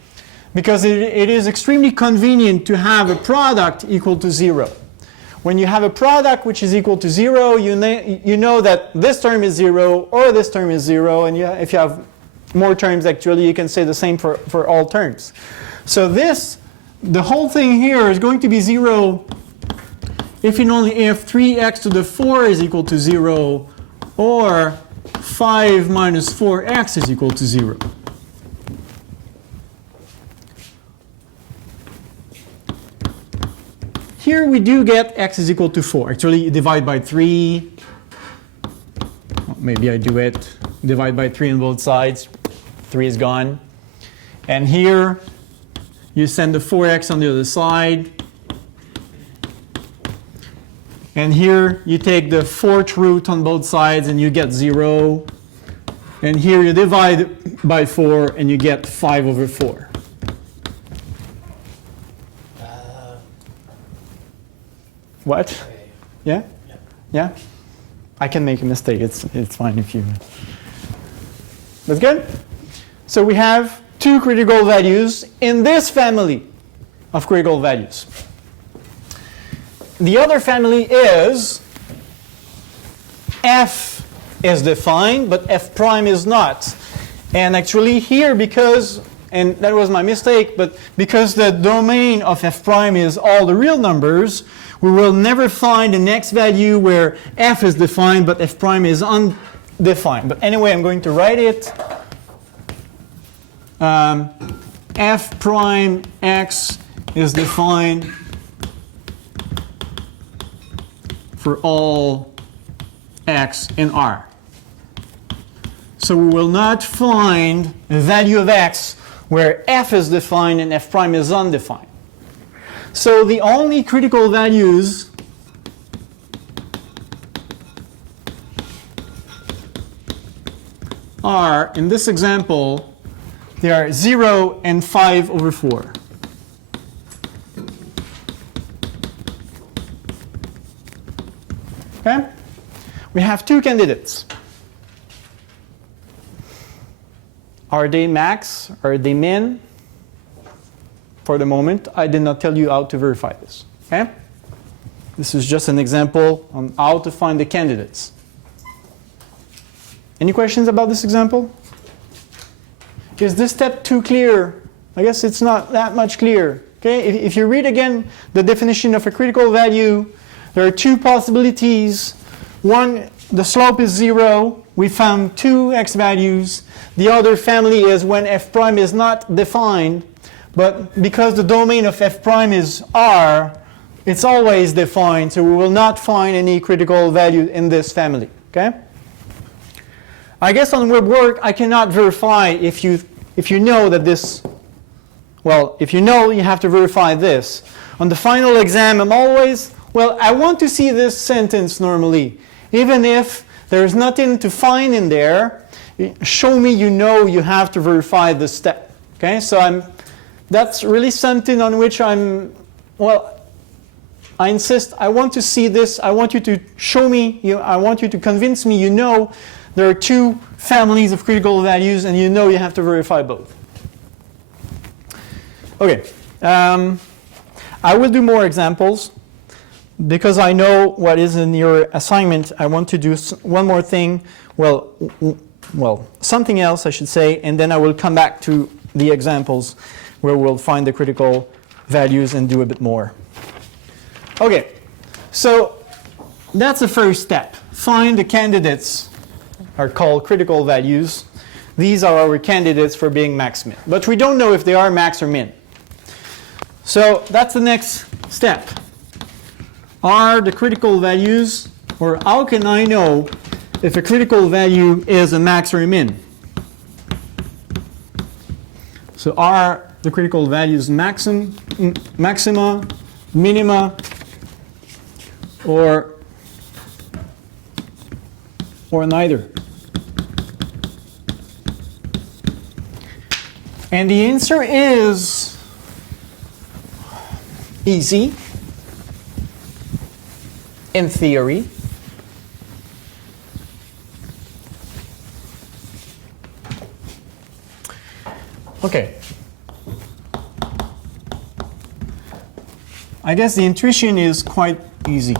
because it is extremely convenient to have a product equal to 0. When you have a product which is equal to 0, you know that this term is 0 or this term is 0, and if you have more terms, actually, you can say the same for all terms. So the whole thing here is going to be 0 if and only if 3x to the 4 is equal to 0 or 5 minus 4x is equal to 0. Here we do get x is equal to 4. Actually, divide by 3. Well, maybe I do it. Divide by 3 on both sides. 3 is gone. And here, you send the 4x on the other side. And here, you take the 4th root on both sides and you get 0. And here, you divide by 4 and you get 5 over 4. What? Okay. Yeah? Yeah. Yeah? I can make a mistake. It's fine if you... That's good? So we have 2 critical values in this family of critical values. The other family is f is defined, but f prime is not. And actually here, because, and that was my mistake, but because the domain of f prime is all the real numbers, we will never find an x value where f is defined, but f prime is undefined. But anyway, I'm going to write it. F prime x is defined for all x in R. So we will not find a value of x where f is defined and f prime is undefined. So the only critical values are, in this example, they are 0 and 5 over 4. Okay? We have 2 candidates. Are they max? Are they min? For the moment, I did not tell you how to verify this. Okay? This is just an example on how to find the candidates. Any questions about this example? Is this step too clear? I guess it's not that much clear. Okay? If you read again the definition of a critical value, there are 2 possibilities. One, the slope is 0. We found 2 x values. The other family is when f prime is not defined. But because the domain of f prime is R, it's always defined, so we will not find any critical value in this family. Okay? I guess on web work, I cannot verify if you know that this, well, if you know, you have to verify this. On the final exam, I'm always, well, I want to see this sentence normally. Even if there's nothing to find in there, show me you know you have to verify this step. Okay, so that's really something on which well, I insist, I want to see this, I want you to show me, I want you to convince me you know there are two families of critical values and you know you have to verify both. Okay, I will do more examples. Because I know what is in your assignment, I want to do one more thing, well, something else I should say, and then I will come back to the examples where we'll find the critical values and do a bit more. Okay, so that's the first step. Find the candidates, are called critical values. These are our candidates for being max min. But we don't know if they are max or min. So that's the next step. Are the critical values, or how can I know if a critical value is a max or a min? So are the critical values maxima, minima, or neither? And the answer is easy. In theory. Okay. I guess the intuition is quite easy.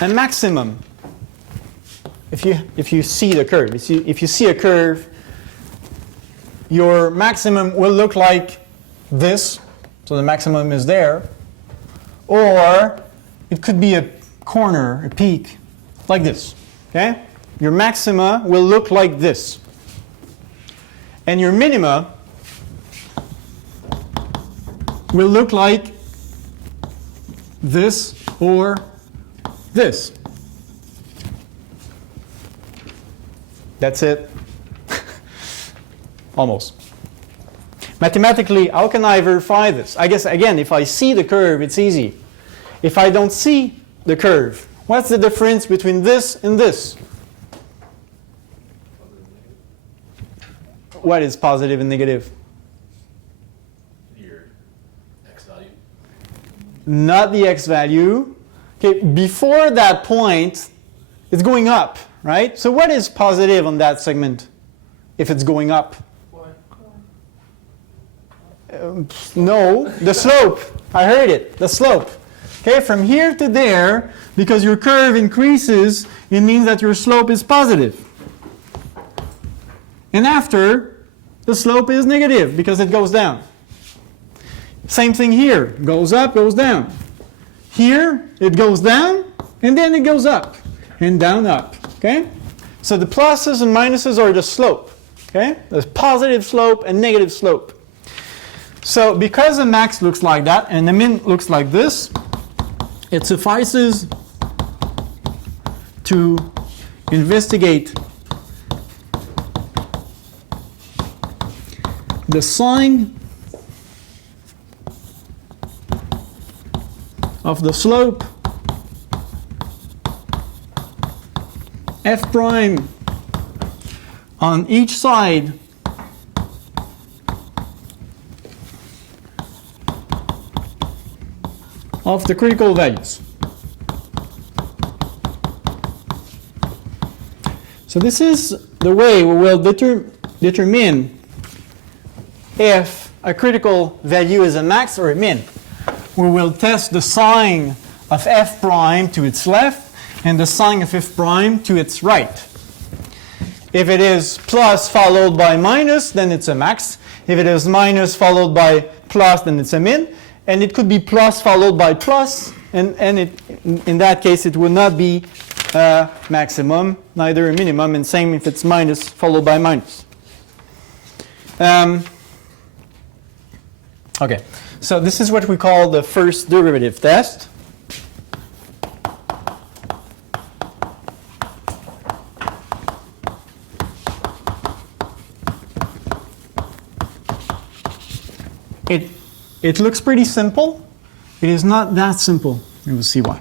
A maximum, if you see the curve, if you see a curve, your maximum will look like this, so the maximum is there, or it could be a corner, a peak, like this, okay? Your maxima will look like this. And your minima will look like this or this. That's it. Almost. Mathematically, how can I verify this? I guess, again, if I see the curve, it's easy. If I don't see the curve, what's the difference between this and this? What is positive and negative? Your x value. Not the x value. Okay, before that point, it's going up, right? So what is positive on that segment if it's going up? No, the slope. I heard it, the slope. Okay, from here to there, because your curve increases, it means that your slope is positive. And after, the slope is negative because it goes down. Same thing here, goes up, goes down. Here, it goes down, and then it goes up, and down, up. Okay? So the pluses and minuses are the slope. Okay? There's positive slope and negative slope. So because the max looks like that and the min looks like this, it suffices to investigate the sign of the slope f prime on each side of the critical values. So this is the way we will determine if a critical value is a max or a min. We will test the sign of f prime to its left and the sign of f prime to its right. If it is plus followed by minus, then it's a max. If it is minus followed by plus, then it's a min. And it could be plus followed by plus, and in that case it would not be a maximum, neither a minimum, and same if it's minus followed by minus. Okay, so this is what we call the first derivative test. It looks pretty simple. It is not that simple. You will see why.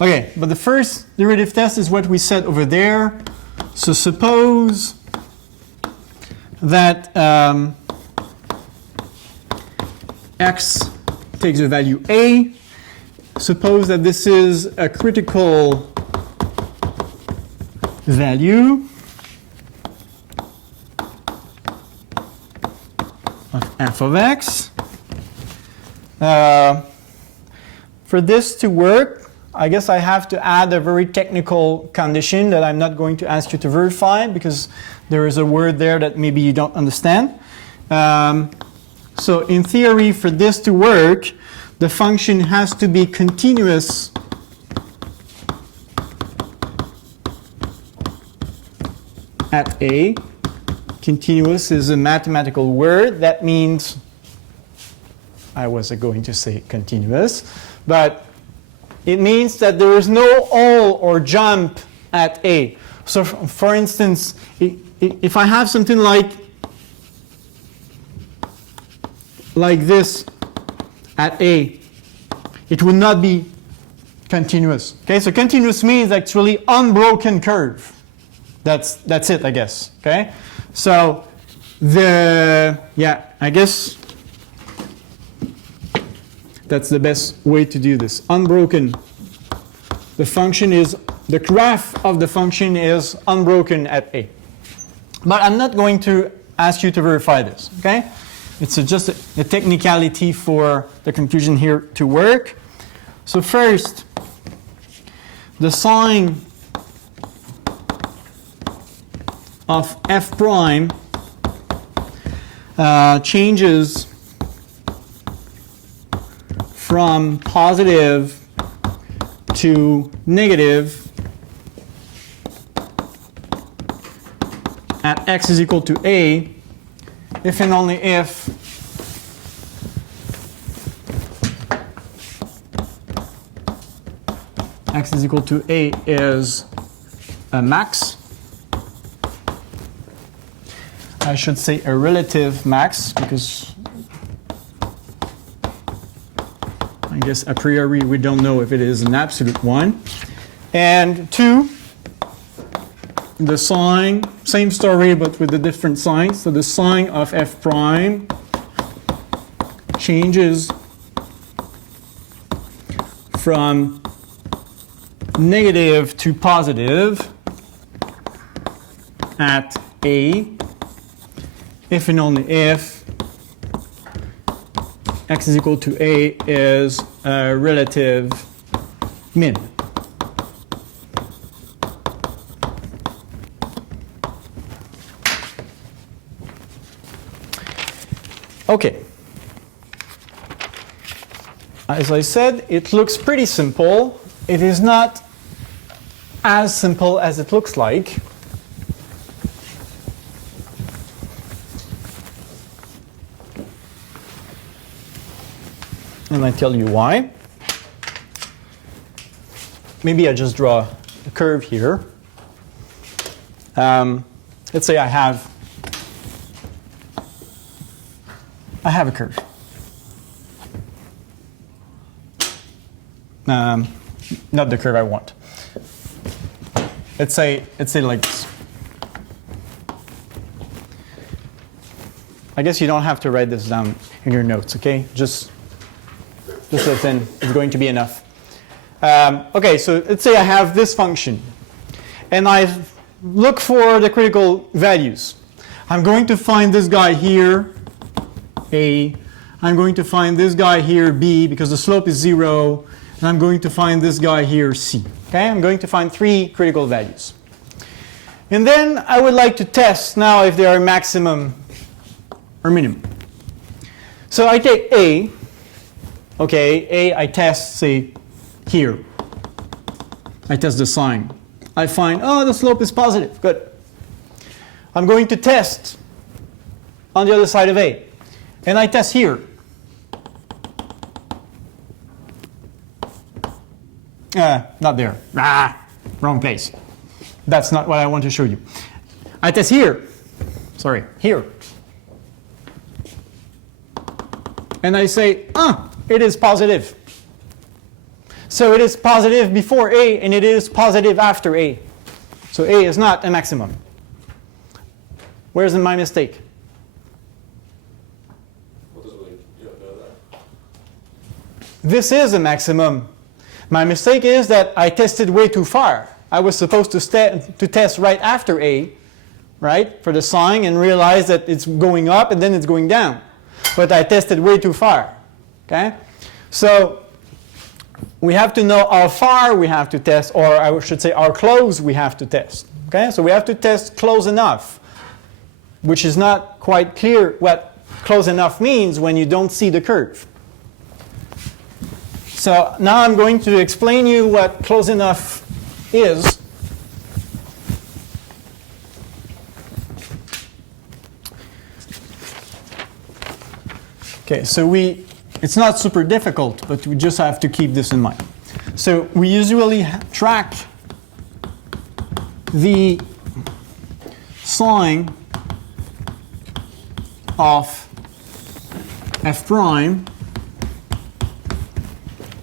Okay, but the first derivative test is what we said over there. So suppose that x takes the value a. Suppose that this is a critical value of f of x. For this to work, I guess I have to add a very technical condition that I'm not going to ask you to verify because there is a word there that maybe you don't understand. So in theory, for this to work, the function has to be continuous at a. Continuous is a mathematical word. That means, I wasn't going to say continuous, but it means that there is no all or jump at a. So for instance, if I have something like this at a, it would not be continuous. Okay, so continuous means actually unbroken curve. That's it, I guess. Okay, so I guess that's the best way to do this. Unbroken. The graph of the function is unbroken at a. But I'm not going to ask you to verify this. Okay. It's just a technicality for the conclusion here to work. So first, the sign of f prime changes from positive to negative at x is equal to a if and only if x is equal to a is a max. I should say a relative max because I guess a priori we don't know if it is an absolute one. And 2, the sign, same story but with a different sign. So the sign of f prime changes from negative to positive at a if and only if x is equal to a is a relative min. Okay. As I said, it looks pretty simple. It is not as simple as it looks like. And I tell you why. Maybe I just draw a curve here. Let's say I have a curve. Not the curve I want. Let's say like this. I guess you don't have to write this down in your notes, okay? Just listen, it's going to be enough. Okay, so let's say I have this function, and I look for the critical values. I'm going to find this guy here, A. I'm going to find this guy here, B, because the slope is 0. And I'm going to find this guy here, C. Okay, I'm going to find 3 critical values. And then I would like to test now if they are maximum or minimum. So I take A. Okay, A I test, say, here. I test the sign. I find, oh, the slope is positive. Good. I'm going to test on the other side of A. And I test here. Not there. Wrong place. That's not what I want to show you. I test here. Sorry, here. and I say, it is positive. So it is positive before A, and it is positive after A. So A is not a maximum. Where's my mistake? What does it you don't know that? This is a maximum. My mistake is that I tested way too far. I was supposed to test right after A, right, for the sign, and realize that it's going up and then it's going down. But I tested way too far. Okay? So we have to know how far we have to test, or I should say how close we have to test. Okay? So we have to test close enough, which is not quite clear what close enough means when you don't see the curve. So now I'm going to explain you what close enough is. Okay, so it's not super difficult, but we just have to keep this in mind. So we usually track the sign of f prime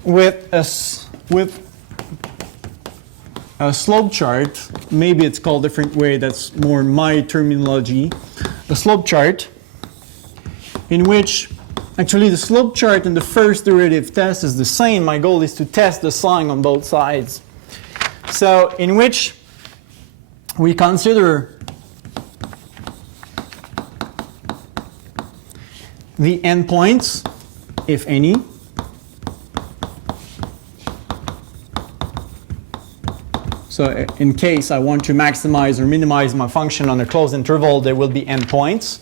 with a slope chart. Maybe it's called a different way, that's more my terminology. A slope chart in which actually the slope chart in the first derivative test is the same. My goal is to test the sign on both sides. So in which we consider the endpoints, if any, so in case I want to maximize or minimize my function on a closed interval, there will be endpoints.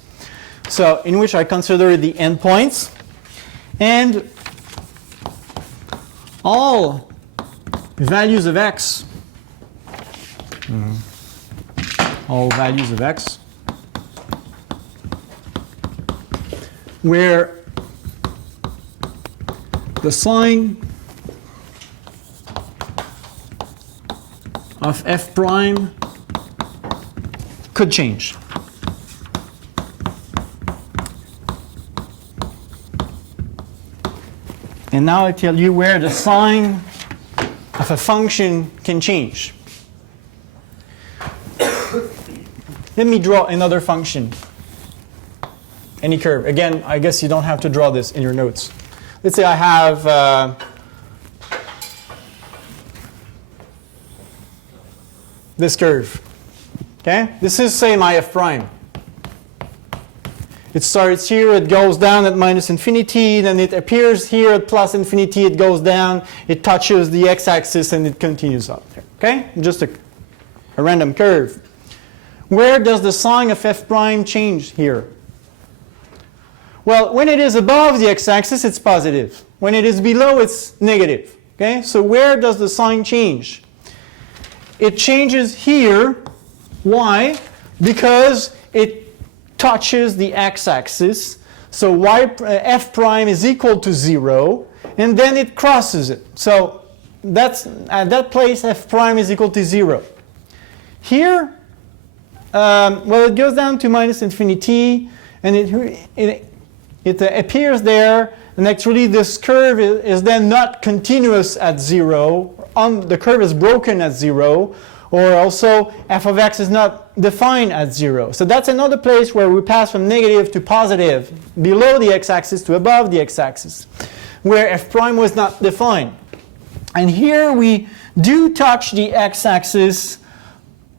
So in which I consider the endpoints, and all values of x, where the sign of f prime could change. And now I tell you where the sign of a function can change. Let me draw another function. Any curve. Again, I guess you don't have to draw this in your notes. Let's say I have this curve. Okay? This is, say, my f prime. It starts here, it goes down at minus infinity, then it appears here at plus infinity, it goes down, it touches the x-axis, and it continues up there. Okay? Just a random curve. Where does the sign of f prime change here? Well, when it is above the x-axis, it's positive. When it is below, it's negative. Okay? So where does the sign change? It changes here. Why? Because it touches the x-axis. So f prime is equal to 0, and then it crosses it. So that's at that place, f prime is equal to 0. Here, well, it goes down to minus infinity, and it appears there, and actually this curve is then not continuous at 0. The curve is broken at 0, or also f of x is not defined at 0. So that's another place where we pass from negative to positive, below the x-axis to above the x-axis, where f prime was not defined. And here we do touch the x-axis,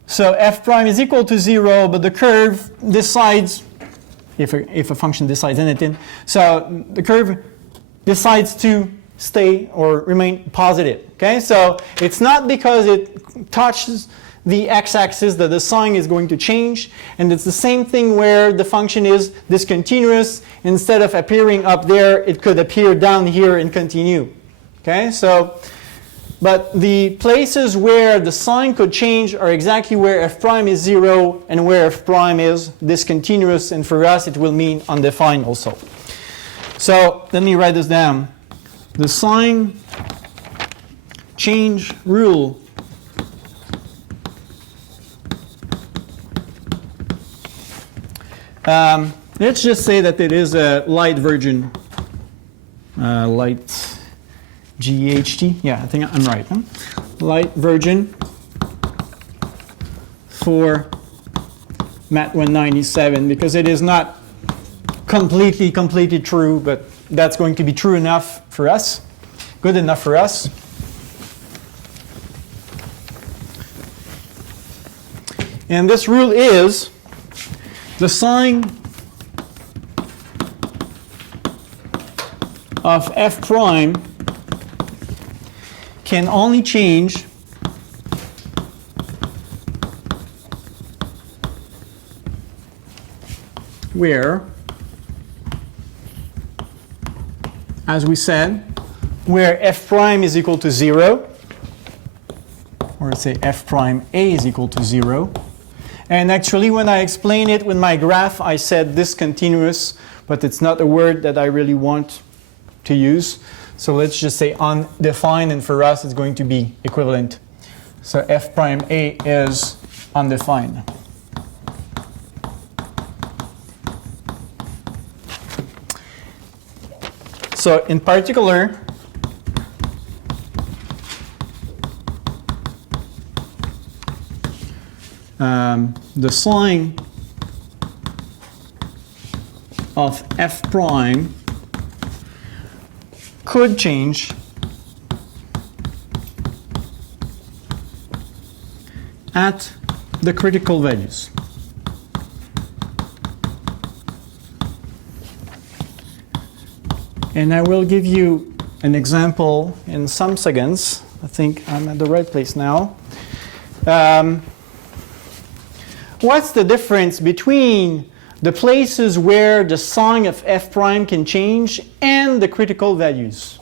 so f prime is equal to 0, but the curve decides, if a function decides anything, so the curve decides to stay or remain positive. Okay, so it's not because it touches the x-axis that the sign is going to change, and it's the same thing where the function is discontinuous. Instead of appearing up there, it could appear down here and continue. Okay, so but the places where the sign could change are exactly where f prime is 0 and where f prime is discontinuous, and for us it will mean undefined also. So let me write this down. The sign change rule let's just say that it is a light version light GHT. Yeah, I think I'm right. Huh? Light version for Mat 197, because it is not completely true, but that's going to be true enough for us, good enough for us. And this rule is the sign of f prime can only change where, as we said, where f prime is equal to 0, or say f prime a is equal to 0. And actually, when I explain it with my graph, I said discontinuous, but it's not a word that I really want to use. So let's just say undefined, and for us it's going to be equivalent. So f prime a is undefined. So in particular, the sign of f prime could change at the critical values. And I will give you an example in some seconds. I think I'm at the right place now. What's the difference between the places where the sign of f prime can change and the critical values?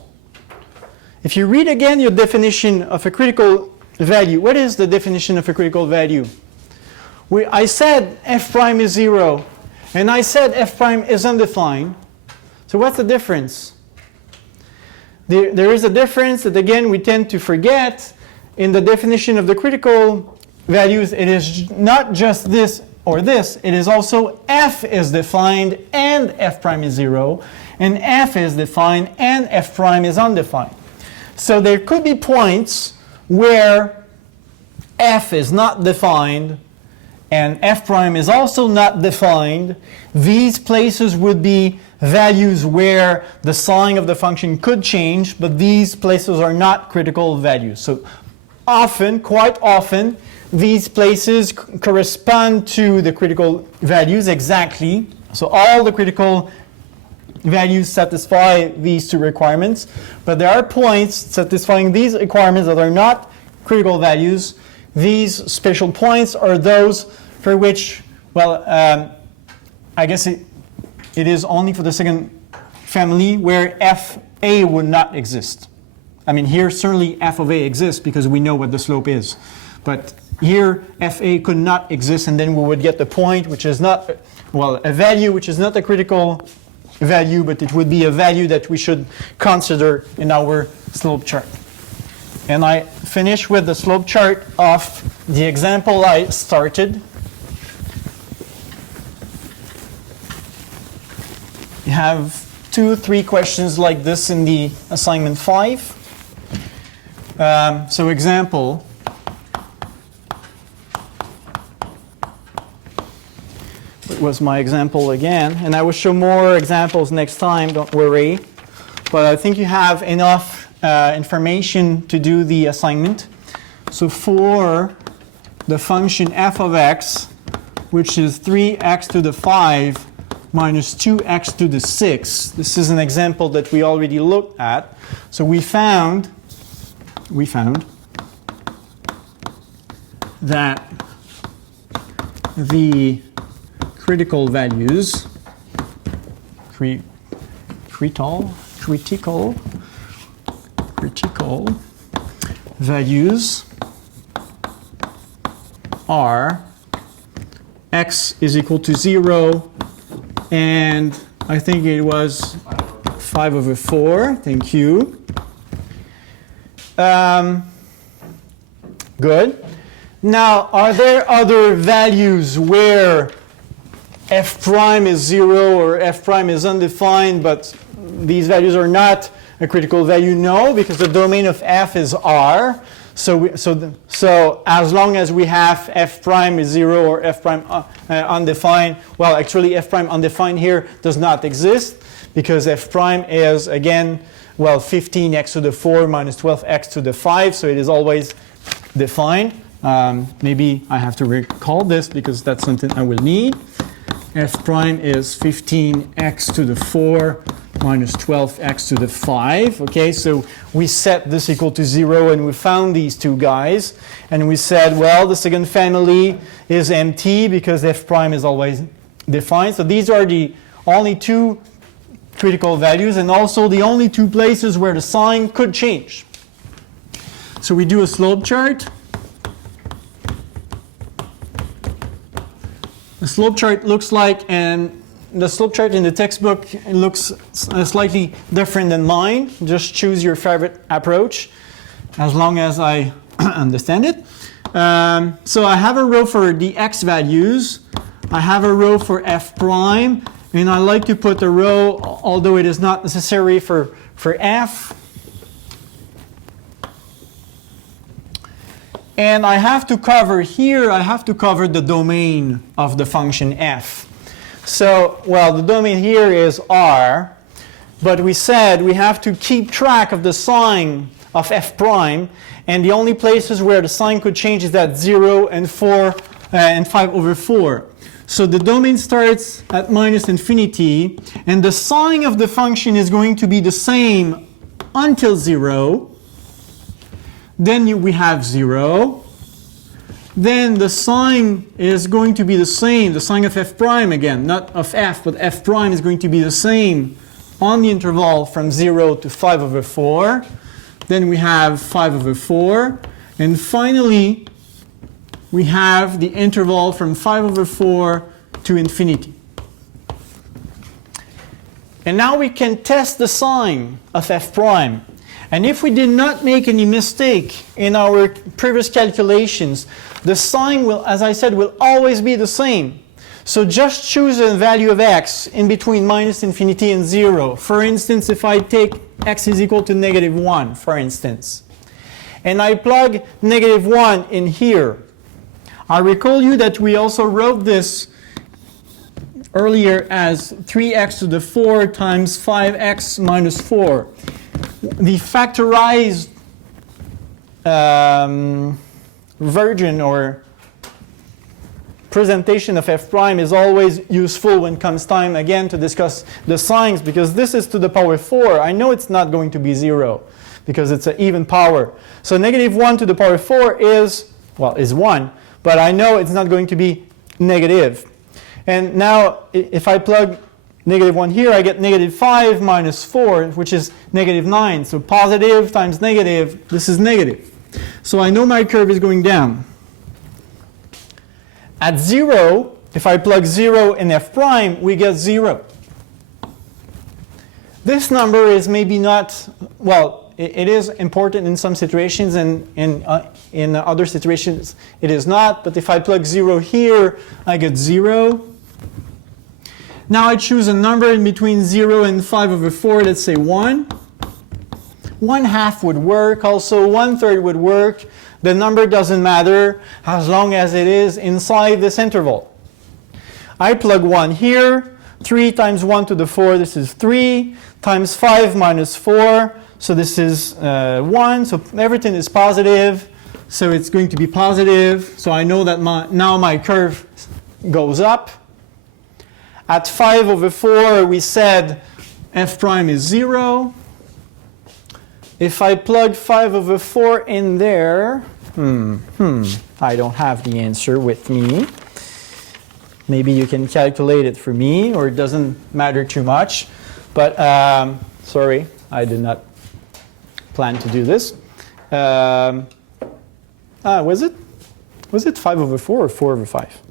If you read again your definition of a critical value, what is the definition of a critical value? I said f prime is 0, and I said f prime is undefined. So what's the difference? There is a difference that, again, we tend to forget. In the definition of the critical values, it is not just this or this. It is also f is defined and f prime is 0, and f is defined and f prime is undefined. So there could be points where f is not defined and f prime is also not defined. These places would be values where the sign of the function could change, but these places are not critical values. So often, quite often, these places correspond to the critical values exactly. So all the critical values satisfy these two requirements, but there are points satisfying these requirements that are not critical values. These special points are those for which, well, I guess it is only for the second family where fa would not exist. I mean, here certainly f of a exists because we know what the slope is. But here fa could not exist, and then we would get the point which is not, well, a value which is not a critical value, but it would be a value that we should consider in our slope chart. And I finish with the slope chart of the example I started. You have 2-3 questions like this in the assignment 5. So example. It was my example again, and I will show more examples next time, don't worry. But I think you have enough information to do the assignment. So for the function f of x, which is 3x to the 5 minus 2x to the 6, this is an example that we already looked at. So we found that the critical values, critical values are x is equal to 0, and I think it was 5/4. Thank you. Good. Now, are there other values where f prime is 0 or f prime is undefined, but these values are not a critical value? No, because the domain of f is R. So as long as we have f prime is 0 or f prime undefined, well, actually f prime undefined here does not exist because f prime is, again, well, 15x to the 4 minus 12x to the 5, so it is always defined. Maybe I have to recall this because that's something I will need. F prime is 15x to the 4 minus 12x to the 5. Okay, so we set this equal to 0 and we found these two guys. And we said, well, the second family is empty because f prime is always defined. So these are the only two critical values and also the only two places where the sign could change. So we do a slope chart. The slope chart looks like, and the slope chart in the textbook looks slightly different than mine. Just choose your favorite approach, as long as I understand it. So I have a row for the x values. I have a row for f prime, and I like to put a row, although it is not necessary for f. And I have to cover here, I have to cover the domain of the function f. So, well, the domain here is R, but we said we have to keep track of the sign of f prime, and the only places where the sign could change is at 0 and 4 and 5 over 4. So the domain starts at minus infinity, and the sign of the function is going to be the same until 0. Then we have 0. Then the sign is going to be the same, the sign of f prime again, not of f, but f prime is going to be the same on the interval from 0 to 5 over 4. Then we have 5 over 4. And finally, we have the interval from 5 over 4 to infinity. And now we can test the sign of f prime. And if we did not make any mistake in our previous calculations, the sign will, as I said, will always be the same. So just choose a value of x in between minus infinity and 0. For instance, if I take x is equal to negative 1, for instance, and I plug negative 1 in here, I recall you that we also wrote this earlier as 3x to the 4 times 5x minus 4. The factorized version or presentation of f prime is always useful when comes time again to discuss the signs, because this is to the power 4. I know it's not going to be 0 because it's an even power. So negative 1 to the power 4 is 1, but I know it's not going to be negative. And now if I plug negative 1 here, I get negative 5 minus 4, which is negative 9. So positive times negative, this is negative. So I know my curve is going down. At 0, if I plug 0 in f prime, we get 0. This number is maybe not, well, it is important in some situations, and in other situations it is not. But if I plug 0 here, I get 0. Now I choose a number in between 0 and 5 over 4, let's say 1. 1/2 would work, also 1/3 would work. The number doesn't matter as long as it is inside this interval. I plug 1 here. 3 times 1 to the 4, this is 3. Times 5 minus 4, so this is 1. So everything is positive. So it's going to be positive. So I know that now my curve goes up. At 5 over 4, we said f prime is 0. If I plug 5 over 4 in there, I don't have the answer with me. Maybe you can calculate it for me, or it doesn't matter too much. But sorry, I did not plan to do this. Was it 5 over 4 or 4 over 5?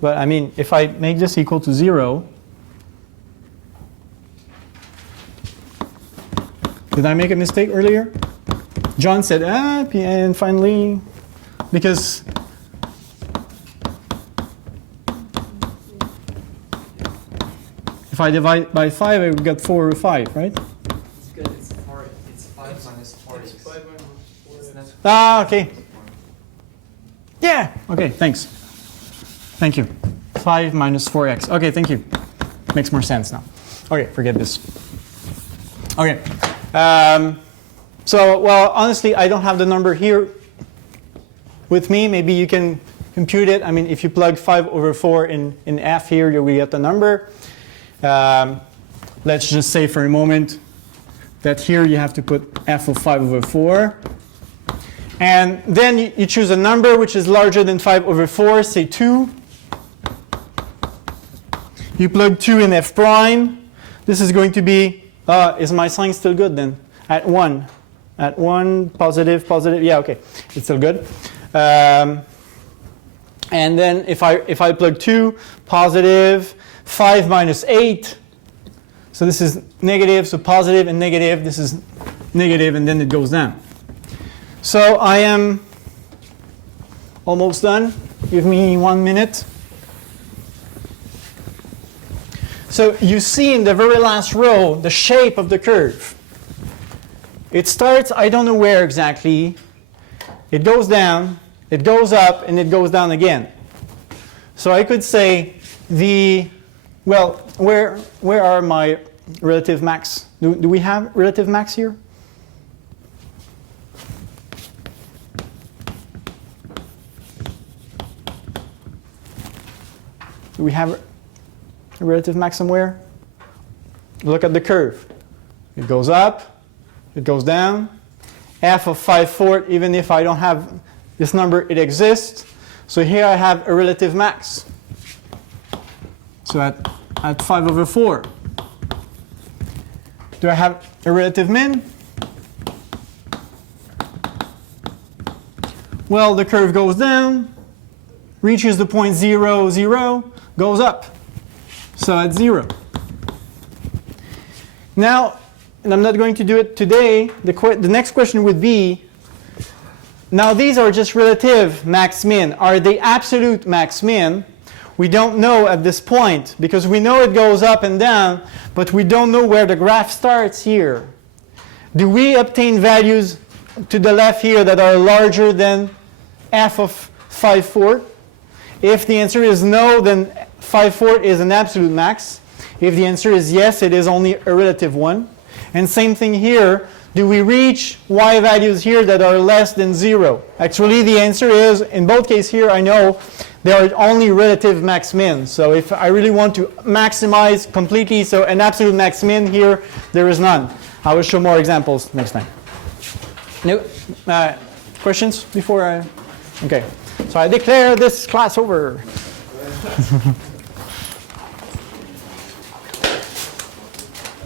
But I mean, if I make this equal to 0, did I make a mistake earlier? John said, and finally, because if I divide by 5, I would get 4 over 5, right? It's good. It's 4. It's 5 minus 4. It's 5 minus 4. It's not Ah, okay. Yeah, okay, thanks. Thank you. 5 minus 4x. Okay, thank you. Makes more sense now. Okay, forget this. Okay. So, well, honestly, I don't have the number here with me. Maybe you can compute it. I mean, if you plug 5 over 4 in f here, you will get the number. Let's just say for a moment that here you have to put f of 5 over 4. And then you choose a number which is larger than 5 over 4, say 2. You plug 2 in f prime. This is going to be, is my sign still good then? At 1. At 1, positive, positive. Yeah, okay. It's still good. And then if I plug 2, positive, 5 minus 8. So this is negative, so positive and negative. This is negative, and then it goes down. So I am almost done. Give me 1 minute. So you see in the very last row the shape of the curve. It starts, I don't know where exactly. It goes down, it goes up, and it goes down again. So I could say well, where are my relative max? Do we have relative max here? Do we have a relative max somewhere? Look at the curve. It goes up, it goes down. F of 5/4, even if I don't have this number, it exists. So here I have a relative max. So at 5 over 4. Do I have a relative min? Well, the curve goes down, reaches the point 0, 0, goes up. So at 0. Now, and I'm not going to do it today, the next question would be, now these are just relative max-min. Are they absolute max-min? We don't know at this point, because we know it goes up and down, but we don't know where the graph starts here. Do we obtain values to the left here that are larger than f of 5/4? If the answer is no, then 5/4 is an absolute max. If the answer is yes, it is only a relative one. And same thing here. Do we reach y values here that are less than 0? Actually, the answer is, in both cases here, I know they are only relative max-min. So if I really want to maximize completely, so an absolute max-min here, there is none. I will show more examples next time. No questions before I? Okay. So I declare this class over.